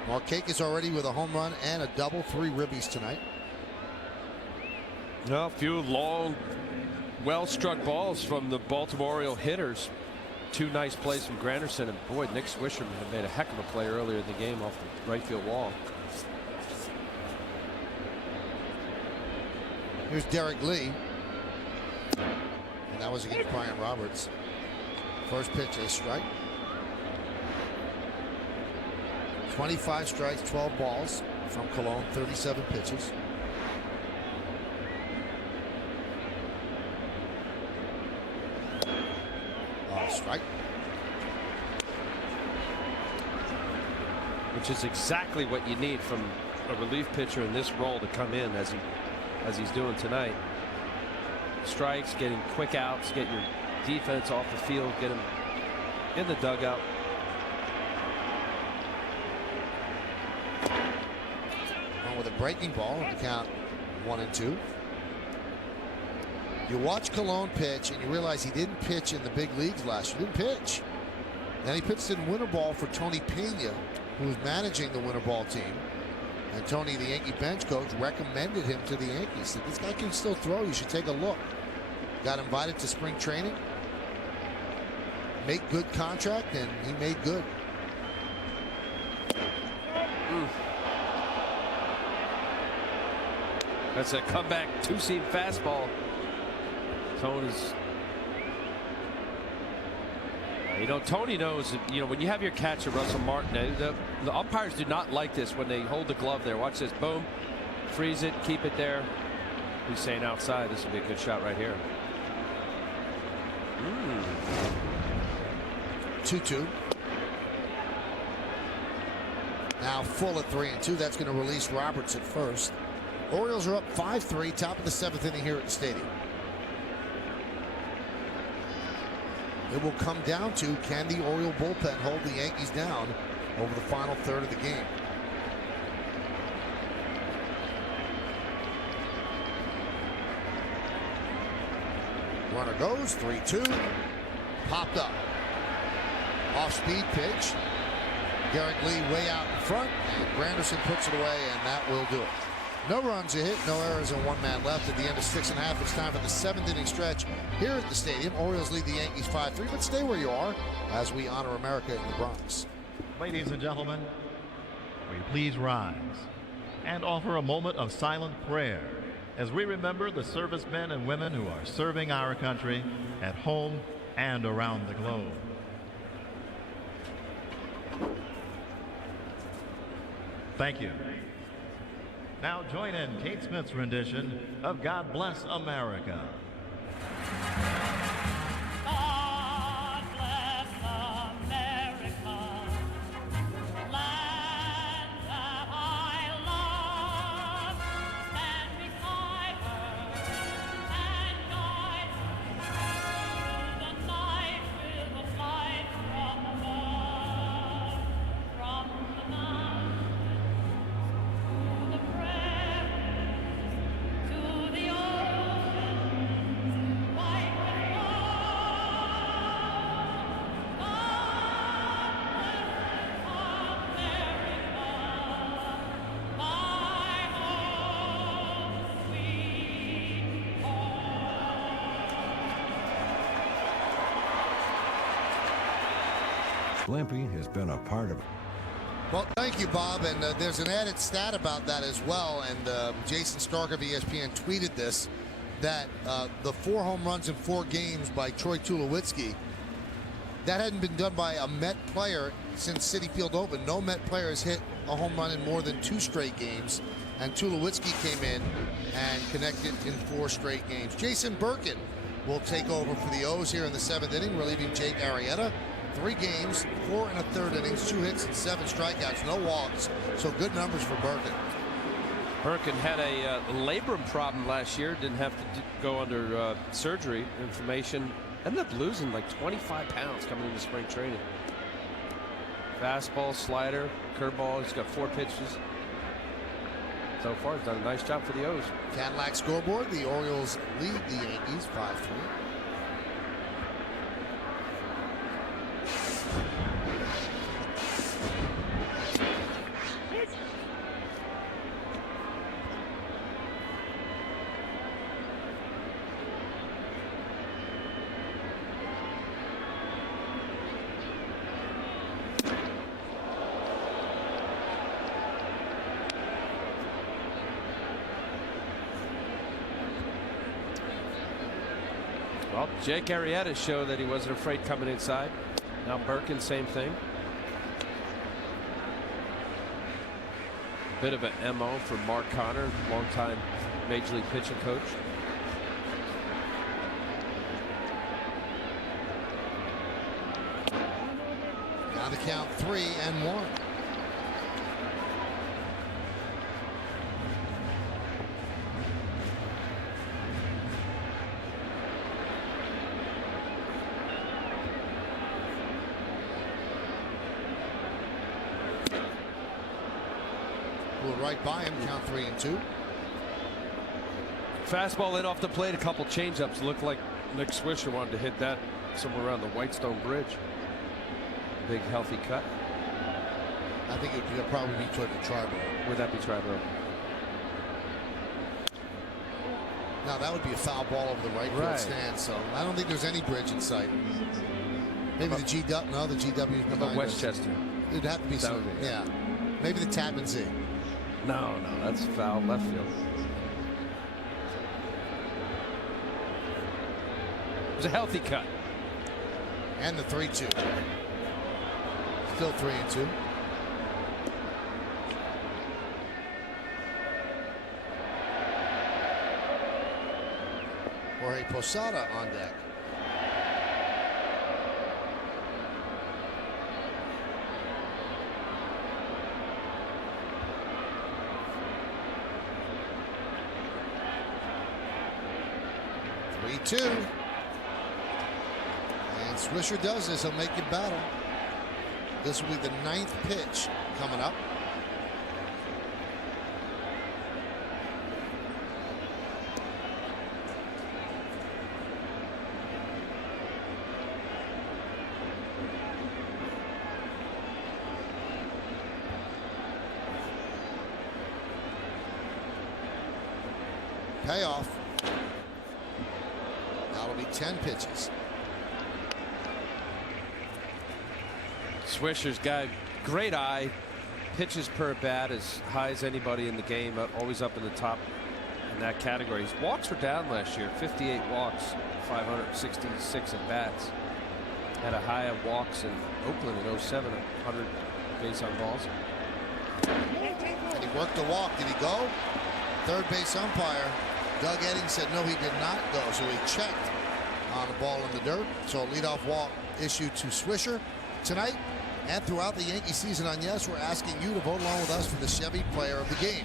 Markakis already with a home run and a double, 3 ribbies tonight. A few long, well-struck balls from the Baltimore Oriole hitters. 2 nice plays from Granderson, and boy, Nick Swisher had made a heck of a play earlier in the game off the right field wall. Here's Derek Lee, and that was against Brian Roberts. First pitch, a strike. 25 strikes, 12 balls from Cologne, 37 pitches. Strike. Which is exactly what you need from a relief pitcher in this role to come in as he's doing tonight. Strikes, getting quick outs, get your defense off the field, get him in the dugout. On with a breaking ball, the count 1-2. You watch Cologne pitch and you realize he didn't pitch in the big leagues last year. Didn't pitch. Then he pitched in winter ball for Tony Pena, who was managing the winter ball team. And Tony, the Yankee bench coach, recommended him to the Yankees. Said, this guy can still throw. You should take a look. Got invited to spring training. Make good contract, and he made good. That's a comeback 2-seam fastball. Tony's, Tony knows, when you have your catcher, Russell Martin, the umpires do not like this when they hold the glove there. Watch this. Boom. Freeze it. Keep it there. He's saying outside. This would be a good shot right here. 2-2. Now full at 3-2. That's going to release Roberts at first. Orioles are up 5-3, top of the 7th inning here at the stadium. It will come down to, can the Oriole bullpen hold the Yankees down over the final third of the game? Runner goes, 3-2. Popped up. Off-speed pitch. Derek Lee way out in front, and Granderson puts it away, and that will do it. No runs a hit, no errors, and 1 man left at the end of 6.5. It's time for the 7th inning stretch here at the stadium. Orioles lead the Yankees 5-3, but stay where you are as we honor America in the Bronx. Ladies and gentlemen, will you please rise and offer a moment of silent prayer as we remember the servicemen and women who are serving our country at home and around the globe. Thank you. Now join in Kate Smith's rendition of God Bless America. God bless America, land that I love. Stand beside her and guide her through the night with a light from above, from the mountains to the prairies to the ocean, white with Glamping has been a part of Well, thank you, Bob. And there's an added stat about that as well. And Jason Stark of ESPN tweeted this, that the 4 home runs in 4 games by Troy Tulowitzki, that hadn't been done by a Met player since Citi Field Open. No Met player has hit a home run in more than 2 straight games. And Tulowitzki came in and connected in 4 straight games. Jason Birkin will take over for the O's here in the 7th inning, relieving Jake Arrieta. 3 games, 4 1/3 innings, 2 hits and 7 strikeouts, no walks. So good numbers for Birkin. Birkin had a labrum problem last year. Didn't have to go under surgery. Inflammation. Ended up losing like 25 pounds coming into spring training. Fastball, slider, curveball. He's got 4 pitches. So far, he's done a nice job for the O's. Cadillac scoreboard. The Orioles lead the Yankees 5-3. Well, Jake Arrieta showed that he wasn't afraid coming inside. Now Birkin, same thing. Bit of an MO for Mark Connor, longtime Major League pitching coach. Now the count 3-1. Right by him, count 3-2. Fastball in off the plate, a couple changeups. Looked like Nick Swisher wanted to hit that somewhere around the Whitestone Bridge. Big healthy cut. I think it would probably be toward the tri-ball. Would that be tri-ball? Now that would be a foul ball over the right field stand. So I don't think there's any bridge in sight. Maybe the GW. No, the GW is behind Westchester. It'd have to be some. Yeah. Maybe the Tappan Z. No, that's foul left field. It was a healthy cut. And the 3-2. Still 3-2. Jorge Posada on deck. And Swisher does this. He'll make you battle. This will be the 9th pitch coming up. Payoff. That'll be 10 pitches. Swisher's got great eye, pitches per bat as high as anybody in the game, always up in the top in that category. His walks were down last year, 58 walks, 566 at bats. Had a high of walks in Oakland in 07, 100 base on balls. And he worked the walk. Did he go? Third base umpire Doug Eddings said no, he did not go, so he checked on the ball in the dirt. So a leadoff walk issued to Swisher. Tonight and throughout the Yankee season on Yes, we're asking you to vote along with us for the Chevy Player of the Game.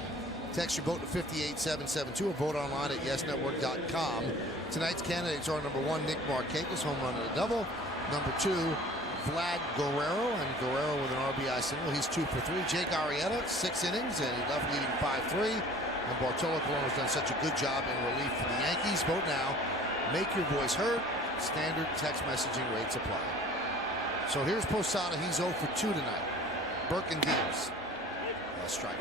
Text your vote to 58772 or vote online at yesnetwork.com. Tonight's candidates are number 1, Nick Markakis, home run and a double. Number 2, Vlad Guerrero, and Guerrero with an RBI single. He's 2 for 3. Jake Arrieta, 6 innings, and he left leading 5-3. And Bartolo Colon has done such a good job in relief for the Yankees. Vote now. Make your voice heard. Standard text messaging rates apply. So here's Posada. He's 0 for 2 tonight. Birkin deals. A strike.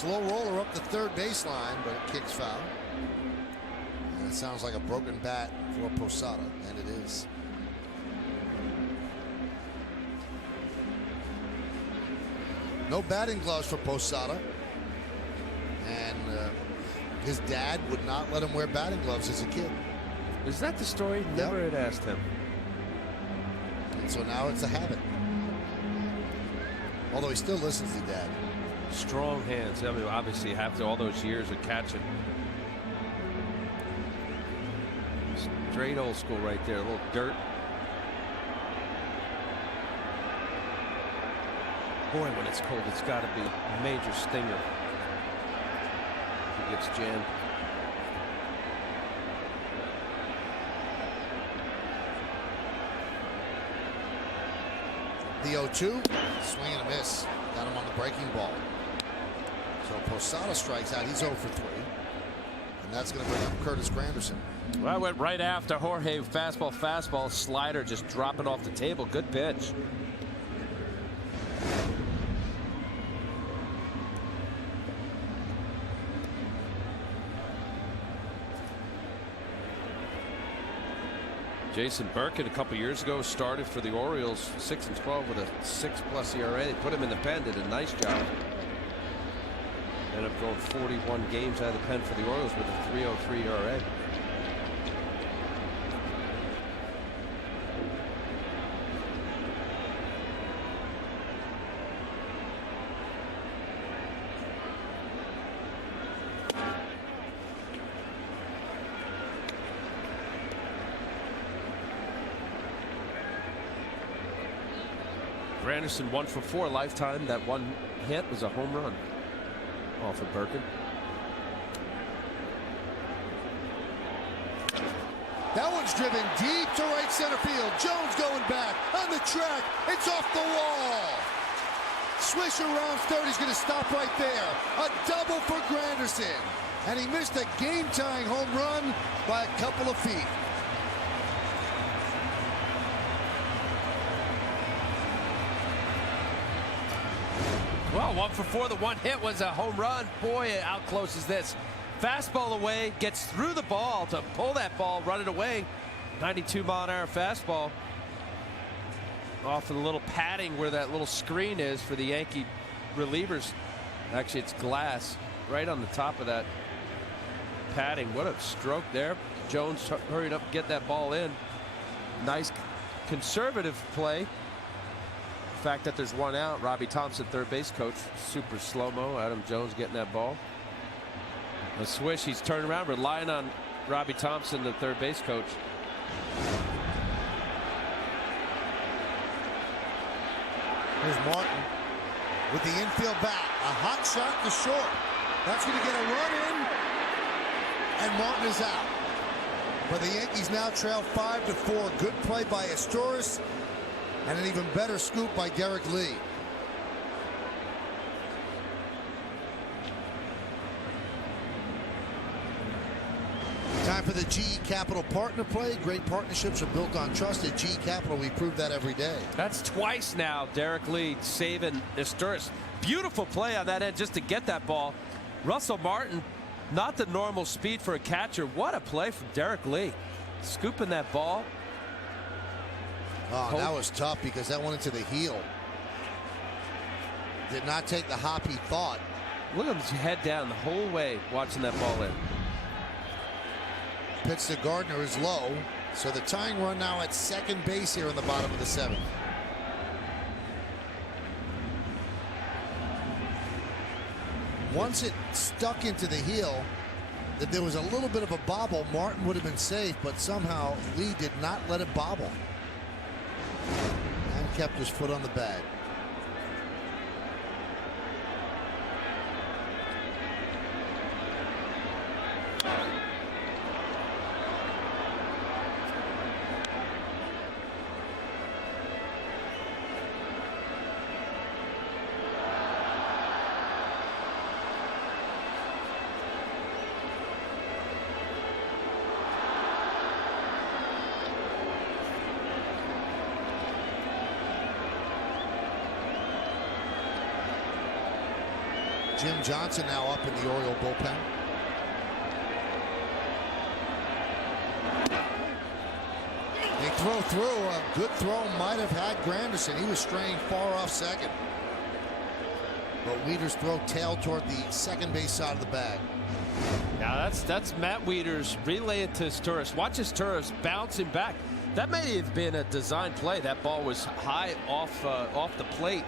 Slow roller up the third baseline, but it kicks foul. And it sounds like a broken bat for Posada, and it is. No batting gloves for Posada. And his dad would not let him wear batting gloves as a kid. Is that the story? Never had asked him. And so now it's a habit. Although he still listens to Dad. Strong hands. I mean, obviously, after all those years of catching. Straight old school right there. A little dirt. Boy, when it's cold, it's got to be a major stinger. He gets jammed. The 0-2, swing and a miss. Got him on the breaking ball. So Posada strikes out. He's 0 for 3. And that's going to bring up Curtis Granderson. Well, I went right after Jorge. Fastball, slider just dropping off the table. Good pitch. Jason Burkett a couple years ago started for the Orioles 6-12 with a 6+ ERA. They put him in the pen, did a nice job. Ended up going 41 games out of the pen for the Orioles with a 3.03 ERA. Granderson 1 for 4 lifetime. That one hit was a home run off of Birkin. That one's driven deep to right center field. Jones going back on the track. It's off the wall. Swisher rounds third. He's going to stop right there. A double for Granderson. And he missed a game-tying home run by a couple of feet. Well, 1 for 4. The one hit was a home run. Boy, how close is this? Fastball away, gets through the ball to pull that ball, run it away. 92-mile-an-hour fastball. Off of the little padding where that little screen is for the Yankee relievers. Actually, it's glass right on the top of that padding. What a stroke there. Jones hurried up, get that ball in. Nice conservative play. The fact that there's one out. Robbie Thompson, third base coach, super slow-mo. Adam Jones getting that ball. A swish, he's turned around, relying on Robbie Thompson, the third base coach. Here's Martin with the infield bat. A hot shot to short. That's going to get a run in, and Martin is out. But the Yankees now trail 5-4. Good play by Astores, and an even better scoop by Derek Lee. Time for the GE Capital Partner Play. Great partnerships are built on trust. At GE Capital, we prove that every day. That's twice now. Derek Lee saving Astures. Beautiful play on that end just to get that ball. Russell Martin, not the normal speed for a catcher. What a play from Derek Lee. Scooping that ball. Oh, that was tough because that went into the heel. Did not take the hop he thought. Look at his head down the whole way watching that ball in. Pitch to Gardner is low. So the tying run now at second base here in the bottom of the seventh. Once it stuck into the heel, that there was a little bit of a bobble, Martin would have been safe, but somehow Lee did not let it bobble. And kept his foot on the bag. Jim Johnson now up in the Oriole bullpen. They throw through. A good throw might have had Granderson. He was straying far off second. But Wieters' throw tailed toward the second base side of the bag. Now that's Matt Wieters relay it to Sturis. Watch Sturis bouncing back. That may have been a design play. That ball was high off the plate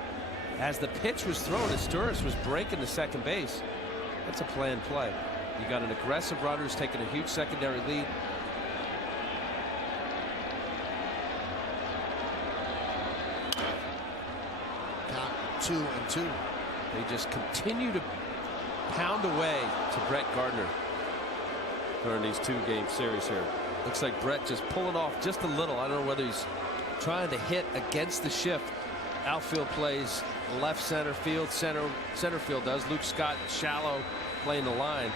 as the pitch was thrown. Sturis was breaking the second base. That's a planned play. You got an aggressive runner who's taking a huge secondary lead. Count 2-2. They just continue to pound away to Brett Gardner during these two-game series here. Looks like Brett just pulling off just a little. I don't know whether he's trying to hit against the shift. Outfield plays left center field, center field does. Luke Scott shallow playing the line.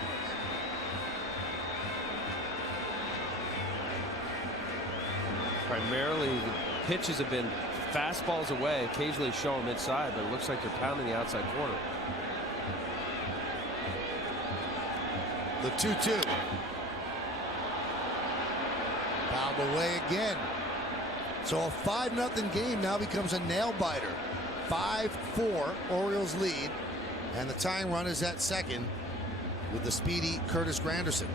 Primarily the pitches have been fastballs away, occasionally show them inside, but it looks like they're pounding the outside corner. The 2-2. Fouled away again. So a 5-0 game now becomes a nail-biter. 5-4 Orioles lead, and the tying run is at second with the speedy Curtis Granderson.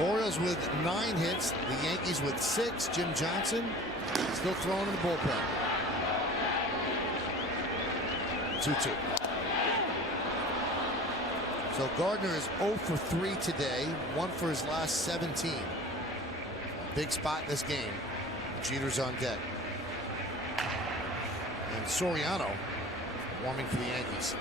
Orioles with 9 hits, the Yankees with 6. Jim Johnson still throwing in the bullpen. 2-2. So Gardner is 0 for 3 today, 1 for his last 17. Big spot in this game. Jeter's on deck. And Soriano warming for the Yankees.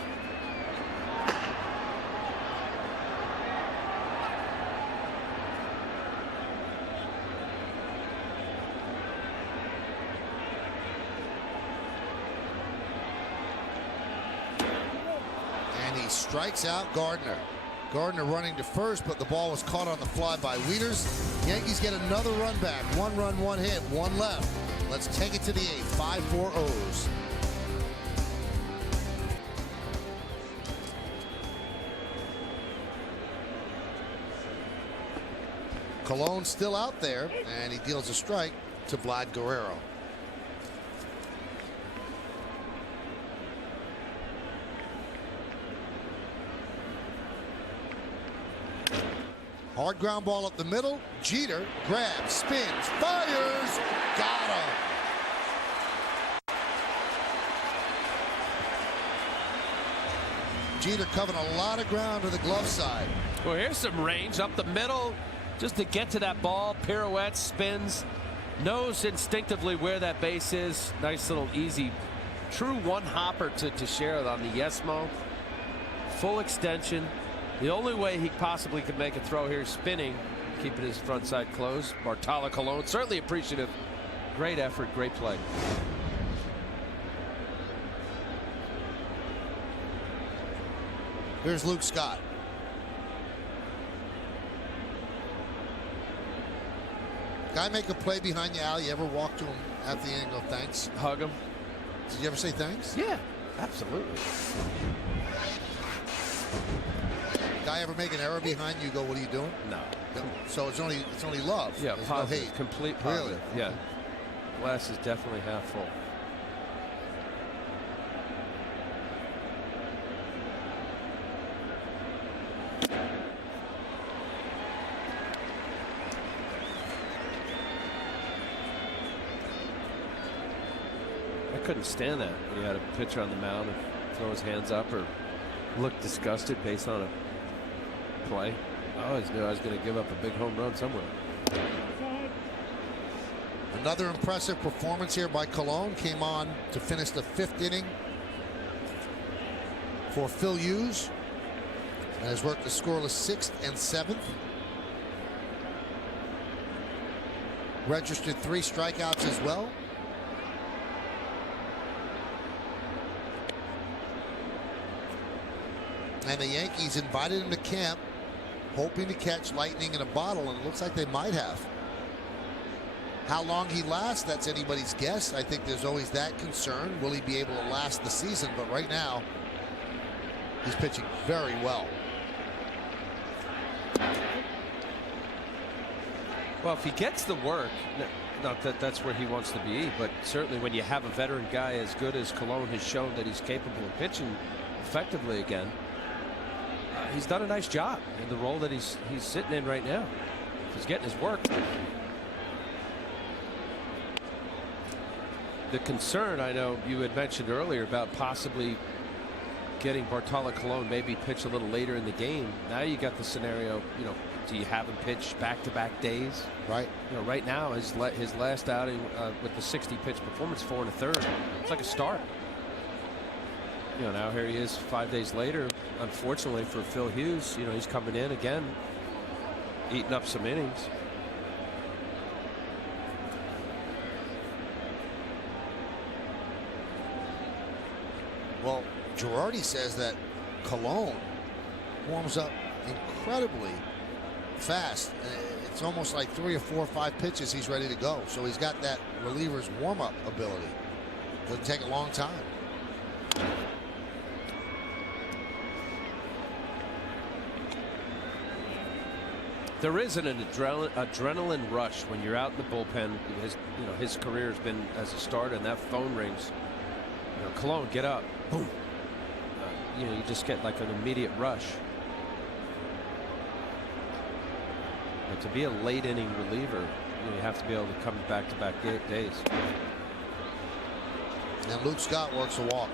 Strikes out Gardner. Gardner running to first, but the ball was caught on the fly by Wieters. Yankees get another run back. 1 run, 1 hit, 1 left. Let's take it to the 8th. 5-4 O's. Colon still out there, and he deals a strike to Vlad Guerrero. Hard ground ball up the middle. Jeter grabs, spins, fires. Got him. Jeter covering a lot of ground to the glove side. Well, here's some range up the middle just to get to that ball. Pirouettes, spins, knows instinctively where that base is. Nice little easy, true one-hopper to Sherrod on the Yesmo. Full extension. The only way he possibly could make a throw here is spinning, keeping his front side closed. Bartolo Colon, certainly appreciative. Great effort, great play. Here's Luke Scott. Guy make a play behind you, Al. You ever walk to him at the end and go, thanks? Hug him. Did you ever say thanks? Yeah, absolutely. Guy ever make an error behind you, go, what are you doing? No. So it's only love. Yeah, there's positive, no hate. complete positive. Really? Yeah. Glass is definitely half full. I couldn't stand that when you had a pitcher on the mound and throw his hands up or look disgusted based on a play. I always knew I was going to give up a big home run somewhere. Another impressive performance here by Colon. Came on to finish the 5th inning for Phil Hughes and has worked the scoreless 6th and 7th. registered 3 strikeouts as well. And the Yankees invited him to camp, hoping to catch lightning in a bottle, and it looks like they might have. How long he lasts, that's anybody's guess. I think there's always that concern. Will he be able to last the season? But right now, he's pitching very well. Well, if he gets the work, not that that's where he wants to be, but certainly when you have a veteran guy as good as Colon has shown that he's capable of pitching effectively again, he's done a nice job in the role that he's sitting in right now. He's getting his work. The concern, I know you had mentioned earlier about possibly getting Bartolo Colon maybe pitch a little later in the game. Now you got the scenario, you know, do you have him pitch back-to-back days? Right. You know, right now his last outing with the 60-pitch performance, 4 1/3. It's like a start. You know, now here he is 5 days later. Unfortunately for Phil Hughes, you know, he's coming in again, eating up some innings. Well, Girardi says that Colon warms up incredibly fast. It's almost like 3 or 4 or 5 pitches he's ready to go. So he's got that reliever's warm-up ability. Doesn't take a long time. There is an adrenaline rush when you're out in the bullpen. His career has been as a starter, and that phone rings. You know, Colon, get up. Boom. You know, you just get like an immediate rush. But to be a late inning reliever, you know, you have to be able to come back-to-back days. And Luke Scott works a walk.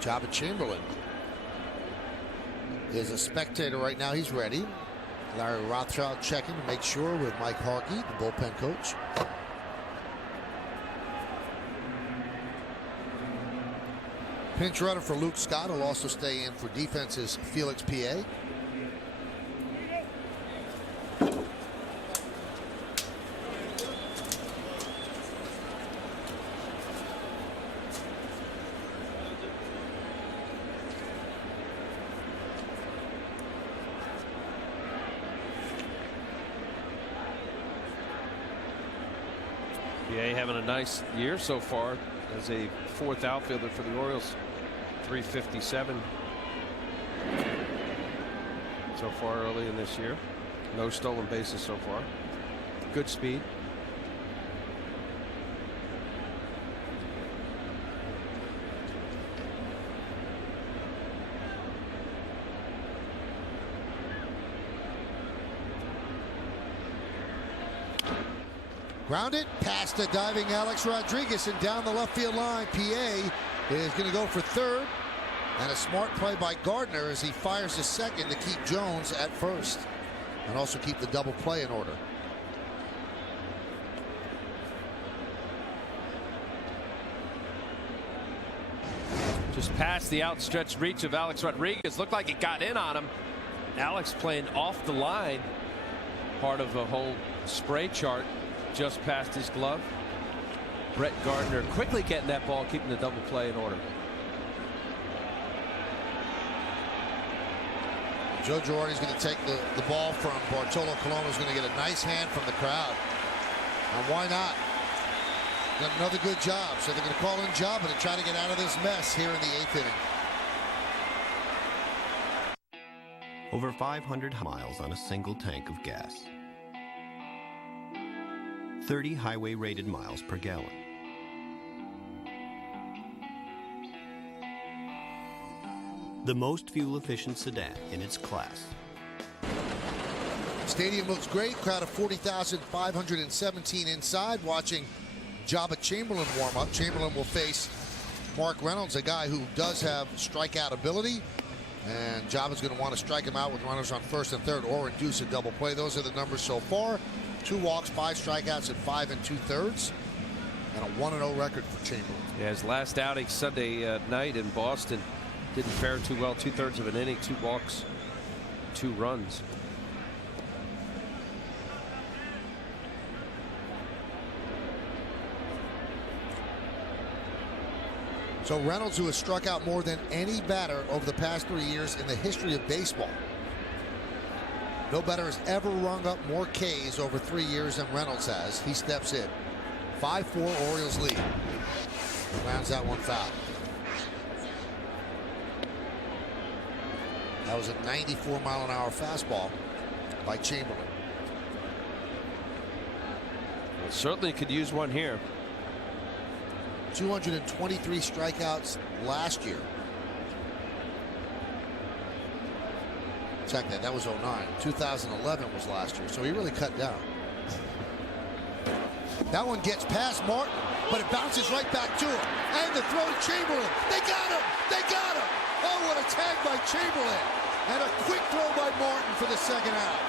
Jabba Chamberlain is a spectator right now. He's ready. Larry Rothschild checking to make sure with Mike Harkey, the bullpen coach. Pinch runner for Luke Scott will also stay in for defense's Felix P.A. PA having a nice year so far as a 4th outfielder for the Orioles. 357 so far early in this year. No stolen bases so far. Good speed. Grounded past the diving Alex Rodriguez and down the left field line. PA is going to go for third, and a smart play by Gardner as he fires to second to keep Jones at first and also keep the double play in order. Just past the outstretched reach of Alex Rodriguez. Looked like it got in on him. Alex playing off the line, part of a whole spray chart just past his glove. Brett Gardner quickly getting that ball, keeping the double play in order. Joe Girardi's going to take the ball from Bartolo Colon, who's going to get a nice hand from the crowd. And why not? Got another good job. So they're going to call in Jabba to try to get out of this mess here in the 8th inning. Over 500 miles on a single tank of gas. 30 highway-rated miles per gallon. The most fuel-efficient sedan in its class. Stadium looks great. Crowd of 40,517 inside watching Jabba Chamberlain warm up. Chamberlain will face Mark Reynolds, a guy who does have strikeout ability. And Jabba's going to want to strike him out with runners on first and third or induce a double play. Those are the numbers so far. 2 walks, 5 strikeouts, and 5 2/3. And a 1-0 record for Chamberlain. Yeah, his last outing Sunday night in Boston didn't fare too well. 2/3 of an inning, 2 walks, 2 runs. So Reynolds, who has struck out more than any batter over the past 3 years in the history of baseball. No batter has ever rung up more Ks over 3 years than Reynolds has. He steps in. 5-4 Orioles lead. Rounds out 1 foul. That was a 94-mile-an-hour fastball by Chamberlain. Well, certainly could use one here. 223 strikeouts last year. Check that. That was 09. 2011 was last year. So he really cut down. That one gets past Martin, but it bounces right back to him. And the throw to Chamberlain. They got him. They got him. Oh, what a tag by Chamberlain. And a quick throw by Martin for the second out.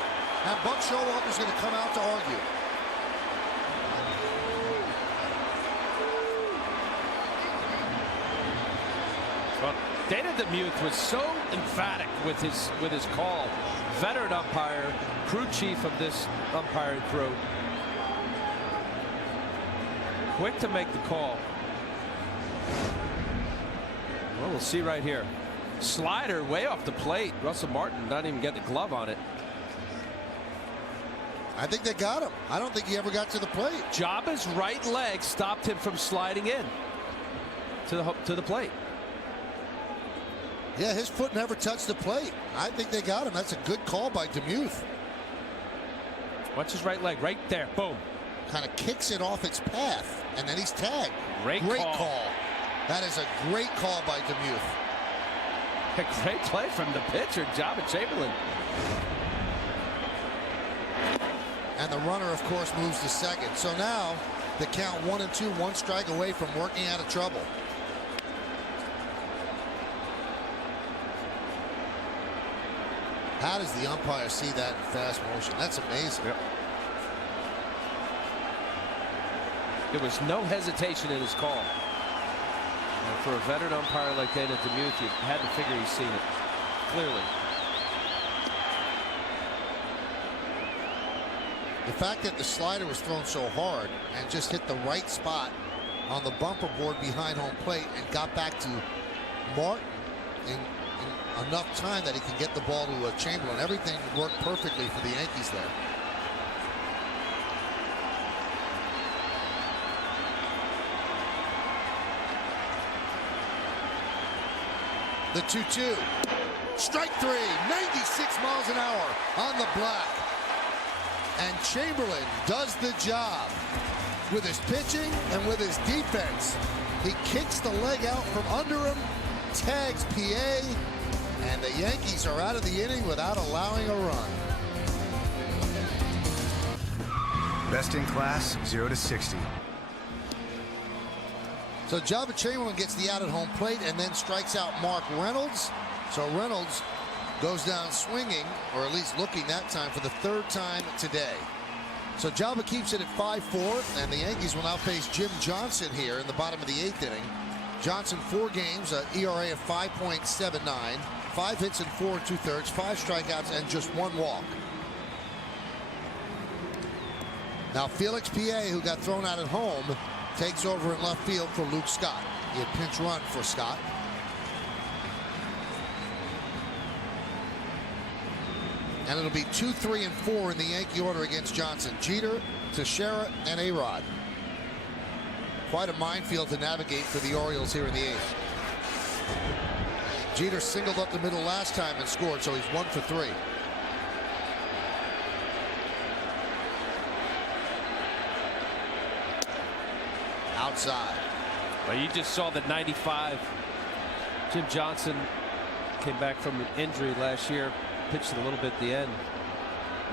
And Buck Showalter's going to come out to argue. Well, Dana DeMuth was so emphatic with his call. Veteran umpire, crew chief of this umpiring crew. Quick to make the call. Well, we'll see right here. Slider way off the plate. Russell Martin not even getting the glove on it. I think they got him. I don't think he ever got to the plate. Jaba's right leg stopped him from sliding in to the plate. Yeah, his foot never touched the plate. I think they got him. That's a good call by DeMuth. Watch his right leg right there. Boom. Kind of kicks it off its path, and then he's tagged. Great call. That is a great call by DeMuth. A great play from the pitcher, Jaba Chamberlain. And the runner, of course, moves to second. So now the count 1-2, 1 strike away from working out of trouble. How does the umpire see that in fast motion? That's amazing. Yep. There was no hesitation in his call. And for a veteran umpire like Dana DeMuth, you had to figure he's seen it clearly. The fact that the slider was thrown so hard and just hit the right spot on the bumper board behind home plate and got back to Martin in enough time that he can get the ball to Chamberlain. Everything worked perfectly for the Yankees there. The 2-2. Strike 3. 96 miles an hour on the black. And Chamberlain does the job with his pitching and with his defense. He kicks the leg out from under him, tags PA, and the Yankees are out of the inning without allowing a run. Best in class, 0-60. So Jaba Chamberlain gets the out at home plate and then strikes out Mark Reynolds. So Reynolds goes down swinging, or at least looking that time, for the 3rd time today. So Jaba keeps it at 5-4, and the Yankees will now face Jim Johnson here in the bottom of the 8th inning. Johnson, 4 games, ERA of 5.79, 5 hits in 4 2/3, 5 strikeouts, and just 1 walk. Now Felix PA, who got thrown out at home, takes over in left field for Luke Scott. He had pinch run for Scott. And it'll be 2, 3, and 4 in the Yankee order against Johnson. Jeter, Teixeira, and A-Rod. Quite a minefield to navigate for the Orioles here in the 8th. Jeter singled up the middle last time and scored, so he's 1 for 3. Outside. Well, you just saw the 95. Jim Johnson came back from an injury last year, pitched a little bit at the end.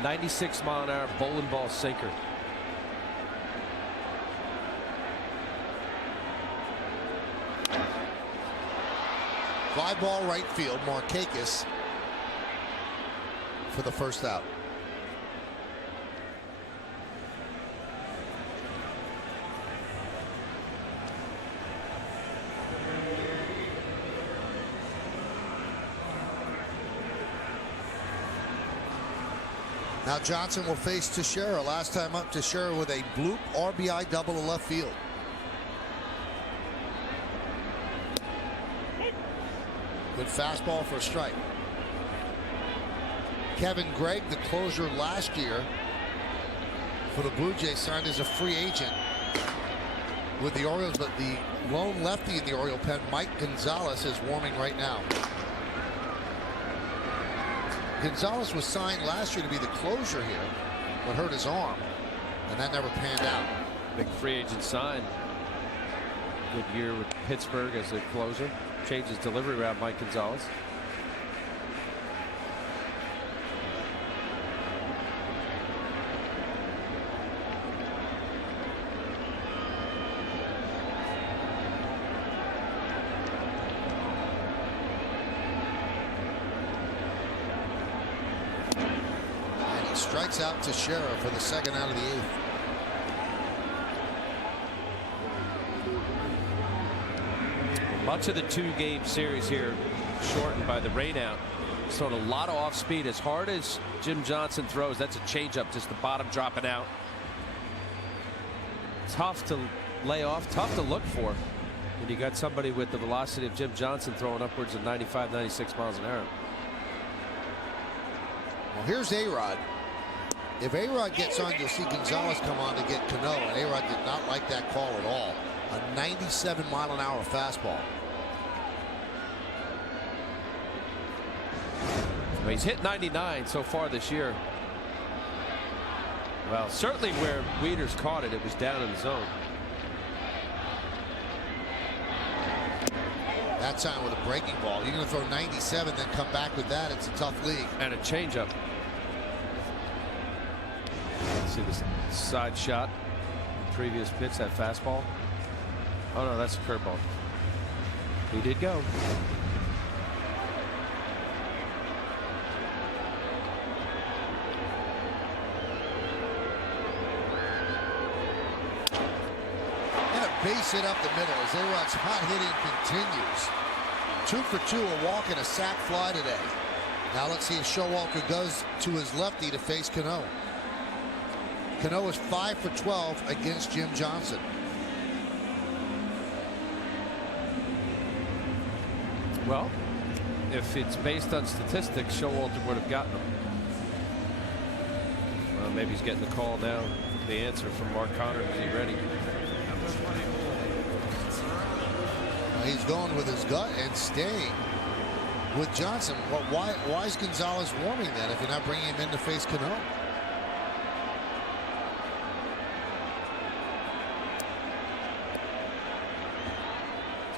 96 mile an hour bowling ball sinker. Fly ball right field, Markakis for the first out. Now Johnson will face Teixeira. Last time up, Teixeira with a bloop RBI double to left field. Good fastball for a strike. Kevin Gregg, the closer last year for the Blue Jays, signed as a free agent with the Orioles, but the lone lefty in the Oriole pen, Mike Gonzalez, is warming right now. Gonzalez was signed last year to be the closer here, but hurt his arm, and that never panned out. Big free agent sign. Good year with Pittsburgh as a closer. Changed his delivery route, Mike Gonzalez. Strikes out Teixeira for the second out of the eighth. Much of the two-game series here shortened by the rainout. So a lot of off-speed. As hard as Jim Johnson throws, that's a changeup, just the bottom dropping out. Tough to lay off, tough to look for when you got somebody with the velocity of Jim Johnson throwing upwards of 95, 96 miles an hour. Well, here's A-Rod. If A-Rod gets on, you'll see Gonzalez come on to get Cano, and A-Rod did not like that call at all. A 97-mile-an-hour fastball. Well, he's hit 99 so far this year. Well, certainly where Wieters caught it, it was down in the zone. That time with a breaking ball. You're going to throw 97, then come back with that. It's a tough league. And a changeup. See this side shot. Previous pitch, that fastball. Oh no, that's a curveball. He did go. And a base hit up the middle as A-Rod's hot hitting continues. 2 for 2, a walk and a sac fly today. Now let's see if Showalter goes to his lefty to face Cano. Cano is 5 for 12 against Jim Johnson. Well, if it's based on statistics, Showalter would have gotten him. Well, maybe he's getting the call now. The answer from Mark Connor. Is he ready? He's going with his gut and staying with Johnson. Well, why is Gonzalez warming then if you're not bringing him in to face Cano?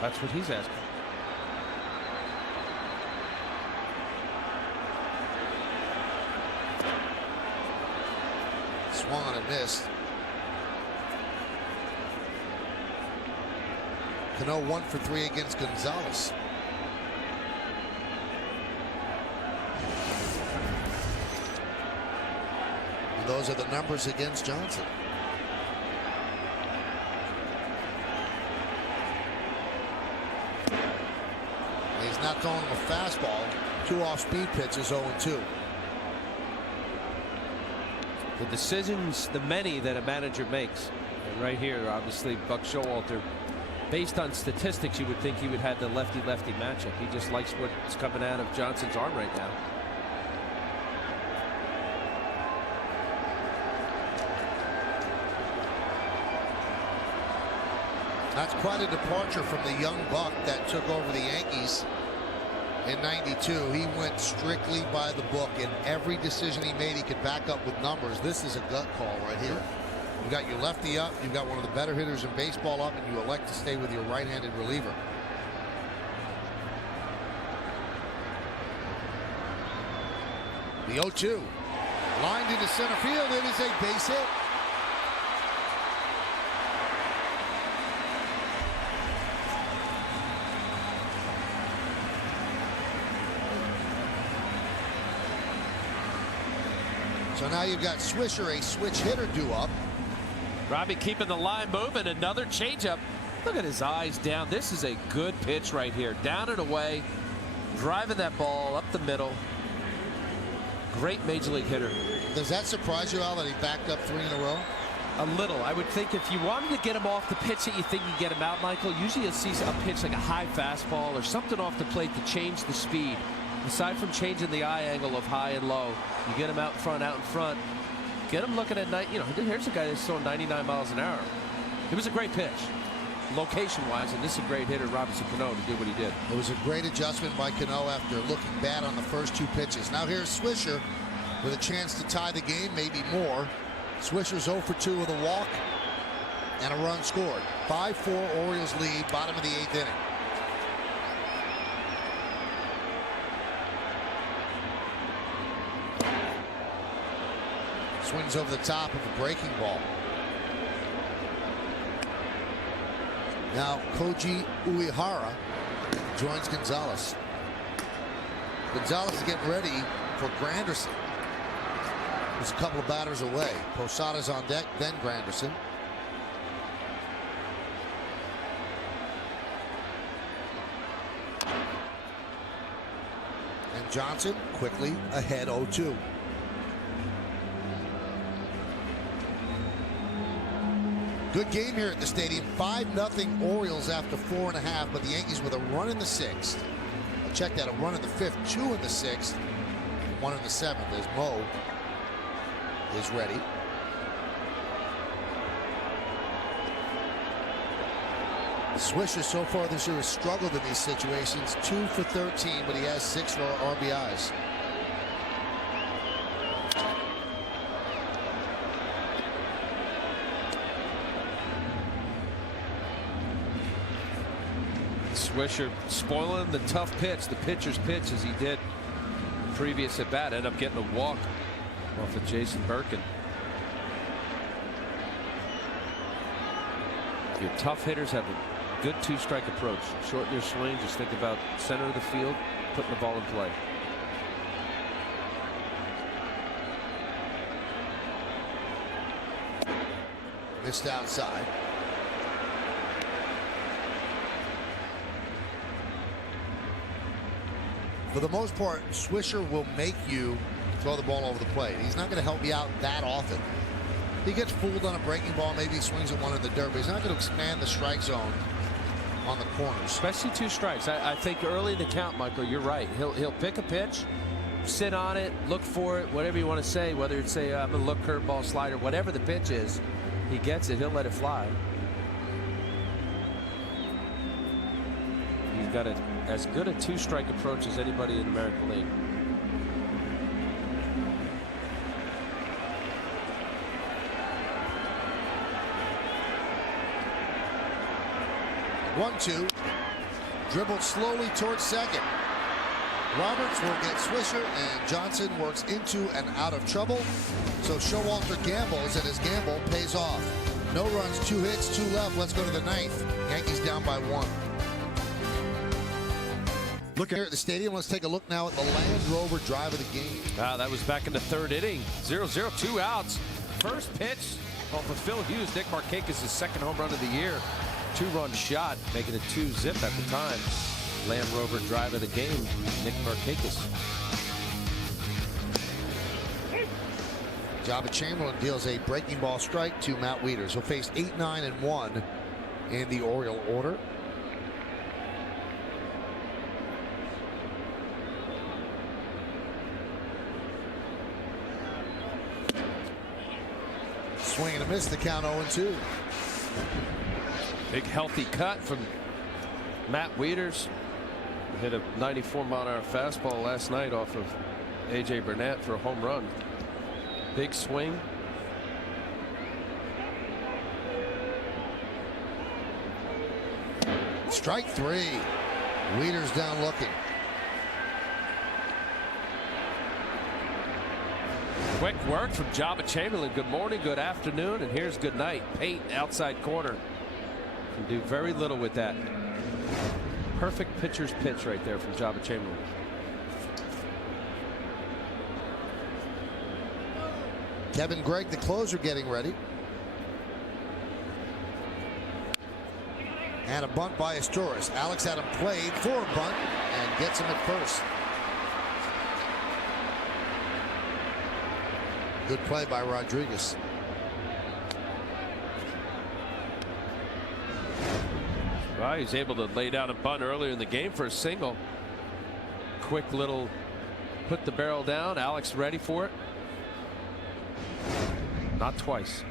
That's what he's asking. Swung on and missed. Cano 1 for 3 against Gonzalez. And those are the numbers against Johnson. He's not throwing him a fastball. 2 off-speed pitches, 0-2. The decisions, the many that a manager makes. And right here, obviously, Buck Showalter, based on statistics, you would think he would have the lefty-lefty matchup. He just likes what's coming out of Johnson's arm right now. That's quite a departure from the young buck that took over the Yankees in '92. He went strictly by the book. In every decision he made, he could back up with numbers. This is a gut call right here. You got your lefty up, you've got one of the better hitters in baseball up, and you elect to stay with your right-handed reliever. The 0-2. Lined into center field. It is a base hit. So now you've got Swisher, a switch hitter due up. Robbie keeping the line moving. Another changeup. Look at his eyes down. This is a good pitch right here. Down and away. Driving that ball up the middle. Great major league hitter. Does that surprise you, Al, that he backed up 3 in a row? A little. I would think if you wanted to get him off the pitch that you think you get him out, Michael, usually you'll see a pitch like a high fastball or something off the plate to change the speed. Aside from changing the eye angle of high and low, you get him out in front. Get him looking at night. You know, here's a guy that's throwing 99 miles an hour. It was a great pitch, location-wise, and this is a great hitter, Robinson Cano, to do what he did. It was a great adjustment by Cano after looking bad on the first 2 pitches. Now here's Swisher with a chance to tie the game, maybe more. Swisher's 0 for 2 with a walk and a run scored. 5-4 Orioles lead, bottom of the 8th inning. Swings over the top of a breaking ball. Now Koji Uehara joins Gonzalez. Gonzalez is getting ready for Granderson. There's a couple of batters away. Posada's on deck, then Granderson. And Johnson quickly ahead 0-2. Good game here at the stadium. 5-0 Orioles after 4.5, but the Yankees with a run in the 6th. I'll check that, a run in the 5th, 2 in the 6th, 1 in the 7th as Mo is ready. Swisher so far this year has struggled in these situations. 2 for 13, but he has 6 RBIs. Swisher spoiling the tough pitch, the pitcher's pitch, as he did previous at bat. Ended up getting a walk off of Jason Birkin. Your tough hitters have a good 2-strike approach. Shorten your swing. Just think about center of the field, putting the ball in play. Missed outside. For the most part, Swisher will make you throw the ball over the plate. He's not going to help you out that often. He gets fooled on a breaking ball, maybe he swings at one in the dirt, but he's not going to expand the strike zone on the corners. Especially 2 strikes. I think early in the count, Michael, you're right. He'll pick a pitch, sit on it, look for it, whatever you want to say, whether it's say I'm going to look curveball, slider, whatever the pitch is, he gets it, he'll let it fly. He's got as good a 2-strike approach as anybody in the American League. One-two, dribbled slowly towards second. Roberts will get Swisher, and Johnson works into and out of trouble. So Showalter gambles, and his gamble pays off. No runs, 2 hits, 2 left. Let's go to the 9th. Yankees down by 1. Look here at the stadium. Let's take a look now at the Land Rover drive of the game. Wow, that was back in the 3rd inning. 0-0, 2 outs. First pitch off of Phil Hughes. Nick Markakis' 2nd home run of the year. 2-run shot, making it 2-zip at the time. Land Rover drive of the game, Nick Markakis. Jabba Chamberlain deals a breaking ball strike to Matt Wieters. He'll face 8, 9, and 1 in the Oriole order. Swing and a miss, the count 0-2. Big healthy cut from Matt Wieters. Hit a 94-mile-an-hour fastball last night off of A.J. Burnett for a home run. Big swing. Strike 3. Wieters down looking. Quick work from Jabba Chamberlain. Good morning, good afternoon, and here's good night. Paint outside corner. Can do very little with that. Perfect pitcher's pitch right there from Jabba Chamberlain. Kevin Gregg, the closer, getting ready. And a bunt by Asturias. Alex Adam played for a bunt and gets him at first. Good play by Rodriguez. Well, he was able to lay down a bunt earlier in the game for a single. Quick little put the barrel down. Alex ready for it. Not twice.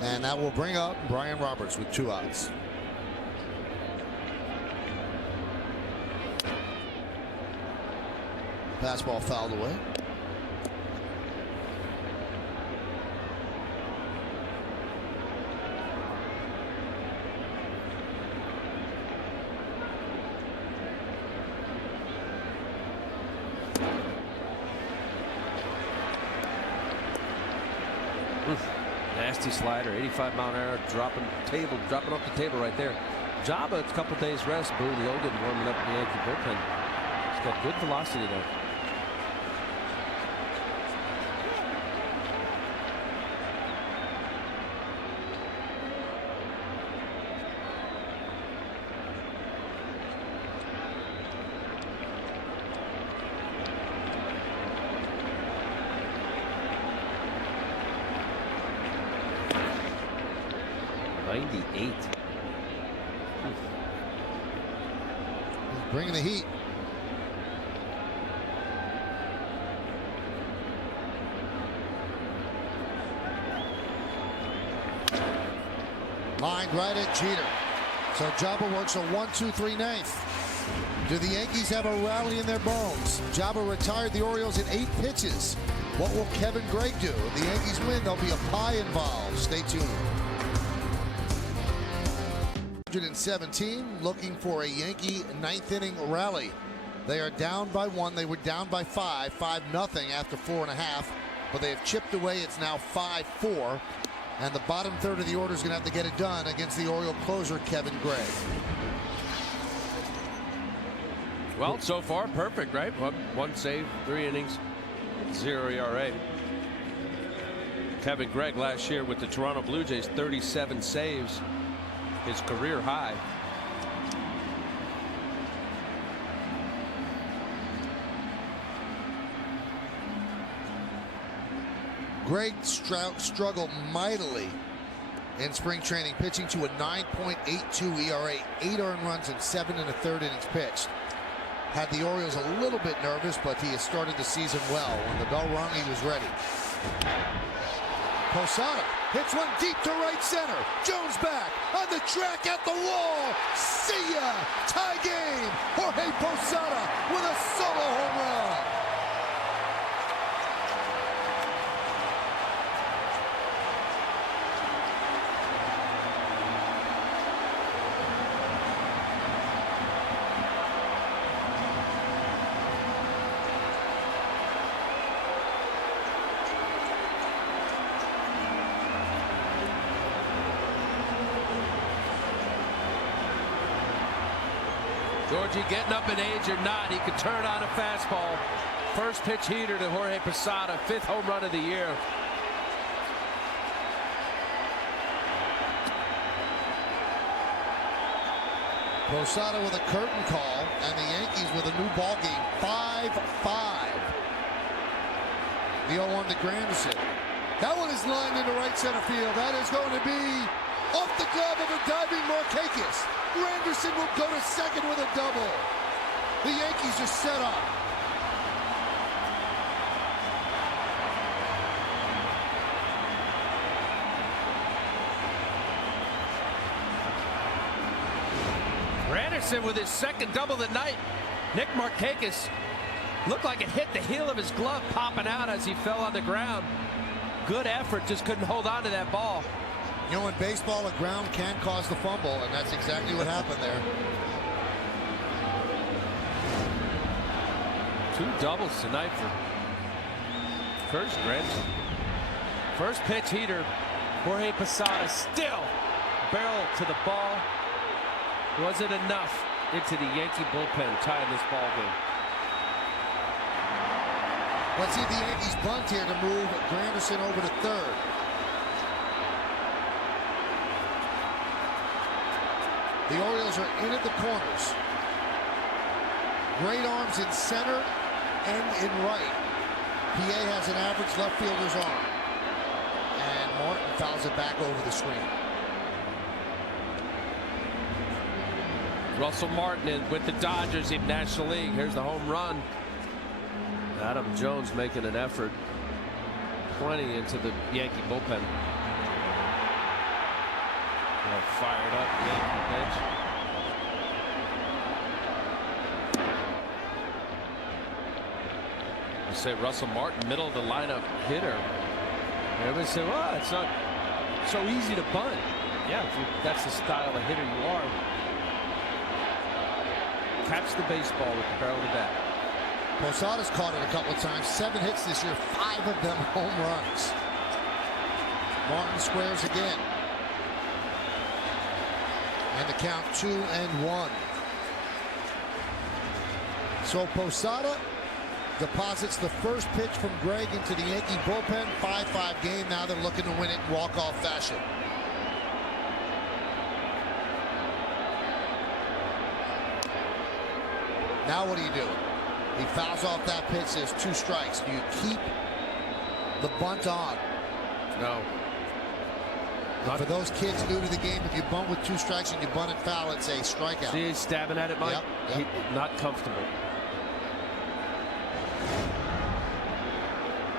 And that will bring up Brian Roberts with 2 outs. Fastball fouled away. Nasty slider, 85-mile-an-hour, dropping off the table right there. Jabba, a couple days rest. Boone Logan warming up in the Yankee bullpen. He's got good velocity there. Bringing the heat. Lined right at Jeter. So Jabba works a 1-2-3 ninth. Do the Yankees have a rally in their bones? Jabba retired the Orioles in 8 pitches. What will Kevin Gregg do? If the Yankees win, there'll be a pie involved. Stay tuned. 117, looking for a Yankee 9th inning rally. They are down by 1. They were down by 5 5-0 after 4.5, but they have chipped away. It's now 5-4, and the bottom third of the order is going to have to get it done against the Oriole closer Kevin Gregg. Well, so far perfect, right? One save, 3 innings, 0 ERA. Kevin Gregg last year with the Toronto Blue Jays, 37 saves. His career high. Gregg struggled mightily in spring training, pitching to a 9.82 ERA, 8 earned runs in 7 1/3 innings pitched. Had the Orioles a little bit nervous, but he has started the season well. When the bell rung, he was ready. Posada hits one deep to right center. Jones back on the track at the wall. See ya! Tie game. Jorge Posada with a solo home run. Georgie getting up in age or not, he could turn on a fastball. First pitch heater to Jorge Posada, 5th home run of the year. Posada with a curtain call, and the Yankees with a new ball game, 5-5. The 0-1 to Granderson. That one is lined into right center field. That is going to be off the glove of a diving Markakis. Granderson will go to second with a double. The Yankees are set up. Granderson with his 2nd double of the night. Nick Markakis looked like it hit the heel of his glove, popping out as he fell on the ground. Good effort, just couldn't hold on to that ball. You know, in baseball, a ground can cause the fumble, and that's exactly what happened there. 2 doubles tonight for Curtis Granderson. First pitch heater, Jorge Posada still barrel to the ball. Wasn't enough into the Yankee bullpen, tying this ball game. Let's see the Yankees bunt here to move Granderson over to third. The Orioles are in at the corners. great arms in center and in right. PA has an average left fielder's arm. And Martin fouls it back over the screen. Russell Martin with the Dodgers in National League. Here's the home run. Adam Jones making an effort. Plenty into the Yankee bullpen. Well, fired up Yankee bench. I say Russell Martin, middle of the lineup hitter. Everybody say, well, it's not so easy to bunt. Yeah, that's the style of hitter you are. Catch the baseball with the barrel of the bat. Posada's caught it a couple of times. 7 hits this year, 5 of them home runs. Martin squares again. And the count 2-1. So Posada deposits the first pitch from Greg into the Yankee bullpen. 5-5 game. Now they're looking to win it in walk-off fashion. Now what do you do? He fouls off that pitch. There's 2 strikes. Do you keep the bunt on? No. And for those kids new to the game, if you bunt with 2 strikes and you bunt and foul, it's a strikeout. See, he's stabbing at it, Mike. Yep. Not comfortable.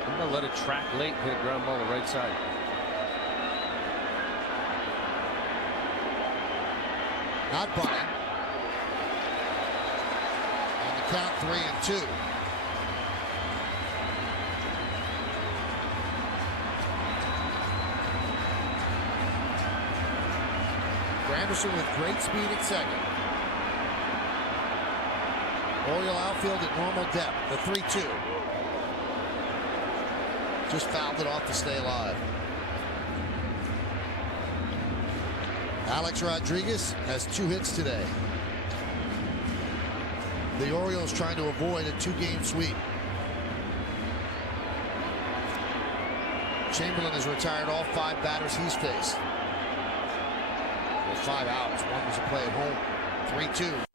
I'm going to let it track late, hit a ground ball on the right side. Not bunting. And the count 3-2. Granderson with great speed at second. Oriole outfield at normal depth. The 3-2. Just fouled it off to stay alive. Alex Rodriguez has 2 hits today. The Orioles trying to avoid a 2-game sweep. Chamberlain has retired all 5 batters he's faced. 5 outs. 1 was a play at home. 3-2.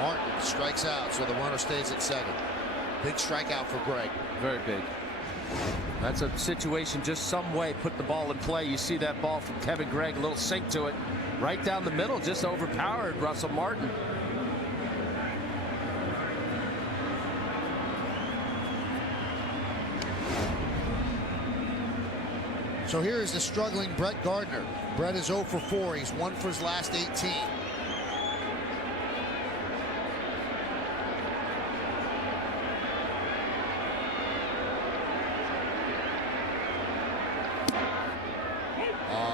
Martin strikes out, so the runner stays at second. Big strikeout for Greg. Very big. That's a situation just some way put the ball in play. You see that ball from Kevin Gregg, a little sink to it. Right down the middle, just overpowered Russell Martin. So here is the struggling Brett Gardner. Brett is 0 for 4. He's 1 for his last 18.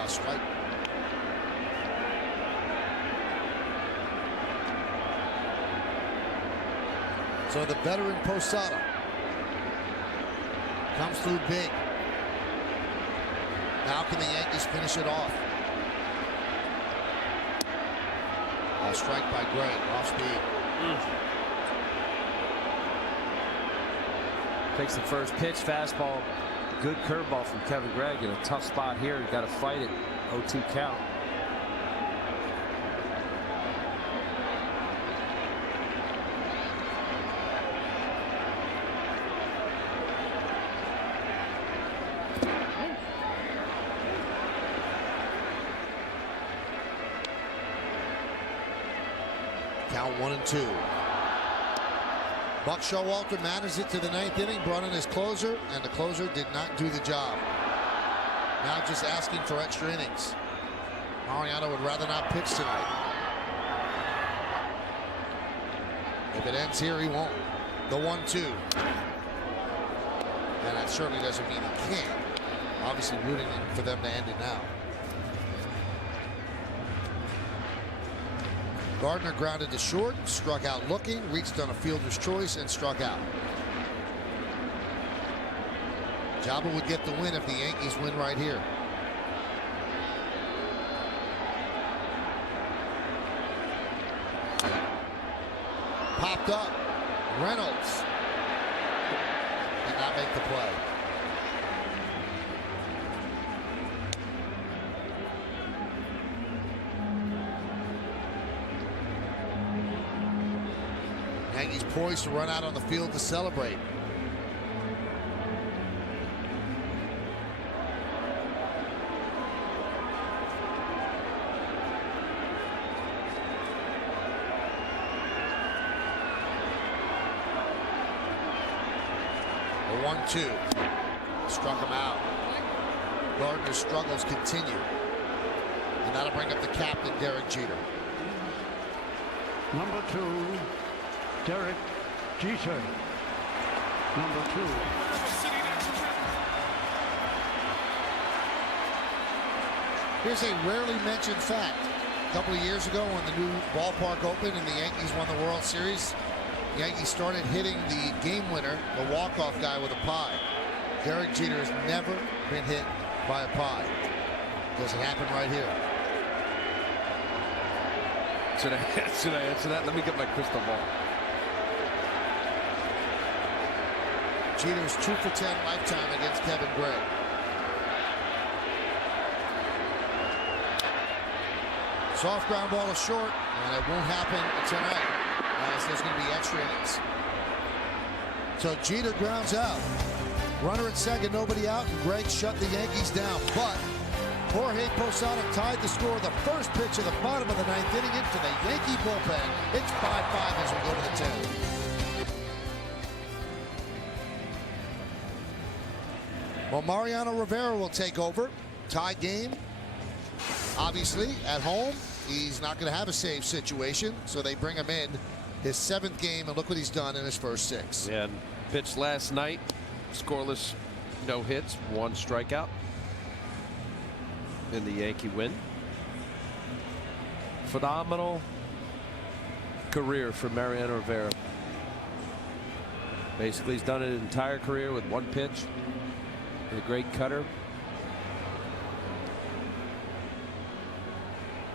Strike. So the veteran Posada comes through big. Now can the Yankees finish it off? A strike by Gray, off speed. Takes the first pitch, fastball. Good curveball from Kevin Gregg in a tough spot here. You got to fight it. 0-2 count. Count 1-2. Buck Showalter managed it to the 9th inning, brought in his closer, and the closer did not do the job. Now just asking for extra innings. Mariano would rather not pitch tonight. If it ends here, he won't. The 1-2. And that certainly doesn't mean he can't. Obviously rooting for them to end it now. Gardner grounded to short, struck out looking, reached on a fielder's choice, and struck out. Jabba would get the win if the Yankees win right here. Popped up. Reynolds did not make the play. poised to run out on the field to celebrate. The 1-2. Struck him out. Gardner's struggles continue. And that'll bring up the captain, Derek Jeter. Number 2, Derek Jeter. Number 2. Here's a rarely mentioned fact. A couple of years ago when the new ballpark opened and the Yankees won the World Series, the Yankees started hitting the game winner, the walk-off guy, with a pie. Derek Jeter has never been hit by a pie. Does it happen right here? Should I answer that? Let me get my crystal ball. Jeter's 2 for 10 lifetime against Kevin Gray. Soft ground ball is short, and it won't happen tonight, as there's going to be extra innings. So Jeter grounds out. Runner at second, nobody out, and Gregg shut the Yankees down. But Jorge Posada tied the score the first pitch of the bottom of the ninth inning into the Yankee bullpen. It's 5-5 as we go to the 10th. Well, Mariano Rivera will take over. Tie game. Obviously, at home, he's not going to have a save situation, so they bring him in his 7th game, and look what he's done in his first 6. Yeah, and pitched last night, scoreless, no hits, 1 strikeout in the Yankee win. Phenomenal career for Mariano Rivera. Basically, he's done an entire career with 1 pitch, with a great cutter.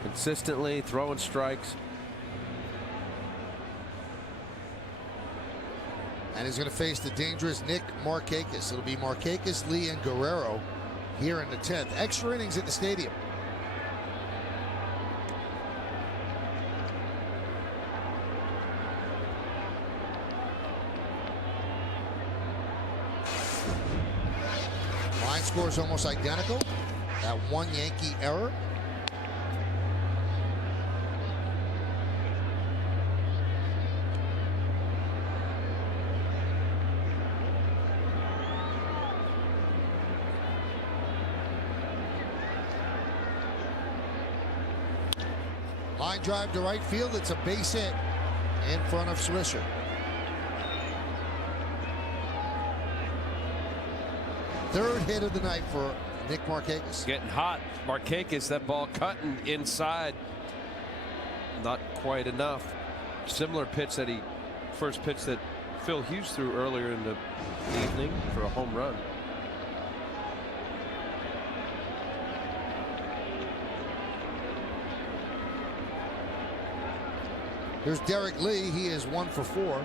Consistently throwing strikes. And he's going to face the dangerous Nick Markakis. It'll be Markakis, Lee, and Guerrero here in the 10th. Extra innings at the stadium. Line score is almost identical. That 1 Yankee error. Line drive to right field. It's a base hit in front of Swisher. Third hit of the night for Nick Markakis. Getting hot. Markakis, that ball cutting inside. Not quite enough. Similar pitch that first pitch that Phil Hughes threw earlier in the evening for a home run. Here's Derek Lee. He is 1 for 4.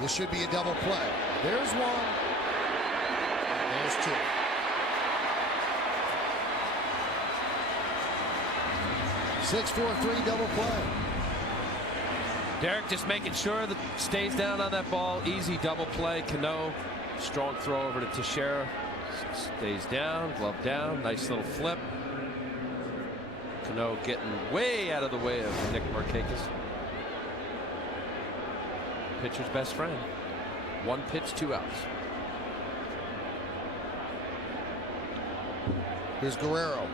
This should be a double play. There's 1. And there's 2. Six, 4, 3 double play. Derek just making sure that stays down on that ball. Easy double play. Cano, strong throw over to Teixeira. Stays down, glove down, nice little flip. Cano getting way out of the way of Nick Markakis. Pitcher's best friend. 1 pitch, 2 outs. Here's Guerrero.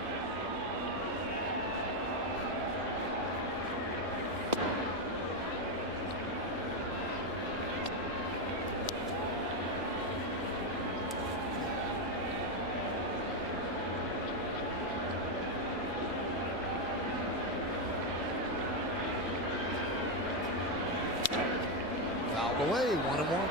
Away, 1-1.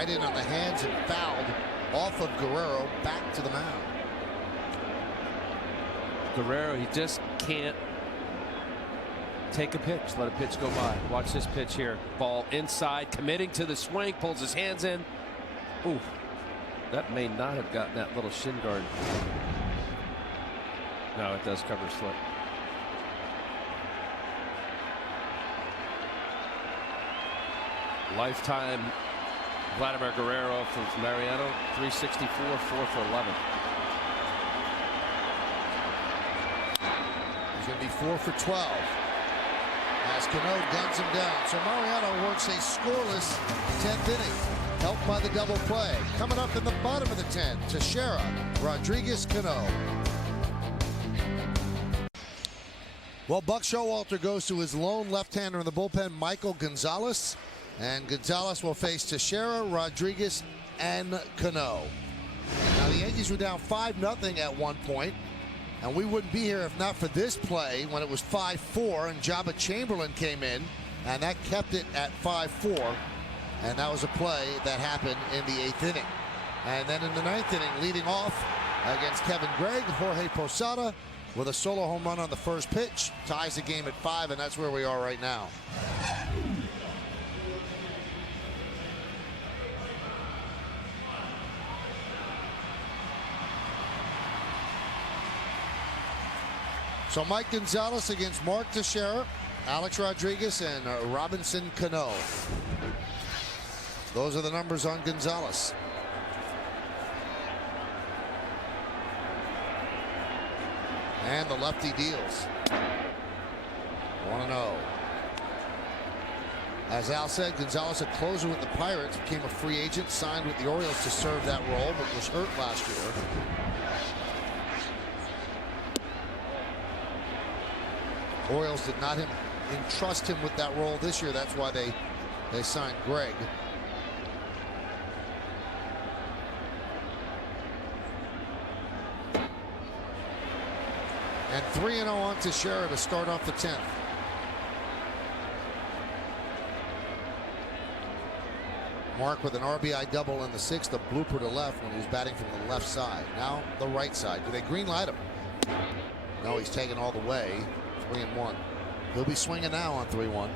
right in on the hands and fouled off of Guerrero back to the mound. Guerrero, he just can't take a pitch, let a pitch go by. Watch this pitch here. Ball inside, committing to the swing, pulls his hands in. Ooh, that may not have gotten that little shin guard. No, it does cover his foot. Lifetime Vladimir Guerrero from Mariano, 364, 4 for 11. He's going to be 4 for 12 as Cano guns him down. So Mariano works a scoreless 10th inning, helped by the double play. Coming up in the bottom of the 10th, Teixeira, Rodriguez, Cano. Well, Buck Showalter goes to his lone left-hander in the bullpen, Michael Gonzalez. And Gonzalez will face Teixeira, Rodriguez, and Cano. Now, the Yankees were down 5-0 at one point, and we wouldn't be here if not for this play when it was 5-4, and Jabba Chamberlain came in, and that kept it at 5-4. And that was a play that happened in the 8th inning. And then in the 9th inning, leading off against Kevin Gregg, Jorge Posada with a solo home run on the first pitch, ties the game at 5, and that's where we are right now. So Mike Gonzalez against Mark Teixeira, Alex Rodriguez, and Robinson Cano. Those are the numbers on Gonzalez. And the lefty deals. 1-0. As Al said, Gonzalez, a closer with the Pirates, became a free agent, signed with the Orioles to serve that role, but was hurt last year. Orioles did not entrust him with that role this year. That's why they signed Gregg. And 3-0 on Teixeira to start off the 10th. Mark with an RBI double in the 6th, a blooper to left when he was batting from the left side. Now the right side. Do they green light him? No, he's taken all the way. 3-1. He'll be swinging now on 3-1.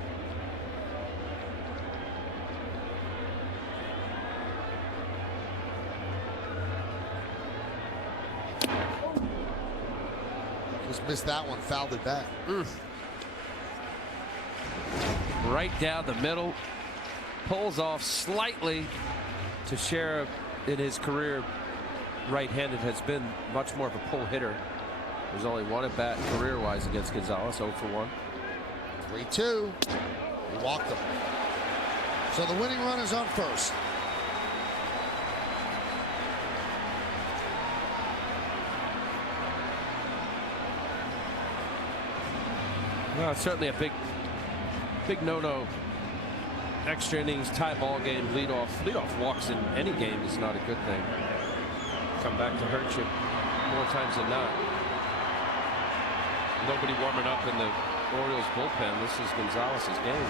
Just missed that one, fouled it back. Right down the middle, pulls off slightly. Teixeira in his career right-handed has been much more of a pull hitter. There's only one at bat career-wise against Gonzalez, 0 for 1. 3-2. He walked him. So the winning run is on first. Well, it's certainly a big no-no. Extra innings, tie ball game, leadoff walks in any game is not a good thing. Come back to hurt you more times than not. Nobody warming up in the Orioles bullpen. This is Gonzalez's game.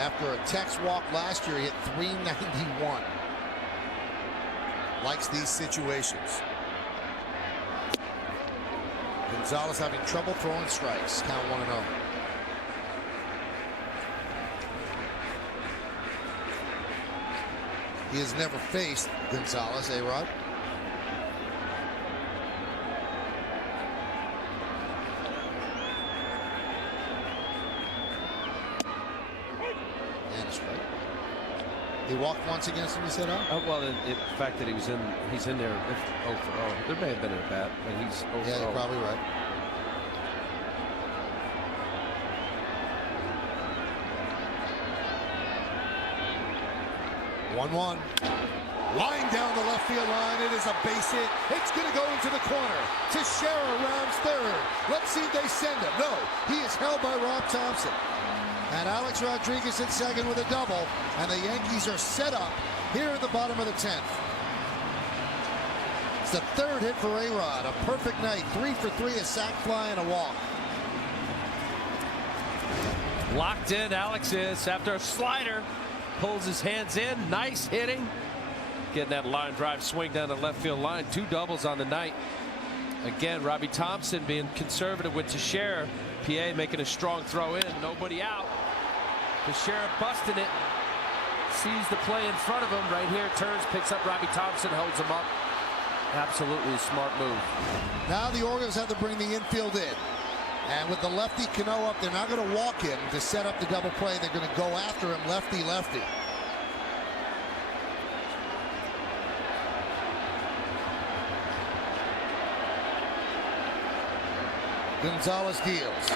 After a Tex walk last year, he hit .391. Likes these situations. Gonzalez having trouble throwing strikes. Count 1-0. He has never faced Gonzalez, A-Rod. And a strike. He walked once against him, you said, huh? Well, the fact that he's in there 0 for 0. There may have been a bat, but he's 0 for 0. Yeah, you're probably right. One. Line down the left field line. It is a base hit. It's going to go into the corner. Teixeira rounds third. Let's see if they send him. No, he is held by Rob Thompson. And Alex Rodriguez at second with a double. And the Yankees are set up here at the bottom of the 10th. It's the third hit for A-Rod. A perfect night. 3 for 3, a sac fly and a walk. Locked in, Alex is after a slider. Pulls his hands in. Nice hitting. Getting that line drive swing down the left field line. 2 doubles on the night. Again, Robbie Thompson being conservative with Teixeira. PA making a strong throw in. Nobody out. Teixeira busting it. Sees the play in front of him. Right here, turns, picks up Robbie Thompson, holds him up. Absolutely a smart move. Now the Orioles have to bring the infield in. And with the lefty Cano up, they're not going to walk him to set up the double play. They're going to go after him lefty-lefty. Gonzalez deals.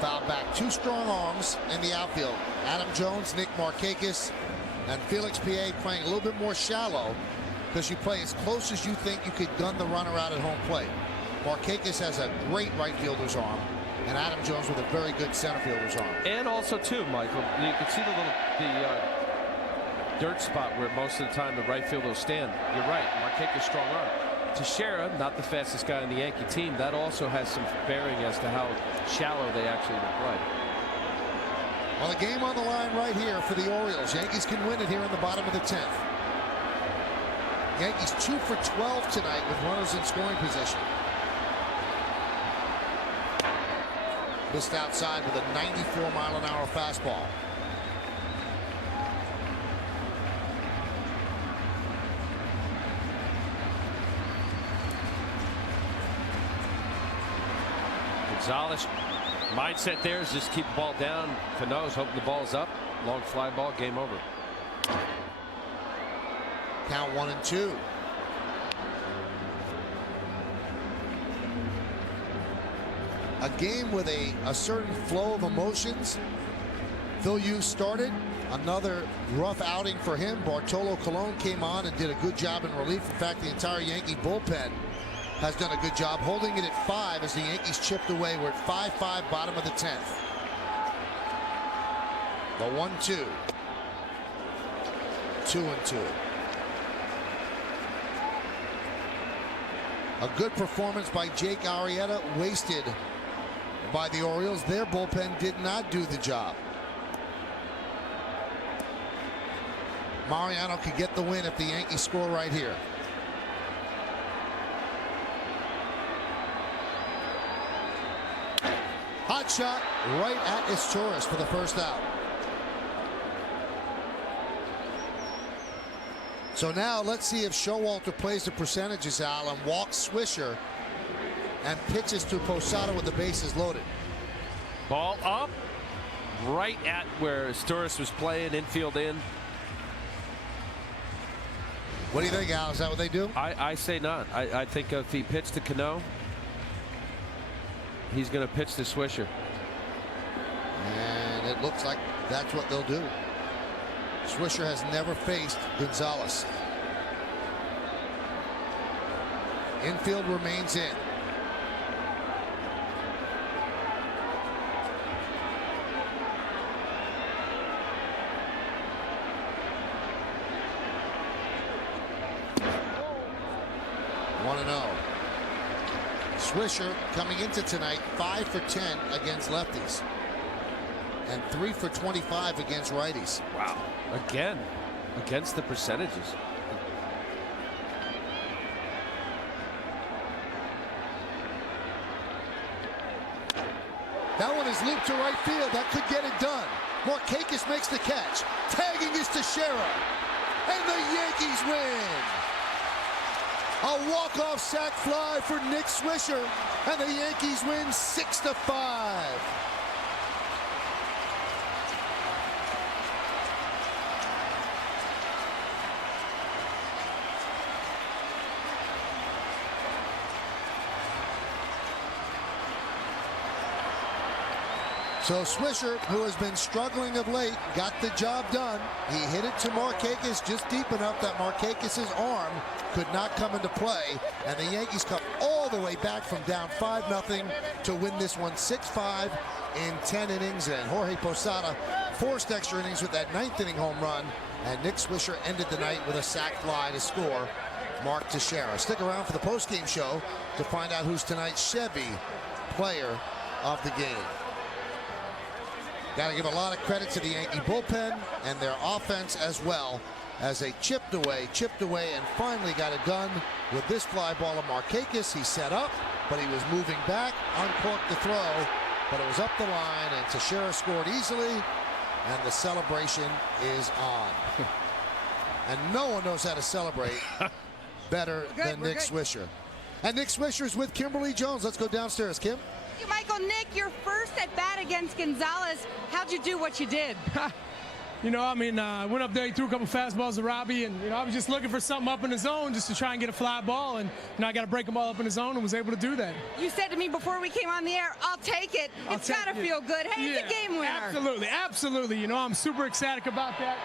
Foul back. 2 strong arms in the outfield. Adam Jones, Nick Markakis, and Felix PA playing a little bit more shallow because you play as close as you think you could gun the runner out at home plate. Markakis has a great right fielder's arm, and Adam Jones with a very good center fielder's arm. And also, too, Michael, you can see the dirt spot where most of the time the right fielder will stand. You're right, Markakis strong arm. Teixeira, not the fastest guy on the Yankee team. That also has some bearing as to how shallow they actually will play. Well, the game on the line right here for the Orioles. Yankees can win it here in the bottom of the 10th. Yankees 2 for 12 tonight with runners in scoring position. Missed outside with a 94-mile-an-hour fastball. Gonzalez, mindset there is just keep the ball down. Cano's hoping the ball's up. Long fly ball, game over. Count 1-2. A game with a certain flow of emotions. Phil Hughes started. Another rough outing for him. Bartolo Colon came on and did a good job in relief. In fact, the entire Yankee bullpen has done a good job holding it at 5 as the Yankees chipped away. We're at 5-5, bottom of the 10th. The 1-2. 2-2. A good performance by Jake Arrieta, wasted by the Orioles. Their bullpen did not do the job. Mariano could get the win if the Yankees score right here. Hot shot right at Izturis for the first out. So now let's see if Showalter plays the percentages, Al, and walks Swisher and pitches to Posada with the bases loaded. Ball up right at where Izturis was playing, infield in. What do you think, Al? Is that what they do? I say not. I think if he pitched to Cano, he's going to pitch to Swisher. And it looks like that's what they'll do. Swisher has never faced Gonzalez. Infield remains in. Swisher coming into tonight 5 for 10 against lefties and 3 for 25 against righties. Wow. Again, against the percentages. That one is looped to right field. That could get it done. Markakis makes the catch. Tagging is Teixeira. And the Yankees win. A walk-off sac fly for Nick Swisher. And the Yankees win 6-5. So Swisher, who has been struggling of late, got the job done. He hit it to Markakis just deep enough that Markakis' arm could not come into play. And the Yankees come all the way back from down 5-0 to win this one 6-5 in 10 innings. And Jorge Posada forced extra innings with that 9th inning home run. And Nick Swisher ended the night with a sac fly to score Mark Teixeira. Stick around for the postgame show to find out who's tonight's Chevy player of the game. Got to give a lot of credit to the Yankee bullpen and their offense as well, as they chipped away, and finally got it done with this fly ball of Markakis. He set up, but he was moving back, uncorked the throw, but it was up the line, and Teixeira scored easily, and the celebration is on. And no one knows how to celebrate better than Nick Swisher. And Nick Swisher's with Kimberly Jones. Let's go downstairs, Kim. Hey, Michael, Nick, your first at bat against Gonzalez. How'd you do what you did? I went up there, he threw a couple fastballs to Robbie, and, I was just looking for something up in the zone just to try and get a fly ball, and, I got to break them all up in the zone and was able to do that. You said to me before we came on the air, I'll take it. It's got to feel good. Hey, it's a game winner. Absolutely. I'm super ecstatic about that.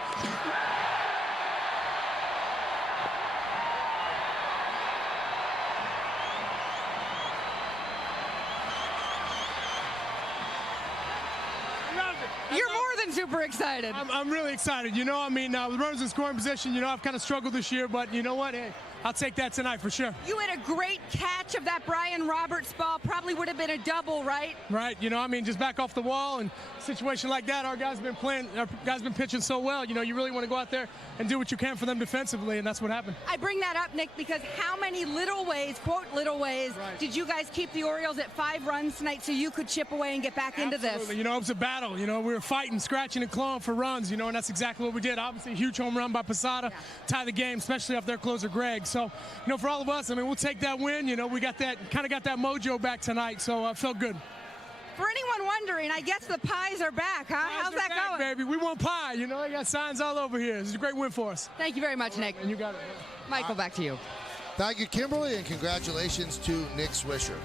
You're more than super excited. I'm really excited. With runners in scoring position, I've kind of struggled this year, but you know what? Hey, I'll take that tonight for sure. You had a great catch of that Brian Roberts ball. Probably would have been a double, right? Right. Just back off the wall and situation like that. Our guys been pitching so well. You really want to go out there and do what you can for them defensively, and that's what happened. I bring that up, Nick, because how many little ways, quote little ways, did you guys keep the Orioles at 5 runs tonight so you could chip away and get back into this? It was a battle. We were fighting, scratching, and clawing for runs, and that's exactly what we did. Obviously, a huge home run by Posada, tie the game, especially off their closer, Greg. So, for all of us, we'll take that win. We got that mojo back tonight, so I felt good. For anyone wondering, I guess the pies are back, huh? How's that going? Baby, we want pie. I got signs all over here. This is a great win for us. Thank you very much, Nick. And you got it. Michael, back to you. Thank you, Kimberly, and congratulations to Nick Swisher.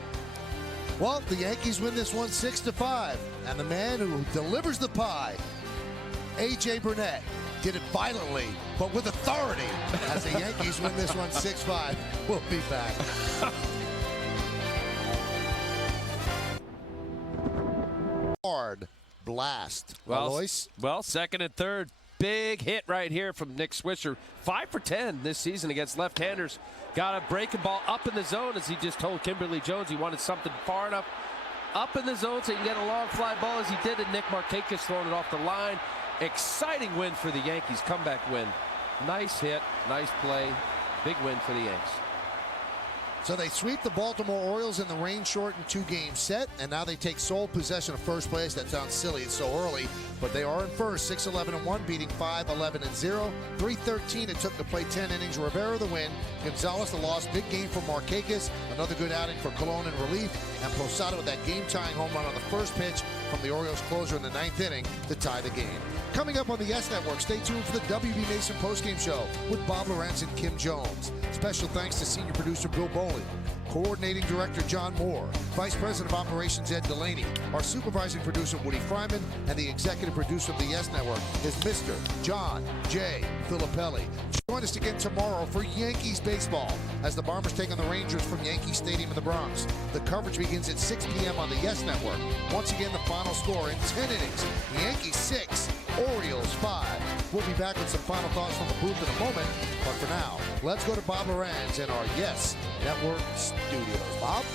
Well, the Yankees win this one 6-5, and the man who delivers the pie, A.J. Burnett, did it violently, but with authority, as the Yankees win this one 6-5. We'll be back. Hard blast. Well, second and third. Big hit right here from Nick Swisher. 5 for 10 this season against left-handers. Got a breaking ball up in the zone, as he just told Kimberly Jones he wanted something far enough up in the zone so he can get a long fly ball, as he did, and Nick Markakis throwing it off the line. Exciting win for the Yankees, comeback win. Nice hit, nice play, big win for the Yanks. So they sweep the Baltimore Orioles in the rain-shortened 2-game set, and now they take sole possession of first place. That sounds silly, it's so early, but they are in first, 6-11-1, beating 5-11-0. 3:13 it took to play 10 innings. Rivera the win, Gonzalez the loss. Big game for Markakis, another good outing for Colon in relief, and Posada with that game-tying home run on the first pitch from the Orioles closer in the 9th inning to tie the game. Coming up on the YES Network, stay tuned for the WB Mason postgame show with Bob Lorenz and Kim Jones. Special thanks to senior producer Bill Bowling, coordinating director John Moore, vice president of operations Ed Delaney, our supervising producer Woody Fryman, and the executive producer of the YES Network is Mr. John J. Filippelli. Join us again tomorrow for Yankees baseball as the Bombers take on the Rangers from Yankee Stadium in the Bronx. The coverage begins at 6 p.m. on the YES Network. Once again, the final score in 10 innings, Yankees 6, Orioles 5. We'll be back with some final thoughts from the booth in a moment, but for now, let's go to Bob Lorenz in our YES Network studios. Bob?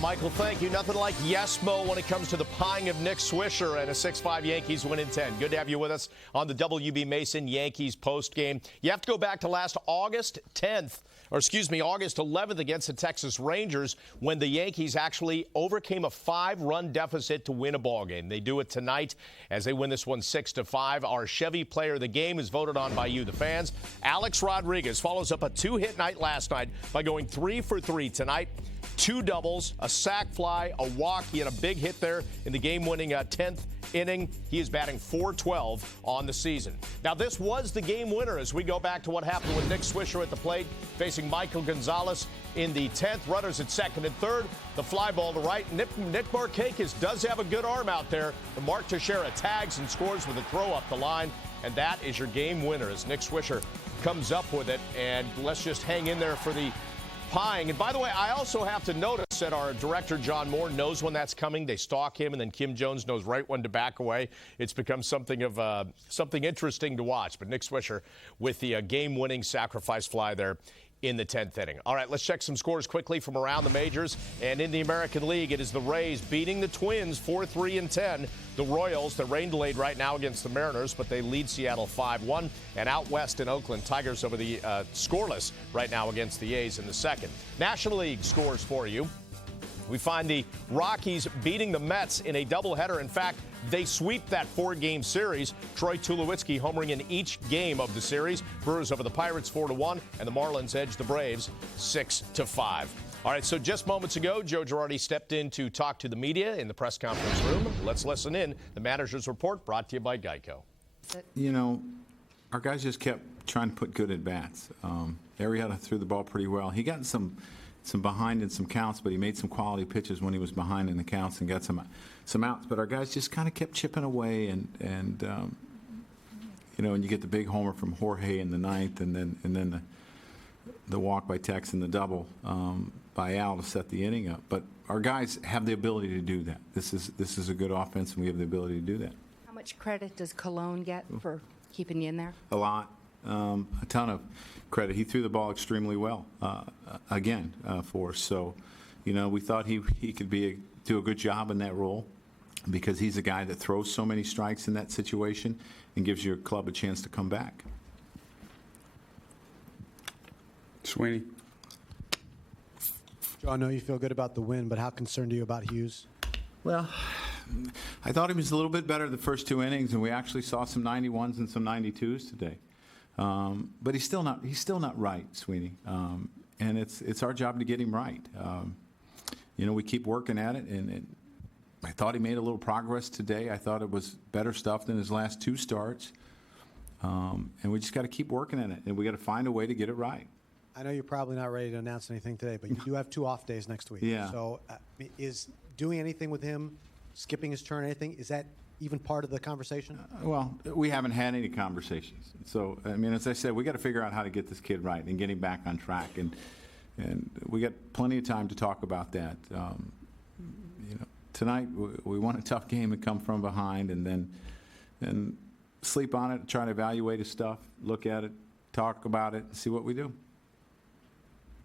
Michael, thank you. Nothing like yes-mo when it comes to the pieing of Nick Swisher and a 6-5 Yankees win in 10. Good to have you with us on the WB Mason Yankees postgame. You have to go back to last August 11th against the Texas Rangers when the Yankees actually overcame a 5-run deficit to win a ballgame. They do it tonight as they win this one 6-5. Our Chevy player of the game is voted on by you, the fans. Alex Rodriguez follows up a 2-hit night last night by going 3 for 3 tonight. 2 doubles, a sac fly, a walk. He had a big hit there in the game-winning 10th inning. He is batting .412 on the season. Now, this was the game winner as we go back to what happened with Nick Swisher at the plate, facing Michael Gonzalez in the 10th. Runners at second and third. The fly ball to right. Nick Markakis does have a good arm out there. But Mark Teixeira tags and scores with a throw up the line. And that is your game winner as Nick Swisher comes up with it. And let's just hang in there for the pieing. And by the way, I also have to notice that our director, John Moore, knows when that's coming. They stalk him, and then Kim Jones knows right when to back away. It's become something of something interesting to watch. But Nick Swisher with the game-winning sacrifice fly there in the 10th inning. All right, let's check some scores quickly from around the majors. And in the American League, it is the Rays beating the Twins 4-3-10. The Royals, they're rain delayed right now against the Mariners, but they lead Seattle 5-1. And out west in Oakland, Tigers over the scoreless right now against the A's in the second. National League scores for you. We find the Rockies beating the Mets in a doubleheader. In fact, they sweep that 4-game series. Troy Tulowitzki homering in each game of the series. Brewers over the Pirates 4-1, and the Marlins edge the Braves 6-5. All right, so just moments ago, Joe Girardi stepped in to talk to the media in the press conference room. Let's listen in. The manager's report brought to you by Geico. You know, our guys just kept trying to put good at bats. Arrieta threw the ball pretty well. He got some behind in some counts, but he made some quality pitches when he was behind in the counts and got some outs. But our guys just kind of kept chipping away, and you know, and you get the big homer from Jorge in the ninth, and then the walk by Tex and the double by Al to set the inning up. But our guys have the ability to do that. This is a good offense, and we have the ability to do that. How much credit does Cologne get for keeping you in there? A lot. A ton of credit. He threw the ball extremely well again for us. So, you know, we thought he could do a good job in that role because he's a guy that throws so many strikes in that situation and gives your club a chance to come back. Sweeney. Joe, I know you feel good about the win, but how concerned are you about Hughes? Well, I thought he was a little bit better the first 2 innings, and we actually saw some 91s and some 92s today. But he's still not right, Sweeney. And it's our job to get him right. You know, we keep working at it, and I thought he made a little progress today. I thought it was better stuff than his last 2 starts. And we just got to keep working at it, and we got to find a way to get it right. I know you're probably not ready to announce anything today, but you do have 2 off days next week. Yeah. So is doing anything with him, skipping his turn, anything, is that even part of the conversation? Well, we haven't had any conversations. So, I mean, as I said, we got to figure out how to get this kid right and get him back on track. And we got plenty of time to talk about that. You know, tonight we won a tough game and come from behind, and then sleep on it, try to evaluate his stuff, look at it, talk about it, see what we do.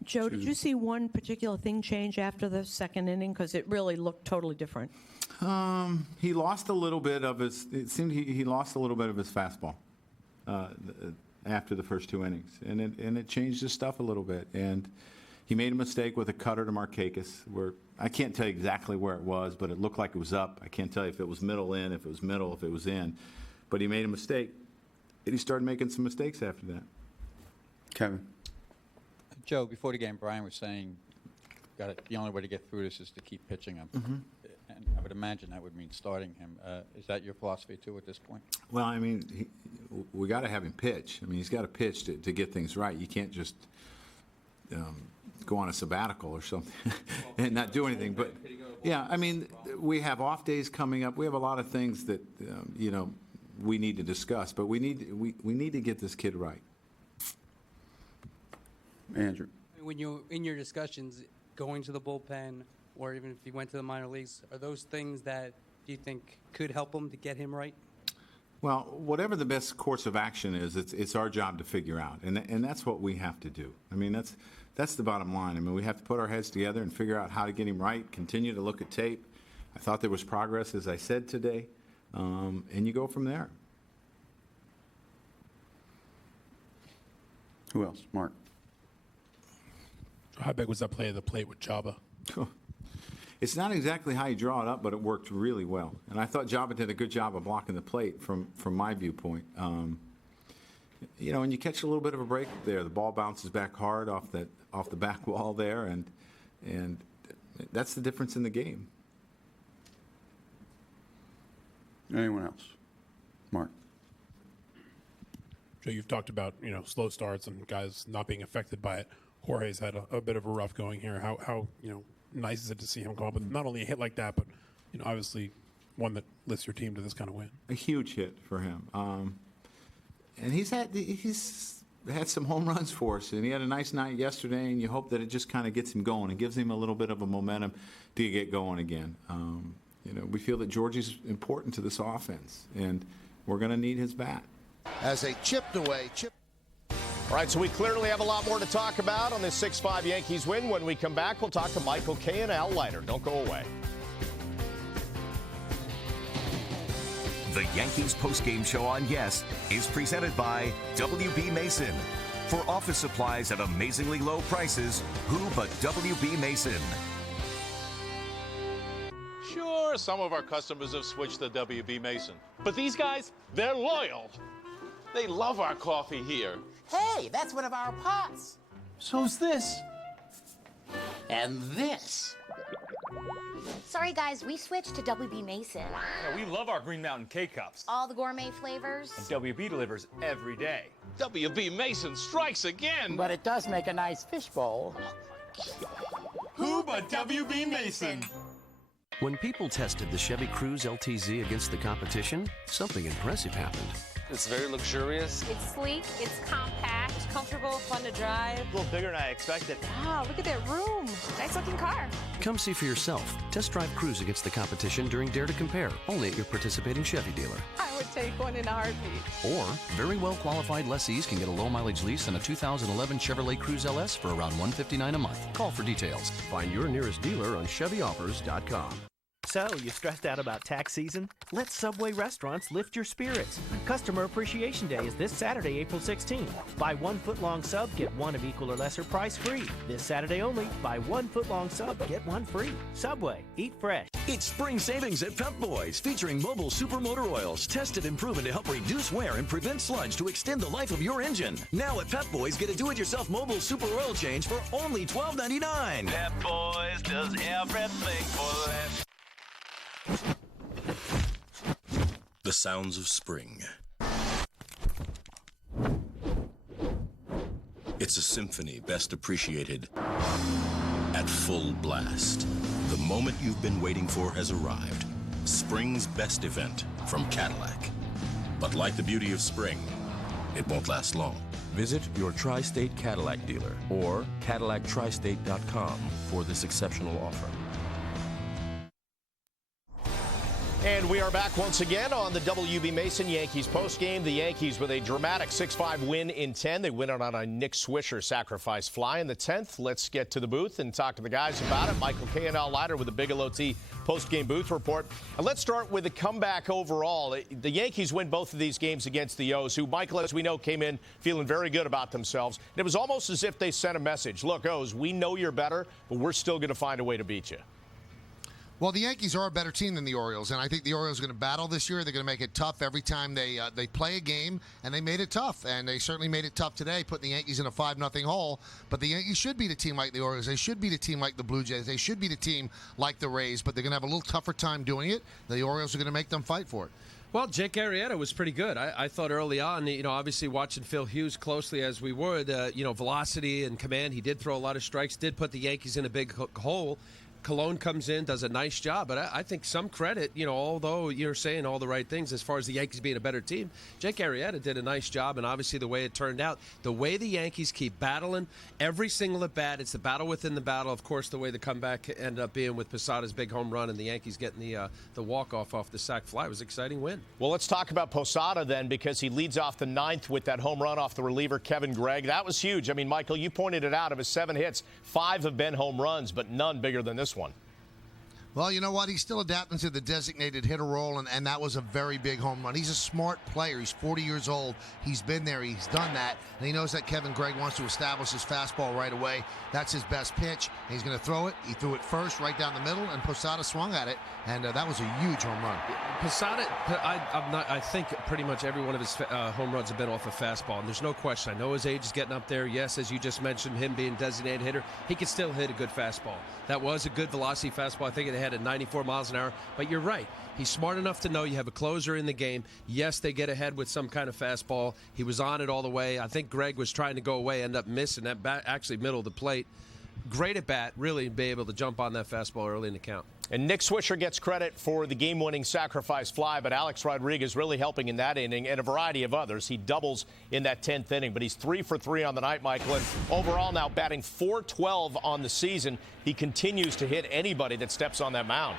Joe, did you see one particular thing change after the second inning? Because it really looked totally different. He lost a little bit of his. It seemed he lost a little bit of his fastball after the first 2 innings, and it changed his stuff a little bit. And he made a mistake with a cutter to Markakis, where I can't tell you exactly where it was, but it looked like it was up. I can't tell you if it was middle in, if it was middle, if it was in. But he made a mistake, and he started making some mistakes after that. Kevin. Joe, before the game, Brian was saying the only way to get through this is to keep pitching him. Mm-hmm. And I would imagine that would mean starting him. Is that your philosophy, too, at this point? Well, I mean, we got to have him pitch. I mean, he's got to pitch to get things right. You can't just go on a sabbatical or something and not do anything. But, yeah, I mean, we have off days coming up. We have a lot of things that, you know, we need to discuss. But we need to get this kid right. Andrew. When you're in your discussions, going to the bullpen, or even if you went to the minor leagues, are those things that you think could help him to get him right? Well, whatever the best course of action is, it's our job to figure out, and that's what we have to do. I mean, that's the bottom line. I mean, we have to put our heads together and figure out how to get him right, continue to look at tape. I thought there was progress, as I said today, and you go from there. Who else? Mark. How big was that play at the plate with Jabba? It's not exactly how you draw it up, but it worked really well. And I thought Jabba did a good job of blocking the plate from my viewpoint. You know, and you catch a little bit of a break there. The ball bounces back hard off the back wall there, and that's the difference in the game. Anyone else? Mark. Joe, you've talked about, you know, slow starts and guys not being affected by it. Jorge's had a bit of a rough going here. How you know, nice is it to see him come up with not only a hit like that, but, you know, obviously one that lifts your team to this kind of win? A huge hit for him. And he's had some home runs for us, and he had a nice night yesterday, and you hope that it just kind of gets him going and gives him a little bit of a momentum to get going again. You know, we feel that Georgie's important to this offense, and we're going to need his bat. As a chipped away, All right, so we clearly have a lot more to talk about on this 6-5 Yankees win. When we come back, we'll talk to Michael Kay and Al Leiter. Don't go away. The Yankees postgame show on Yes is presented by W.B. Mason. For office supplies at amazingly low prices, who but W.B. Mason? Sure, some of our customers have switched to W.B. Mason. But these guys, they're loyal. They love our coffee here. Hey, that's one of our pots. So's this. And this. Sorry, guys, we switched to WB Mason. Yeah, we love our Green Mountain K-Cups. All the gourmet flavors. And WB delivers every day. WB Mason strikes again. But it does make a nice fishbowl. Who but WB Mason? When people tested the Chevy Cruze LTZ against the competition, something impressive happened. It's very luxurious. It's sleek, it's compact, comfortable, fun to drive. A little bigger than I expected. Wow, look at that room. Nice looking car. Come see for yourself. Test drive Cruze against the competition during Dare to Compare, only at your participating Chevy dealer. I would take one in a heartbeat. Or, very well qualified lessees can get a low mileage lease on a 2011 Chevrolet Cruze LS for around $159 a month. Call for details. Find your nearest dealer on ChevyOffers.com. So, you stressed out about tax season? Let Subway restaurants lift your spirits. Customer Appreciation Day is this Saturday, April 16th. Buy 1 foot-long sub, get one of equal or lesser price free. This Saturday only, buy 1 foot-long sub, get one free. Subway, eat fresh. It's spring savings at Pep Boys, featuring mobile supermotor oils, tested and proven to help reduce wear and prevent sludge to extend the life of your engine. Now at Pep Boys, get a do-it-yourself mobile super oil change for only $12.99. Pep Boys does everything for less. The sounds of spring. It's a symphony best appreciated at full blast. The moment you've been waiting for has arrived. Spring's best event from Cadillac. But like the beauty of spring, it won't last long. Visit your Tri-State Cadillac dealer or CadillacTristate.com for this exceptional offer. And we are back once again on the WB Mason Yankees postgame. The Yankees with a dramatic 6-5 win in 10. They win it on a Nick Swisher sacrifice fly in the 10th. Let's get to the booth and talk to the guys about it. Michael Kay and Al Leiter with the Bigelow T postgame booth report. And let's start with the comeback overall. The Yankees win both of these games against the O's, who, Michael, as we know, came in feeling very good about themselves. And it was almost as if they sent a message. Look, O's, we know you're better, but we're still going to find a way to beat you. Well, the Yankees are a better team than the Orioles, and I think the Orioles are going to battle this year. They're going to make it tough every time they play a game, and they made it tough, and they certainly made it tough today, putting the Yankees in a 5-0 hole. But the Yankees should beat a team like the Orioles. They should beat a team like the Blue Jays. They should beat a team like the Rays, but they're going to have a little tougher time doing it. The Orioles are going to make them fight for it. Well, Jake Arrieta was pretty good. I thought early on, obviously watching Phil Hughes closely as we would, velocity and command. He did throw a lot of strikes, did put the Yankees in a big hole. Cologne comes in, does a nice job, but I think some credit, although you're saying all the right things as far as the Yankees being a better team, Jake Arrieta did a nice job, and obviously the way it turned out, the way the Yankees keep battling, every single at bat, it's the battle within the battle. Of course, the way the comeback ended up being with Posada's big home run and the Yankees getting the walk-off off the sac fly was an exciting win. Well, let's talk about Posada then, because he leads off the 9th with that home run off the reliever, Kevin Gregg. That was huge. I mean, Michael, you pointed it out. Of his 7 hits, 5 have been home runs, but none bigger than this one. Well, you know what? He's still adapting to the designated hitter role, and that was a very big home run. He's a smart player. He's 40 years old. He's been there. He's done that. And he knows that Kevin Gregg wants to establish his fastball right away. That's his best pitch. And he's going to throw it. He threw it first right down the middle, and Posada swung at it, and that was a huge home run. Posada, I think pretty much every one of his home runs have been off a fastball, and there's no question. I know his age is getting up there. Yes, as you just mentioned, him being designated hitter, he can still hit a good fastball. That was a good velocity fastball. I think it had at 94 miles an hour. But you're right. He's smart enough to know you have a closer in the game. Yes, they get ahead with some kind of fastball. He was on it all the way. I think Gregg was trying to go away, ended up missing that bat, actually middle of the plate. Great at bat, really be able to jump on that fastball early in the count. And Nick Swisher gets credit for the game-winning sacrifice fly, but Alex Rodriguez really helping in that inning, and a variety of others. He doubles in that 10th inning, but he's 3 for 3 on the night, Michael. And overall now batting .412 on the season. He continues to hit anybody that steps on that mound.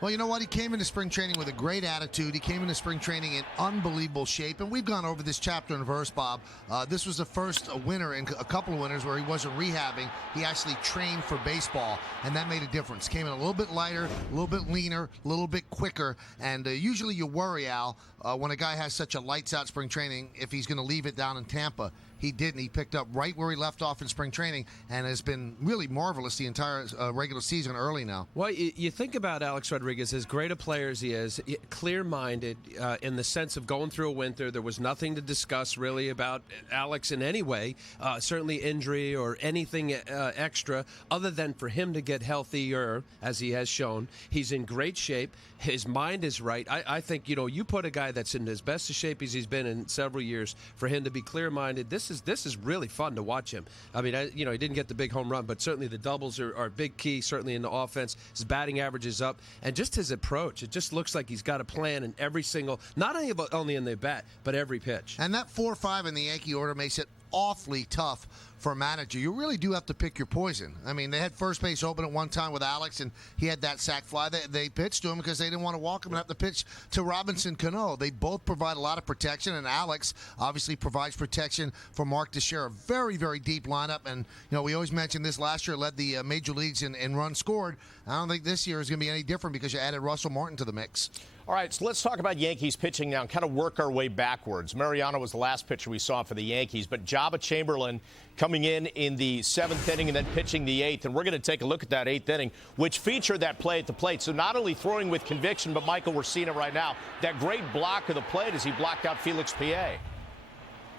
Well, you know what? He came into spring training with a great attitude. He came into spring training in unbelievable shape. And we've gone over this chapter and verse, Bob. This was the first winter in a couple of winters where he wasn't rehabbing. He actually trained for baseball, and that made a difference. Came in a little bit lighter, a little bit leaner, a little bit quicker. And usually you worry, Al, when a guy has such a lights-out spring training, if he's going to leave it down in Tampa. He didn't. He picked up right where he left off in spring training and has been really marvelous the entire regular season early now. Well, you think about Alex Rodriguez, as great a player as he is, clear-minded in the sense of going through a winter. There was nothing to discuss really about Alex in any way, certainly injury or anything extra, other than for him to get healthier, as he has shown. He's in great shape. His mind is right. I think, you put a guy that's in as best a shape as he's been in several years, for him to be clear-minded, this is really fun to watch him. I mean, he didn't get the big home run, but certainly the doubles are a big key, certainly in the offense. His batting average is up, and just his approach, it just looks like he's got a plan in every single, not only in the bat, but every pitch. And that 4-5 in the Yankee order makes it awfully tough for a manager. You really do have to pick your poison. I mean, they had first base open at one time with Alex, and he had that sac fly. They pitched to him because they didn't want to walk him and have to pitch to Robinson Cano. They both provide a lot of protection, and Alex obviously provides protection for Mark Teixeira. A very, very deep lineup, and we always mentioned this last year, led the major leagues in runs scored. I don't think this year is going to be any different because you added Russell Martin to the mix. All right, so let's talk about Yankees pitching now and kind of work our way backwards. Mariano was the last pitcher we saw for the Yankees, but Jabba Chamberlain coming in the 7th inning and then pitching the 8th. And we're going to take a look at that 8th inning, which featured that play at the plate. So not only throwing with conviction, but, Michael, we're seeing it right now, that great block of the plate as he blocked out Felix Pie.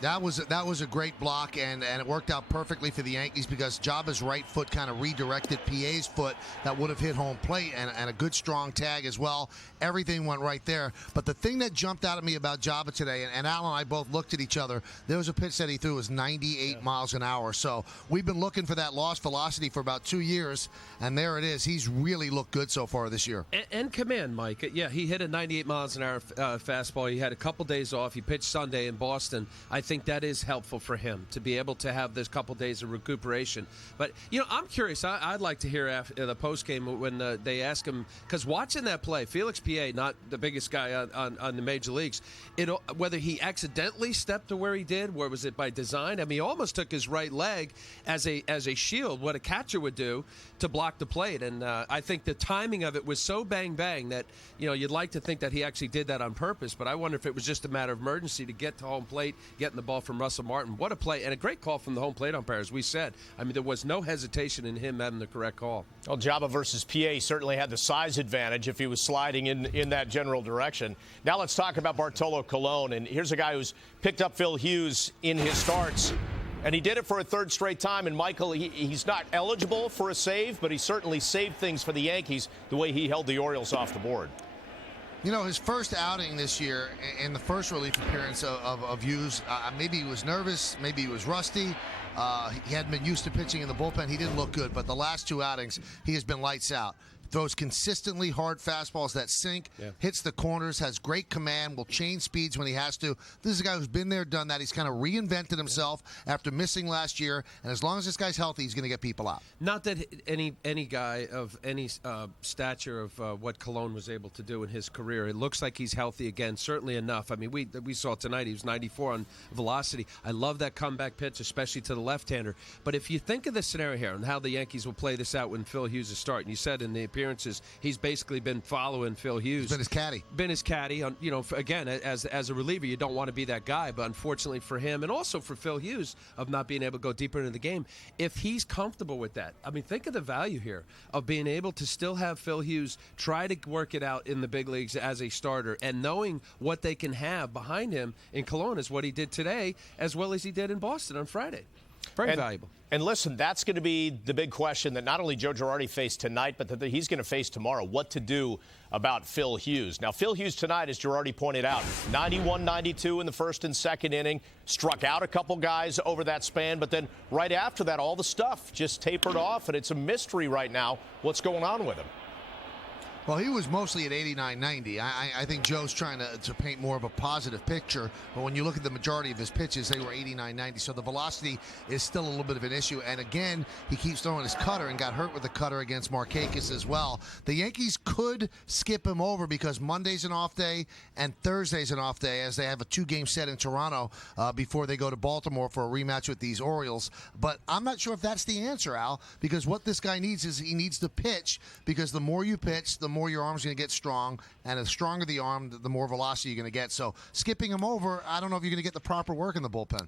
That was a great block, and it worked out perfectly for the Yankees because Jabba's right foot kind of redirected Pie's foot that would have hit home plate, and a good strong tag as well. Everything went right there. But the thing that jumped out at me about Jabba today, and Al and I both looked at each other, there was a pitch that he threw was 98 miles an hour. So we've been looking for that lost velocity for about 2 years, and there it is. He's really looked good so far this year. And command, Mike. Yeah, he hit a 98 miles an hour fastball. He had a couple days off. He pitched Sunday in Boston. I think that is helpful for him to be able to have this couple days of recuperation. But, I'm curious. I'd like to hear after the postgame when they ask him, because watching that play, Felix Pie, not the biggest guy on the major leagues, whether he accidentally stepped to where he did, or was it by design? I mean, he almost took his right leg as a shield, what a catcher would do, to block the plate. And I think the timing of it was so bang that, you'd like to think that he actually did that on purpose. But I wonder if it was just a matter of emergency to get to home plate, getting the ball from Russell Martin. What a play, and a great call from the home plate umpire, as we said. I mean, there was no hesitation in him having the correct call. Well, Jabba versus Pie certainly had the size advantage if he was sliding in that general direction. Now let's talk about Bartolo Colon, and here's a guy who's picked up Phil Hughes in his starts, and he did it for a third straight time. And, Michael, he's not eligible for a save, but he certainly saved things for the Yankees the way he held the Orioles off the board. His first outing this year in the first relief appearance of Hughes, maybe he was nervous, maybe he was rusty. He hadn't been used to pitching in the bullpen. He didn't look good, but the last 2 outings, he has been lights out. Throws consistently hard fastballs that sink, hits the corners, has great command, will change speeds when he has to. This is a guy who's been there, done that. He's kind of reinvented himself after missing last year, and as long as this guy's healthy, he's going to get people out. Not that any guy of any stature of what Colon was able to do in his career. It looks like he's healthy again, certainly enough. I mean, we saw tonight he was 94 on velocity. I love that comeback pitch, especially to the left-hander. But if you think of the scenario here and how the Yankees will play this out when Phil Hughes is starting, you said in the appearances, he's basically been following Phil Hughes. He's been his caddy. Again, as a reliever, you don't want to be that guy, but unfortunately for him and also for Phil Hughes of not being able to go deeper into the game, if he's comfortable with that, I mean, think of the value here of being able to still have Phil Hughes try to work it out in the big leagues as a starter, and knowing what they can have behind him in Cologne is what he did today, as well as he did in Boston on Friday. Very valuable. And listen, that's going to be the big question that not only Joe Girardi faced tonight, but that he's going to face tomorrow, what to do about Phil Hughes. Now, Phil Hughes tonight, as Girardi pointed out, 91-92 in the first and second inning, struck out a couple guys over that span, but then right after that, all the stuff just tapered off, and it's a mystery right now what's going on with him. Well, he was mostly at 89-90. I think Joe's trying to paint more of a positive picture, but when you look at the majority of his pitches, they were 89-90. So the velocity is still a little bit of an issue. And again, he keeps throwing his cutter and got hurt with the cutter against Markakis as well. The Yankees could skip him over because Monday's an off day and Thursday's an off day, as they have a 2-game set in Toronto before they go to Baltimore for a rematch with these Orioles. But I'm not sure if that's the answer, Al, because what this guy needs is he needs to pitch, because the more you pitch, the more your arm's going to get strong, and the stronger the arm, the more velocity you're going to get. So skipping him over, I don't know if you're going to get the proper work in the bullpen.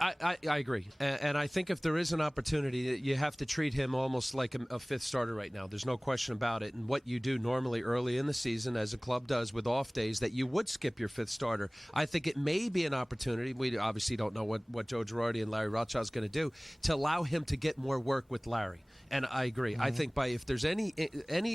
I agree. And I think if there is an opportunity, you have to treat him almost like a fifth starter right now. There's no question about it. And what you do normally early in the season, as a club does with off days, that you would skip your fifth starter. I think it may be an opportunity. We obviously don't know what Joe Girardi and Larry Rothschild's going to do to allow him to get more work with Larry. And I agree. I think if there's any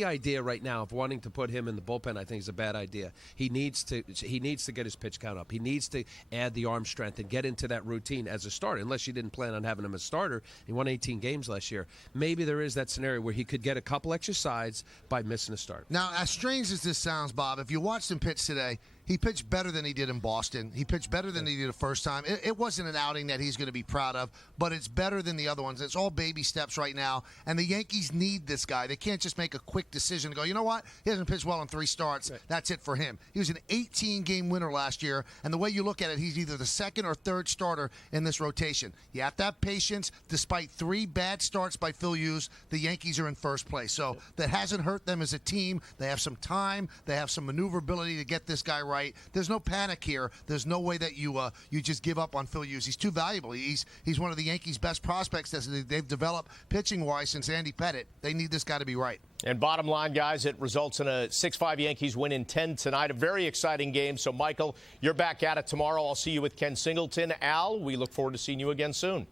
idea right now of wanting to put him in the bullpen, I think it's a bad idea. He needs to get his pitch count up. He needs to add the arm strength and get into that routine as a starter, unless you didn't plan on having him as a starter. He won 18 games last year. Maybe there is that scenario where he could get a couple extra sides by missing a start. Now, as strange as this sounds, Bob, if you watched him pitch today, he pitched better than he did in Boston. He pitched better than he did the first time. It wasn't an outing that he's going to be proud of, but it's better than the other ones. It's all baby steps right now, and the Yankees need this guy. They can't just make a quick decision and go, you know what? He hasn't pitched well in 3 starts. Right. That's it for him. He was an 18-game winner last year, and the way you look at it, he's either the second or third starter in this rotation. You have to have patience. Despite 3 bad starts by Phil Hughes, the Yankees are in first place. So that hasn't hurt them as a team. They have some time. They have some maneuverability to get this guy right. There's no panic here. There's no way that you just give up on Phil Hughes. He's too valuable. He's one of the Yankees' best prospects that they've developed pitching-wise since Andy Pettitte. They need this guy to be right. And bottom line, guys, it results in a 6-5 Yankees win in 10 tonight. A very exciting game. So, Michael, you're back at it tomorrow. I'll see you with Ken Singleton. Al, we look forward to seeing you again soon.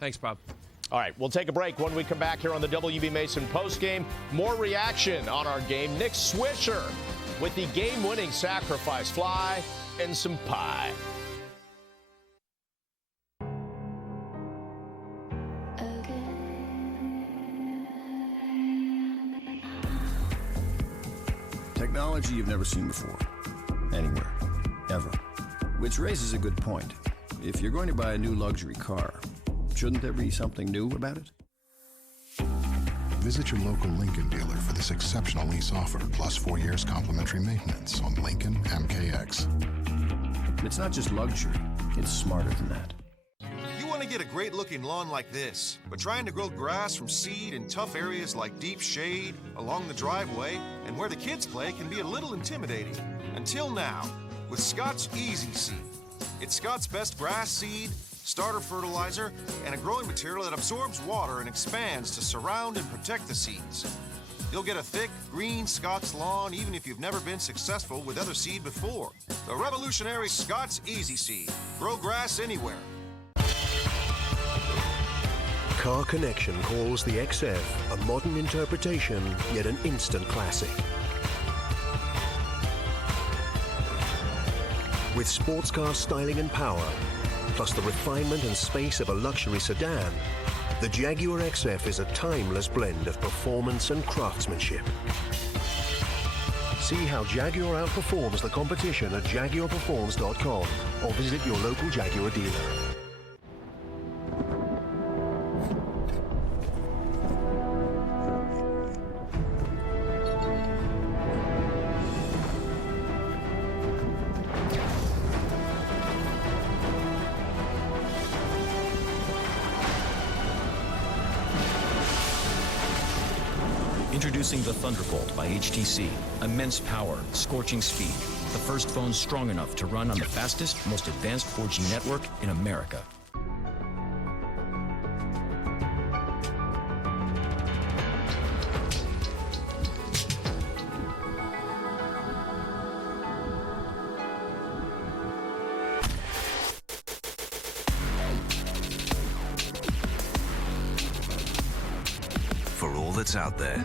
Thanks, Bob. All right, we'll take a break. When we come back here on the WB Mason postgame, more reaction on our game. Nick Swisher with the game-winning sacrifice fly and some pie. Technology you've never seen before, anywhere, ever. Which raises a good point. If you're going to buy a new luxury car, shouldn't there be something new about it? Visit your local Lincoln dealer for this exceptional lease offer, plus 4 years complimentary maintenance on Lincoln MKX. It's not just luxury, it's smarter than that. You want to get a great-looking lawn like this, but trying to grow grass from seed in tough areas like deep shade, along the driveway, and where the kids play can be a little intimidating. Until now, with Scott's Easy Seed. It's Scott's best grass seed, starter fertilizer, and a growing material that absorbs water and expands to surround and protect the seeds. You'll get a thick, green Scott's lawn even if you've never been successful with other seed before. The revolutionary Scott's Easy Seed. Grow grass anywhere. Car Connection calls the XF a modern interpretation, yet an instant classic. With sports car styling and power, plus the refinement and space of a luxury sedan, the Jaguar XF is a timeless blend of performance and craftsmanship. See how Jaguar outperforms the competition at jaguarperforms.com or visit your local Jaguar dealer. Introducing the Thunderbolt by HTC. Immense power, scorching speed. The first phone strong enough to run on the fastest, most advanced 4G network in America. For all that's out there,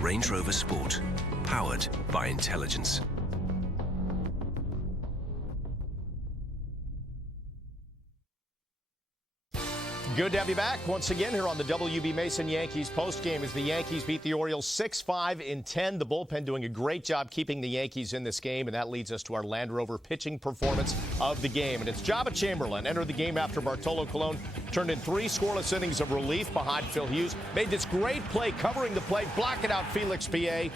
Range Rover Sport, powered by intelligence. Good to have you back once again here on the WB Mason Yankees postgame as the Yankees beat the Orioles 6-5 in 10. The bullpen doing a great job keeping the Yankees in this game, and that leads us to our Land Rover pitching performance of the game. And it's Jabba Chamberlain entered the game after Bartolo Colon turned in 3 scoreless innings of relief behind Phil Hughes. Made this great play covering the plate, blocking out Felix P.A.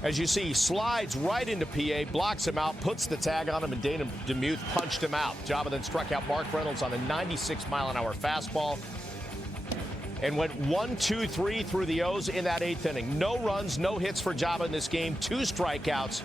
As you see, slides right into PA, blocks him out, puts the tag on him, and Dana DeMuth punched him out. Jabba then struck out Mark Reynolds on a 96-mile-an-hour fastball and went 1-2-3 through the O's in that 8th inning. No runs, no hits for Jabba in this game, 2 strikeouts.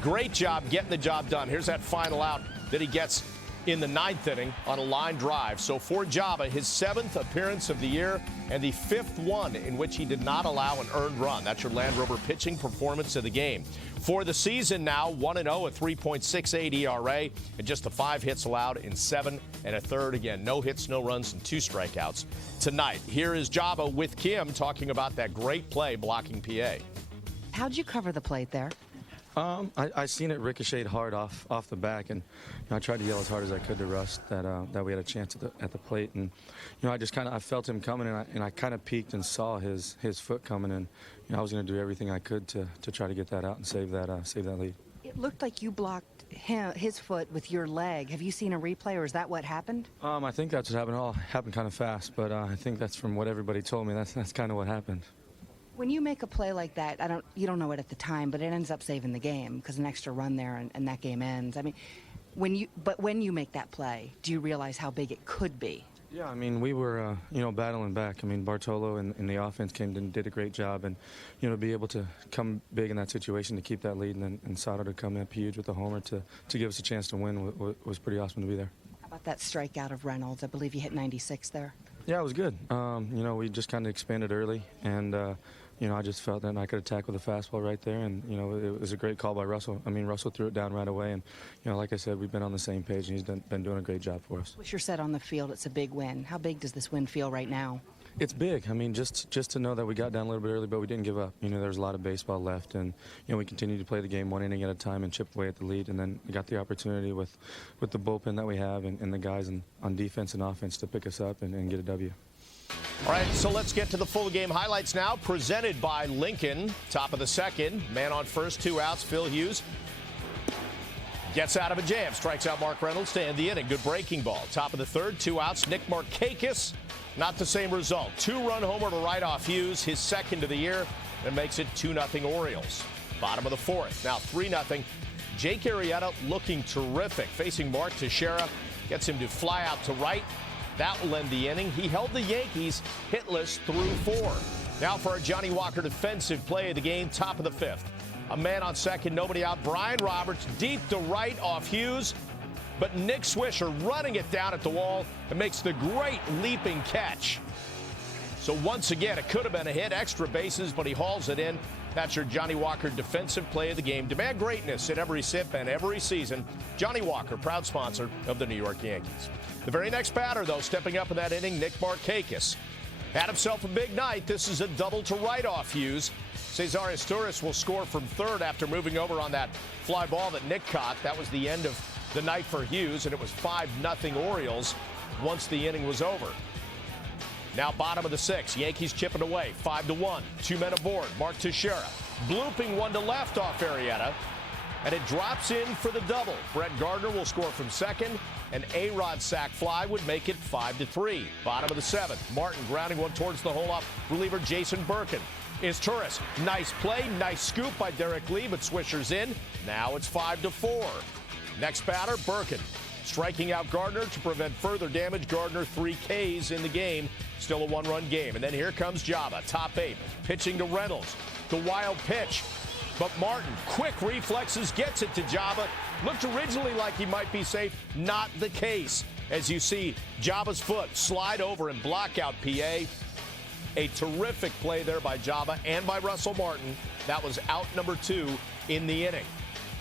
Great job getting the job done. Here's that final out that he gets in the 9th inning on a line drive. So for Jabba, his 7th appearance of the year and the 5th one in which he did not allow an earned run. That's your Land Rover pitching performance of the game. For the season now, 1-0, a 3.68 ERA, and just the 5 hits allowed in 7 1/3. Again, no hits, no runs, and 2 strikeouts tonight. Here is Jabba with Kim talking about that great play blocking PA. How'd you cover the plate there? I seen it ricochet hard off the back, and I tried to yell as hard as I could to Russ that we had a chance at the plate, and I just I felt him coming, and I kind of peeked and saw his foot coming, and I was going to do everything I could to try to get that out and save that lead. It looked like you blocked his foot with your leg. Have you seen a replay, or is that what happened? I think that's what happened. All happened kind of fast, but I think that's from what everybody told me. That's kind of what happened. When you make a play like that, you don't know it at the time, but it ends up saving the game because an extra run there and that game ends. I mean, when you make that play, do you realize how big it could be? Yeah, I mean, we were, battling back. I mean, Bartolo and the offense came and did a great job, and to be able to come big in that situation to keep that lead, and Sato to come up huge with the homer to give us a chance to win was pretty awesome to be there. How about that strikeout of Reynolds? I believe you hit 96 there. Yeah, it was good. We just kind of expanded early, and I just felt that I could attack with a fastball right there, and it was a great call by Russell. I mean, Russell threw it down right away, and like I said, we've been on the same page, and he's been doing a great job for us. Swisher said on the field it's a big win. How big does this win feel right now? It's big. I mean, just to know that we got down a little bit early, but we didn't give up. There's a lot of baseball left, and we continued to play the game 1 inning at a time and chip away at the lead, and then we got the opportunity with the bullpen that we have and the guys on defense and offense to pick us up and get a W. All right, so let's get to the full game highlights now, presented by Lincoln. Top of the 2nd, man on first, 2 outs, Phil Hughes gets out of a jam, strikes out Mark Reynolds to end the inning. Good breaking ball. Top of the 3rd, 2 outs, Nick Markakis, not the same result. 2-run homer to right off Hughes, his 2nd of the year, and makes it 2-0 Orioles. Bottom of the 4th, now 3-0. Jake Arrieta looking terrific, facing Mark Teixeira, gets him to fly out to right. That will end the inning. He held the Yankees hitless through 4. Now for our Johnny Walker defensive play of the game, top of the 5th. A man on 2nd, nobody out. Brian Roberts deep to right off Hughes, but Nick Swisher running it down at the wall and makes the great leaping catch. So once again, it could have been a hit, extra bases, but he hauls it in. That's your Johnny Walker defensive play of the game. Demand greatness in every sip and every season. Johnny Walker, proud sponsor of the New York Yankees. The very next batter, though, stepping up in that inning, Nick Markakis. Had himself a big night. This is a double to right off Hughes. Cesar Izturis will score from 3rd after moving over on that fly ball that Nick caught. That was the end of the night for Hughes, and it was 5-0 Orioles once the inning was over. Now bottom of the 6th, Yankees chipping away, 5-1. 2 men aboard, Mark Teixeira. Blooping one to left off Arrieta, and it drops in for the double. Brett Gardner will score from 2nd. An A-Rod sac fly would make it 5-3. Bottom of the 7th, Martin grounding one towards the hole off reliever Jason Birkin. Izturis, nice play, nice scoop by Derek Lee, but Swisher's in. Now it's 5-4. Next batter, Birkin. Striking out Gardner to prevent further damage. Gardner 3 Ks in the game. Still a 1-run game. And then here comes Jabba, top 8. Pitching to Reynolds. The wild pitch. But Martin, quick reflexes, gets it to Jabba. Looked originally like he might be safe. Not the case. As you see, Jabba's foot slide over and block out PA. A terrific play there by Jabba and by Russell Martin. That was out number 2 in the inning.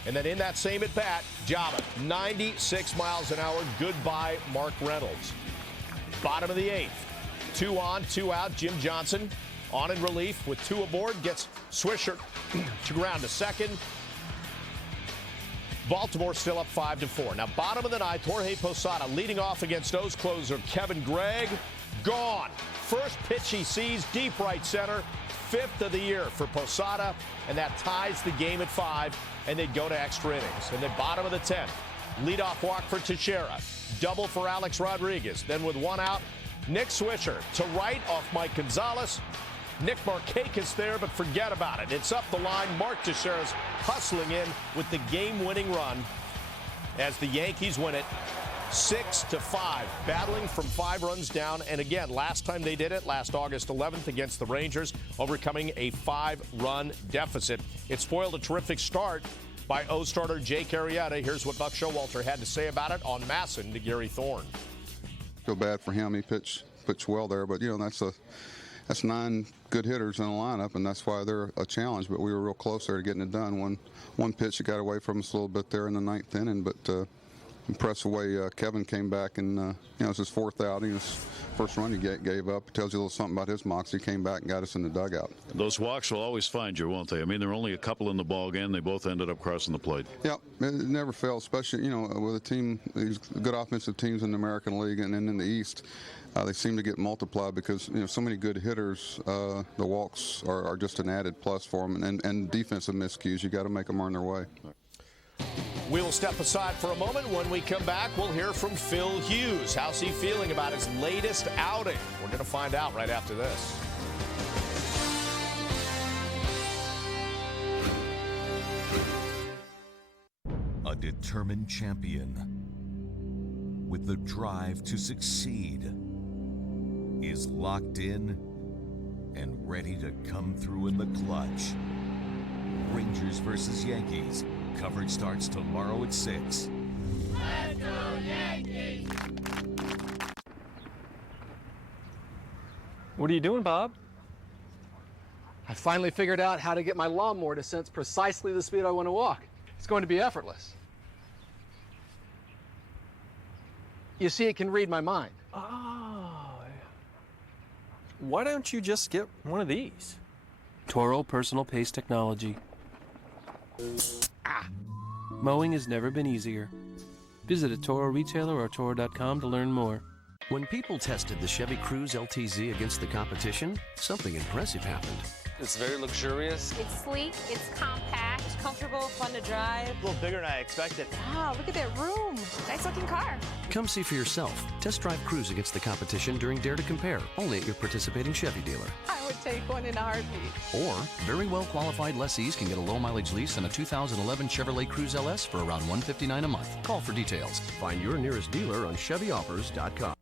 And then in that same at-bat, Jabba, 96 miles an hour. Goodbye, Mark Reynolds. Bottom of the 8th. 2 on, 2 out. Jim Johnson on in relief with 2 aboard. Gets Swisher to ground to 2nd. Baltimore still up 5-4. Now, bottom of the ninth, Jorge Posada leading off against O's closer Kevin Gregg. Gone. First pitch he sees, deep right center. 5th of the year for Posada, and that ties the game at 5, and they go to extra innings. And then bottom of the 10th, leadoff walk for Teixeira. Double for Alex Rodriguez. Then with 1 out, Nick Swisher to right off Mike Gonzalez. Nick Markakis there, but forget about it. It's up the line. Mark Teixeira's hustling in with the game-winning run as the Yankees win it 6-5, battling from 5 runs down. And again, last time they did it, last August 11th against the Rangers, overcoming a 5-run deficit. It spoiled a terrific start by O starter Jake Arrieta. Here's what Buck Showalter had to say about it on Masson to Gary Thorne. Feel bad for him. He pitched well there, but that's 9 good hitters in the lineup, and that's why they're a challenge. But we were real close there to getting it done. One pitch that got away from us a little bit there in the 9th inning, but impressive way Kevin came back, and it's his 4th outing, his first run he gave up. It tells you a little something about his moxie. He came back and got us in the dugout. Those walks will always find you, won't they? I mean, there were only a couple in the ball game. They both ended up crossing the plate. Yep, it never fails, especially with a team, these good offensive teams in the American League and then in the East. They seem to get multiplied because so many good hitters. The walks are just an added plus for them, and defensive miscues. You got to make them earn their way. We will step aside for a moment. When we come back, we'll hear from Phil Hughes. How's he feeling about his latest outing? We're going to find out right after this. A determined champion with the drive to succeed is locked in and ready to come through in the clutch. Rangers versus Yankees. Coverage starts tomorrow at 6. Let's go Yankees! What are you doing, Bob? I finally figured out how to get my lawnmower to sense precisely the speed I want to walk. It's going to be effortless. You see, it can read my mind. Oh. Why don't you just get one of these? Toro Personal Pace Technology. Mowing has never been easier. Visit a Toro retailer or Toro.com to learn more. When people tested the Chevy Cruze LTZ against the competition, something impressive happened. It's very luxurious. It's sleek, it's compact, comfortable, fun to drive. A little bigger than I expected. Wow, look at that room. Nice looking car. Come see for yourself. Test drive Cruze against the competition during Dare to Compare, only at your participating Chevy dealer. I would take one in a heartbeat. Or, very well qualified lessees can get a low mileage lease on a 2011 Chevrolet Cruze LS for around $159 a month. Call for details. Find your nearest dealer on ChevyOffers.com.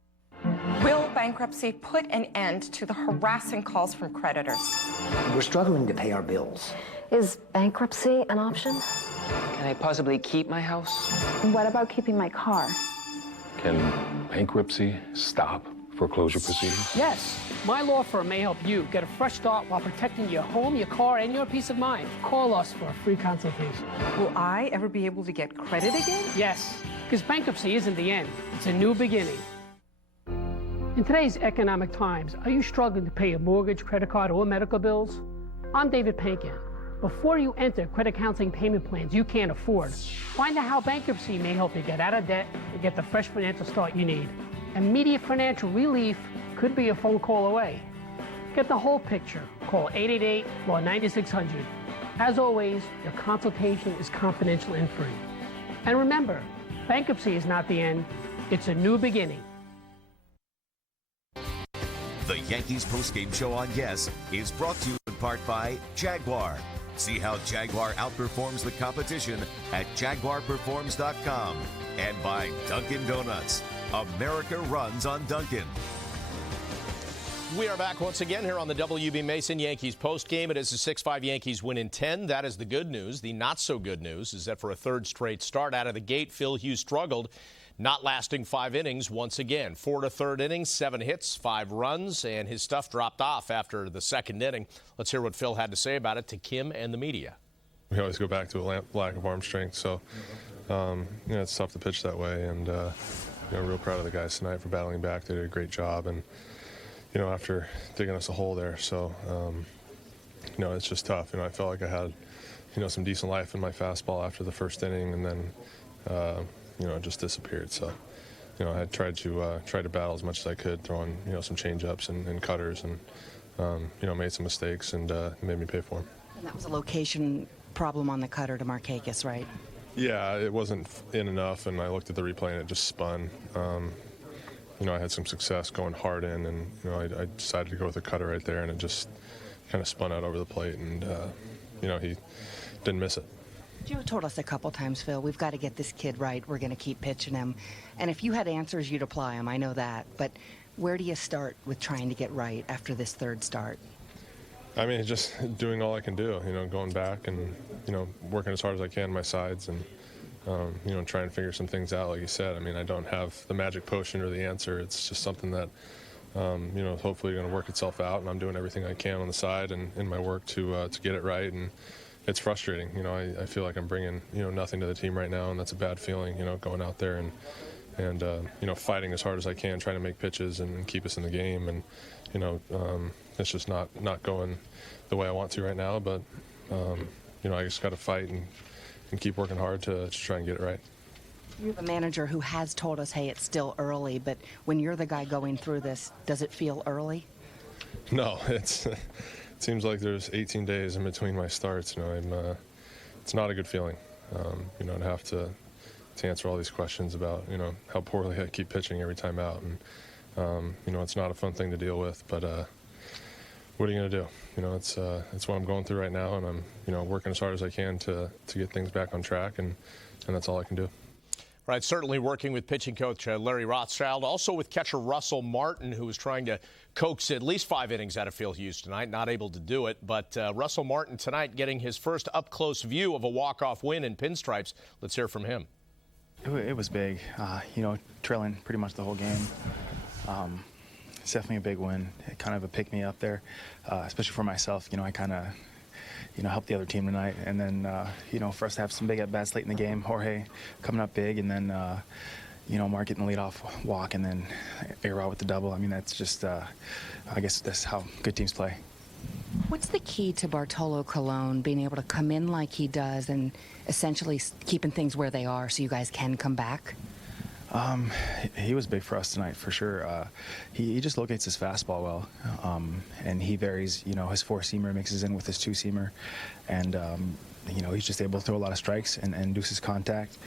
Will bankruptcy put an end to the harassing calls from creditors? We're struggling to pay our bills. Is bankruptcy an option? Can I possibly keep my house? What about keeping my car? Can bankruptcy stop foreclosure proceedings? Yes. My law firm may help you get a fresh start while protecting your home, your car, and your peace of mind. Call us for a free consultation. Will I ever be able to get credit again? Yes, because bankruptcy isn't the end. It's a new beginning. In today's economic times, are you struggling to pay your mortgage, credit card, or medical bills? I'm David Pankin. Before you enter credit counseling payment plans you can't afford, find out how bankruptcy may help you get out of debt and get the fresh financial start you need. Immediate financial relief could be a phone call away. Get the whole picture. Call 888-LAW-9600. As always, your consultation is confidential and free. And remember, bankruptcy is not the end, it's a new beginning. The Yankees postgame show on Yes is brought to you in part by Jaguar. See how Jaguar outperforms the competition at JaguarPerforms.com. And by Dunkin' Donuts. America runs on Dunkin'. We are back once again here on the WB Mason Yankees postgame. It is a 6-5 Yankees win in 10. That is the good news. The not so good news is that for a third straight start out of the gate, Phil Hughes struggled, not lasting 5 innings once again. 4 to third inning, 7 hits, 5 runs, and his stuff dropped off after the second inning. Let's hear what Phil had to say about it to Kim and the media. We always go back to a lack of arm strength, so it's tough to pitch that way, and real proud of the guys tonight for battling back. They did a great job, and after digging us a hole there, so it's just tough. I felt like I had some decent life in my fastball after the first inning, and then it just disappeared. So I tried to battle as much as I could, throwing some change-ups and cutters, and made some mistakes, and it made me pay for them. And that was a location problem on the cutter to Markakis, right? Yeah, it wasn't in enough, and I looked at the replay and it just spun. I had some success going hard in, and I decided to go with a cutter right there, and it just kind of spun out over the plate, and he didn't miss it. You told us a couple times, Phil, we've got to get this kid right. We're going to keep pitching him. And if you had answers, you'd apply them. I know that. But where do you start with trying to get right after this third start? I mean, just doing all I can do, going back and, working as hard as I can my sides, and, trying to figure some things out, like you said. I mean, I don't have the magic potion or the answer. It's just something that, is hopefully going to work itself out, and I'm doing everything I can on the side and in my work to get it right. And it's frustrating. I feel like I'm bringing, nothing to the team right now, and that's a bad feeling, going out there and fighting as hard as I can, trying to make pitches and keep us in the game. And, it's just not going the way I want to right now, but, I just got to fight and keep working hard to try and get it right. You're the manager who has told us, hey, it's still early, but when you're the guy going through this, does it feel early? No, it seems like there's 18 days in between my starts. It's not a good feeling, to have to answer all these questions about, how poorly I keep pitching every time out. And, it's not a fun thing to deal with, but what are you going to do? It's what I'm going through right now, and I'm, working as hard as I can to get things back on track, and that's all I can do. Right, certainly working with pitching coach Larry Rothschild, also with catcher Russell Martin, who was trying to coax at least 5 innings out of Phil Hughes tonight, not able to do it. But Russell Martin tonight getting his first up-close view of a walk-off win in pinstripes. Let's hear from him. It was big, trailing pretty much the whole game. It's definitely a big win. It kind of a pick-me-up there, especially for myself. I kind of help the other team tonight. And then, for us to have some big at-bats late in the game, Jorge coming up big, and then, Mark getting the leadoff walk, and then A-Rod with the double. I mean, that's just, I guess that's how good teams play. What's the key to Bartolo Colon being able to come in like he does and essentially keeping things where they are so you guys can come back? He was big for us tonight, for sure. He just locates his fastball well, and he varies, his 4-seamer mixes in with his 2-seamer, and, he's just able to throw a lot of strikes and induce his contact.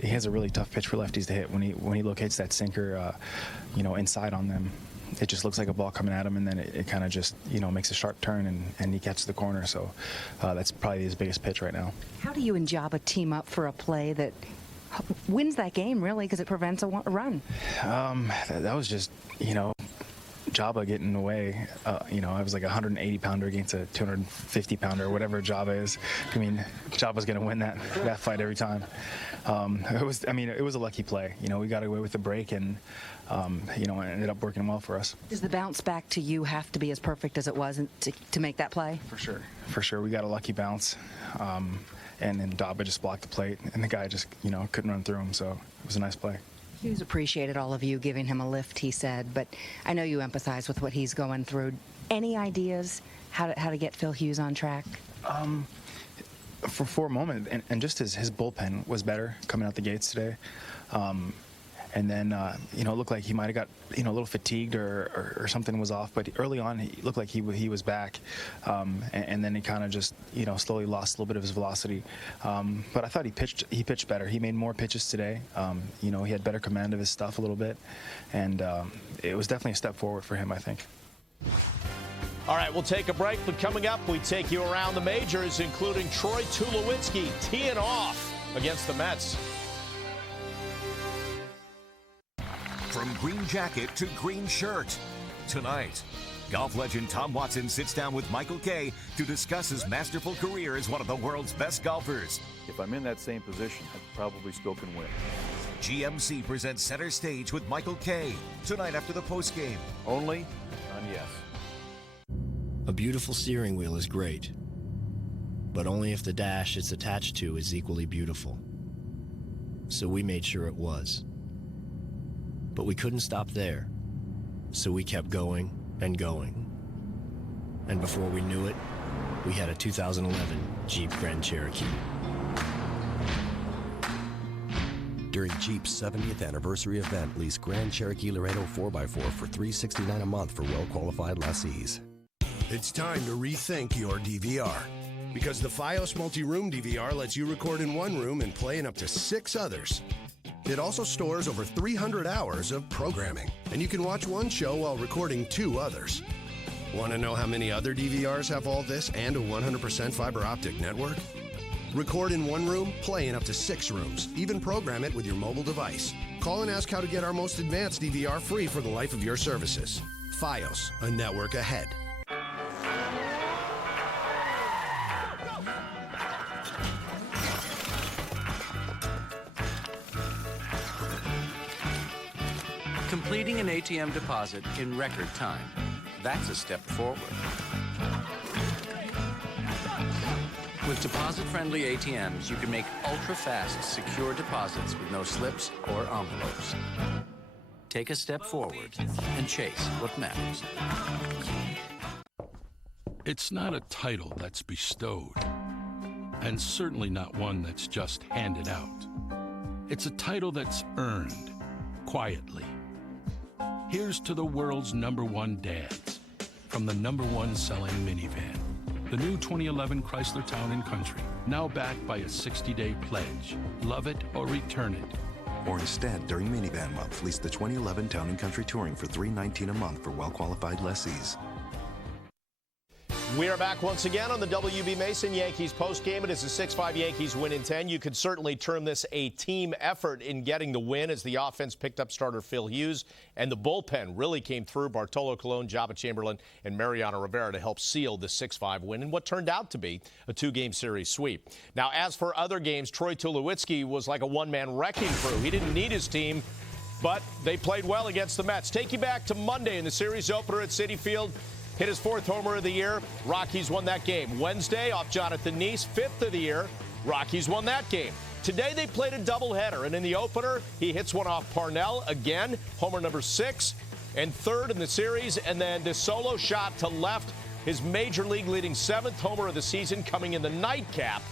He has a really tough pitch for lefties to hit. When he locates that sinker, inside on them, it just looks like a ball coming at him, and then it kind of just, makes a sharp turn, and he catches the corner. So that's probably his biggest pitch right now. How do you and Jabba team up for a play that wins that game, really, because it prevents a run? That was just, Jabba getting away. I was like a 180-pounder against a 250-pounder, whatever Jabba is. I mean, Jabba's going to win that fight every time. It was a lucky play. We got away with the break, and it ended up working well for us. Does the bounce back to you have to be as perfect as it was to make that play? For sure. We got a lucky bounce. And then Jabba just blocked the plate, and the guy just, couldn't run through him, so it was a nice play. Hughes appreciated all of you giving him a lift, he said, but I know you empathize with what he's going through. Any ideas how to get Phil Hughes on track? For a moment, and just his bullpen was better coming out the gates today. And then, it looked like he might have got, a little fatigued or something was off. But early on, he looked like he was back. And then he kind of just, slowly lost a little bit of his velocity. But I thought he pitched better. He made more pitches today. He had better command of his stuff a little bit. And it was definitely a step forward for him, I think. All right, we'll take a break. But coming up, we take you around the majors, including Troy Tulowitzki teeing off against the Mets. From green jacket to green shirt. Tonight, golf legend Tom Watson sits down with Michael Kay to discuss his masterful career as one of the world's best golfers. If I'm in that same position, I probably still can win. GMC presents Center Stage with Michael Kay tonight after the postgame. Only on Yes. A beautiful steering wheel is great, but only if the dash it's attached to is equally beautiful. So we made sure it was. But we couldn't stop there, so we kept going and going. And before we knew it, we had a 2011 Jeep Grand Cherokee. During Jeep's 70th anniversary event, lease Grand Cherokee Laredo 4x4 for $369 a month for well-qualified lessees. It's time to rethink your DVR. Because the Fios Multi-Room DVR lets you record in one room and play in up to 6 others. It also stores over 300 hours of programming, and you can watch one show while recording 2 others. Want to know how many other DVRs have all this and a 100% fiber optic network? Record in one room, play in up to 6 rooms, even program it with your mobile device. Call and ask how to get our most advanced DVR free for the life of your services. Fios, a network ahead. Completing an ATM deposit in record time. That's a step forward. With deposit-friendly ATMs, you can make ultra-fast, secure deposits with no slips or envelopes. Take a step forward and chase what matters. It's not a title that's bestowed, and certainly not one that's just handed out. It's a title that's earned, quietly. Here's to the world's #1 dads, from the #1 selling minivan. The new 2011 Chrysler Town & Country, now backed by a 60-day pledge. Love it or return it. Or instead, during minivan month, lease the 2011 Town & Country Touring for $319 a month for well-qualified lessees. We are back once again on the WB Mason Yankees postgame. It is a 6-5 Yankees win in 10. You could certainly term this a team effort in getting the win as the offense picked up starter Phil Hughes, and the bullpen really came through. Bartolo Colon, Jabba Chamberlain, and Mariano Rivera to help seal the 6-5 win in what turned out to be a 2-game series sweep. Now, as for other games, Troy Tulowitzki was like a one-man wrecking crew. He didn't need his team, but they played well against the Mets. Take you back to Monday in the series opener at Citi Field. Hit his 4th homer of the year. Rockies won that game. Wednesday, off Jonathan Neese, 5th of the year. Rockies won that game. Today, they played a doubleheader, and in the opener, he hits one off Parnell again, homer number 6, and 3rd in the series, and then this solo shot to left, his major league leading 7th homer of the season coming in the nightcap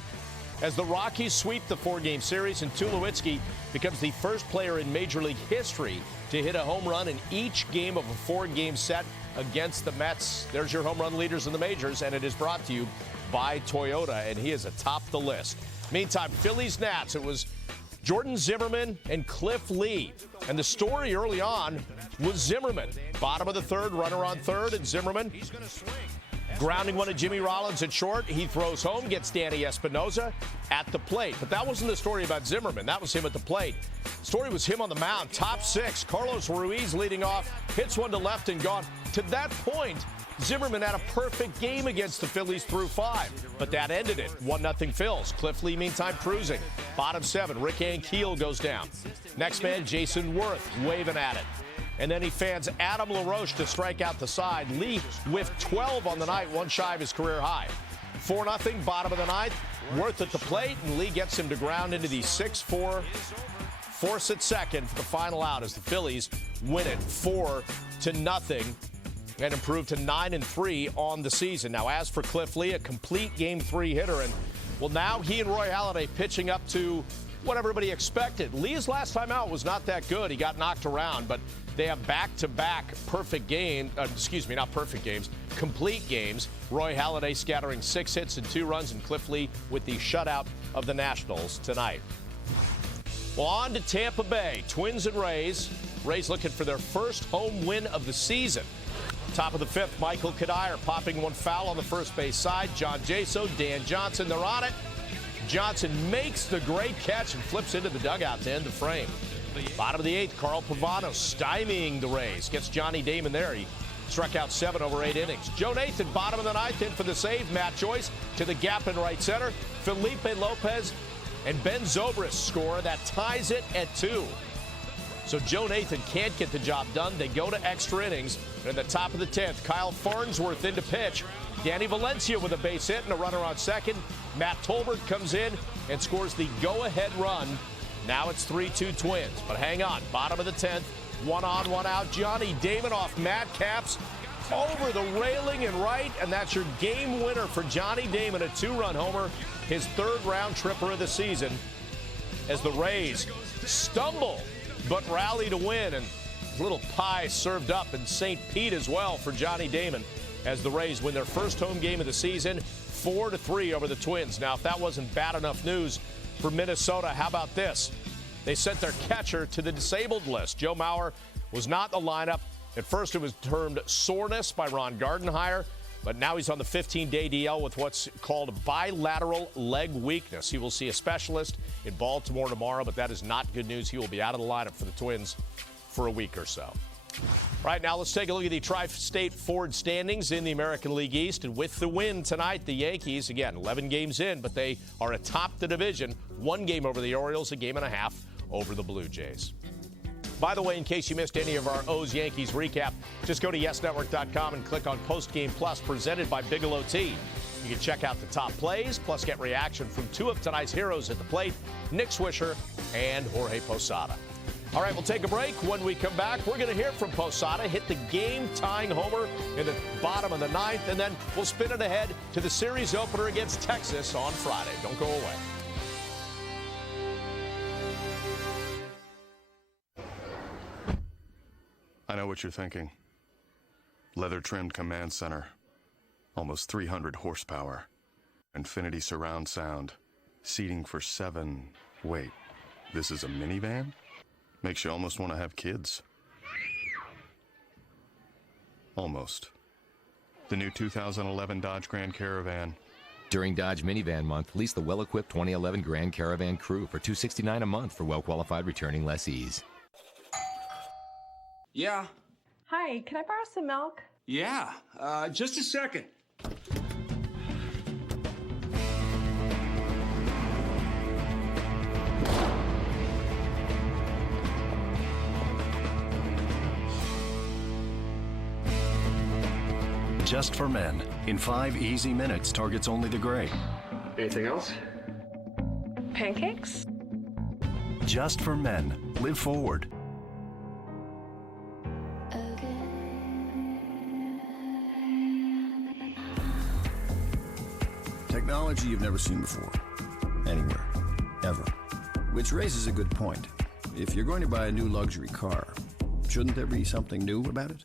as the Rockies sweep the 4-game series, and Tulowitzki becomes the first player in Major League history to hit a home run in each game of a 4-game set against the Mets. There's your home run leaders in the majors, and it is brought to you by Toyota, and he is atop the list. Meantime, Phillies Nats, it was Jordan Zimmerman and Cliff Lee, and the story early on was Zimmerman. Bottom of the 3rd, runner on 3rd, and Zimmerman grounding one of Jimmy Rollins at short. He throws home, gets Danny Espinosa at the plate. But that wasn't the story about Zimmerman. That was him at the plate. The story was him on the mound, top 6. Carlos Ruiz leading off, hits one to left and gone. To that point, Zimmerman had a perfect game against the Phillies through 5. But that ended it. 1-0 Phils. Cliff Lee, meantime, cruising. Bottom 7, Rick Ankiel goes down. Next man, Jason Worth, waving at it. And then he fans Adam LaRoche to strike out the side. Lee with 12 on the night, one shy of his career high. 4-0, bottom of the 9th. Worth at the plate, and Lee gets him to ground into the 6-4. Force at second for the final out as the Phillies win it 4-0 and improve to 9-3 on the season. Now, as for Cliff Lee, a complete Game 3 hitter, and well, now he and Roy Halladay pitching up to what everybody expected. Lee's last time out was not that good. He got knocked around, but they have back-to-back perfect game, not perfect games, complete games. Roy Halladay scattering 6 hits and 2 runs, and Cliff Lee with the shutout of the Nationals tonight. Well, on to Tampa Bay. Twins and Rays. Rays looking for their first home win of the season. Top of the 5th, Michael Kadire popping one foul on the first base side. John Jaso, Dan Johnson, they're on it. Johnson makes the great catch and flips into the dugout to end the frame. Bottom of the 8th, Carl Pavano stymieing the Rays. Gets Johnny Damon there. He struck out 7 over 8 innings. Joe Nathan, bottom of the 9th, in for the save. Matt Joyce to the gap in right center. Felipe Lopez and Ben Zobrist score. That ties it at 2. So Joe Nathan can't get the job done. They go to extra innings. And at the top of the 10th, Kyle Farnsworth in to pitch. Danny Valencia with a base hit and a runner on second. Matt Tolbert comes in and scores the go-ahead run. Now it's 3-2 Twins. But hang on, bottom of the 10th, 1 on, 1 out. Johnny Damon off Matt Capps over the railing and right, and that's your game winner for Johnny Damon, a two-run homer, his third-round tripper of the season, as the Rays stumble but rally to win, and a little pie served up in St. Pete as well for Johnny Damon as the Rays win their first home game of the season, 4-3 over the Twins. Now, if that wasn't bad enough news for Minnesota, how about this? They sent their catcher to the disabled list. Joe Mauer was not in the lineup. At first, it was termed soreness by Ron Gardenhire, but now he's on the 15-day DL with what's called bilateral leg weakness. He will see a specialist in Baltimore tomorrow, but that is not good news. He will be out of the lineup for the Twins for a week or so. Right now, let's take a look at the Tri-State Ford standings in the American League East. And with the win tonight, the Yankees, again, 11 games in, but they are atop the division. 1 game over the Orioles, 1.5 games over the Blue Jays. By the way, in case you missed any of our O's Yankees recap, just go to YesNetwork.com and click on Post Game Plus, presented by Bigelow Tea. You can check out the top plays, plus get reaction from 2 of tonight's heroes at the plate, Nick Swisher and Jorge Posada. All right, we'll take a break. When we come back, we're going to hear from Posada, hit the game-tying homer in the bottom of the 9th, and then we'll spin it ahead to the series opener against Texas on Friday. Don't go away. I know what you're thinking. Leather-trimmed command center. Almost 300 horsepower. Infinity surround sound. Seating for 7. Wait, this is a minivan? Makes you almost want to have kids. Almost. The new 2011 Dodge Grand Caravan. During Dodge Minivan Month, lease the well-equipped 2011 Grand Caravan Crew for $269 a month for well-qualified returning lessees. Yeah. Hi, can I borrow some milk? Yeah. Just a second. Just for Men. In 5 easy minutes, targets only the gray. Anything else? Pancakes? Just for Men. Live forward. Technology you've never seen before. Anywhere. Ever. Which raises a good point. If you're going to buy a new luxury car, shouldn't there be something new about it?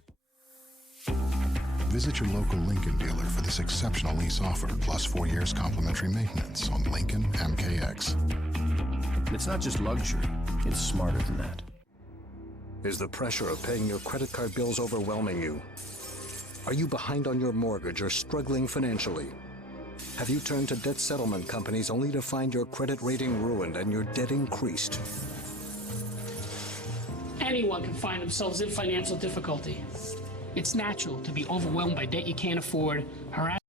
Visit your local Lincoln dealer for this exceptional lease offer, plus 4 years complimentary maintenance on Lincoln MKX. It's not just luxury, it's smarter than that. Is the pressure of paying your credit card bills overwhelming you? Are you behind on your mortgage or struggling financially? Have you turned to debt settlement companies only to find your credit rating ruined and your debt increased? Anyone can find themselves in financial difficulty. It's natural to be overwhelmed by debt you can't afford, harassed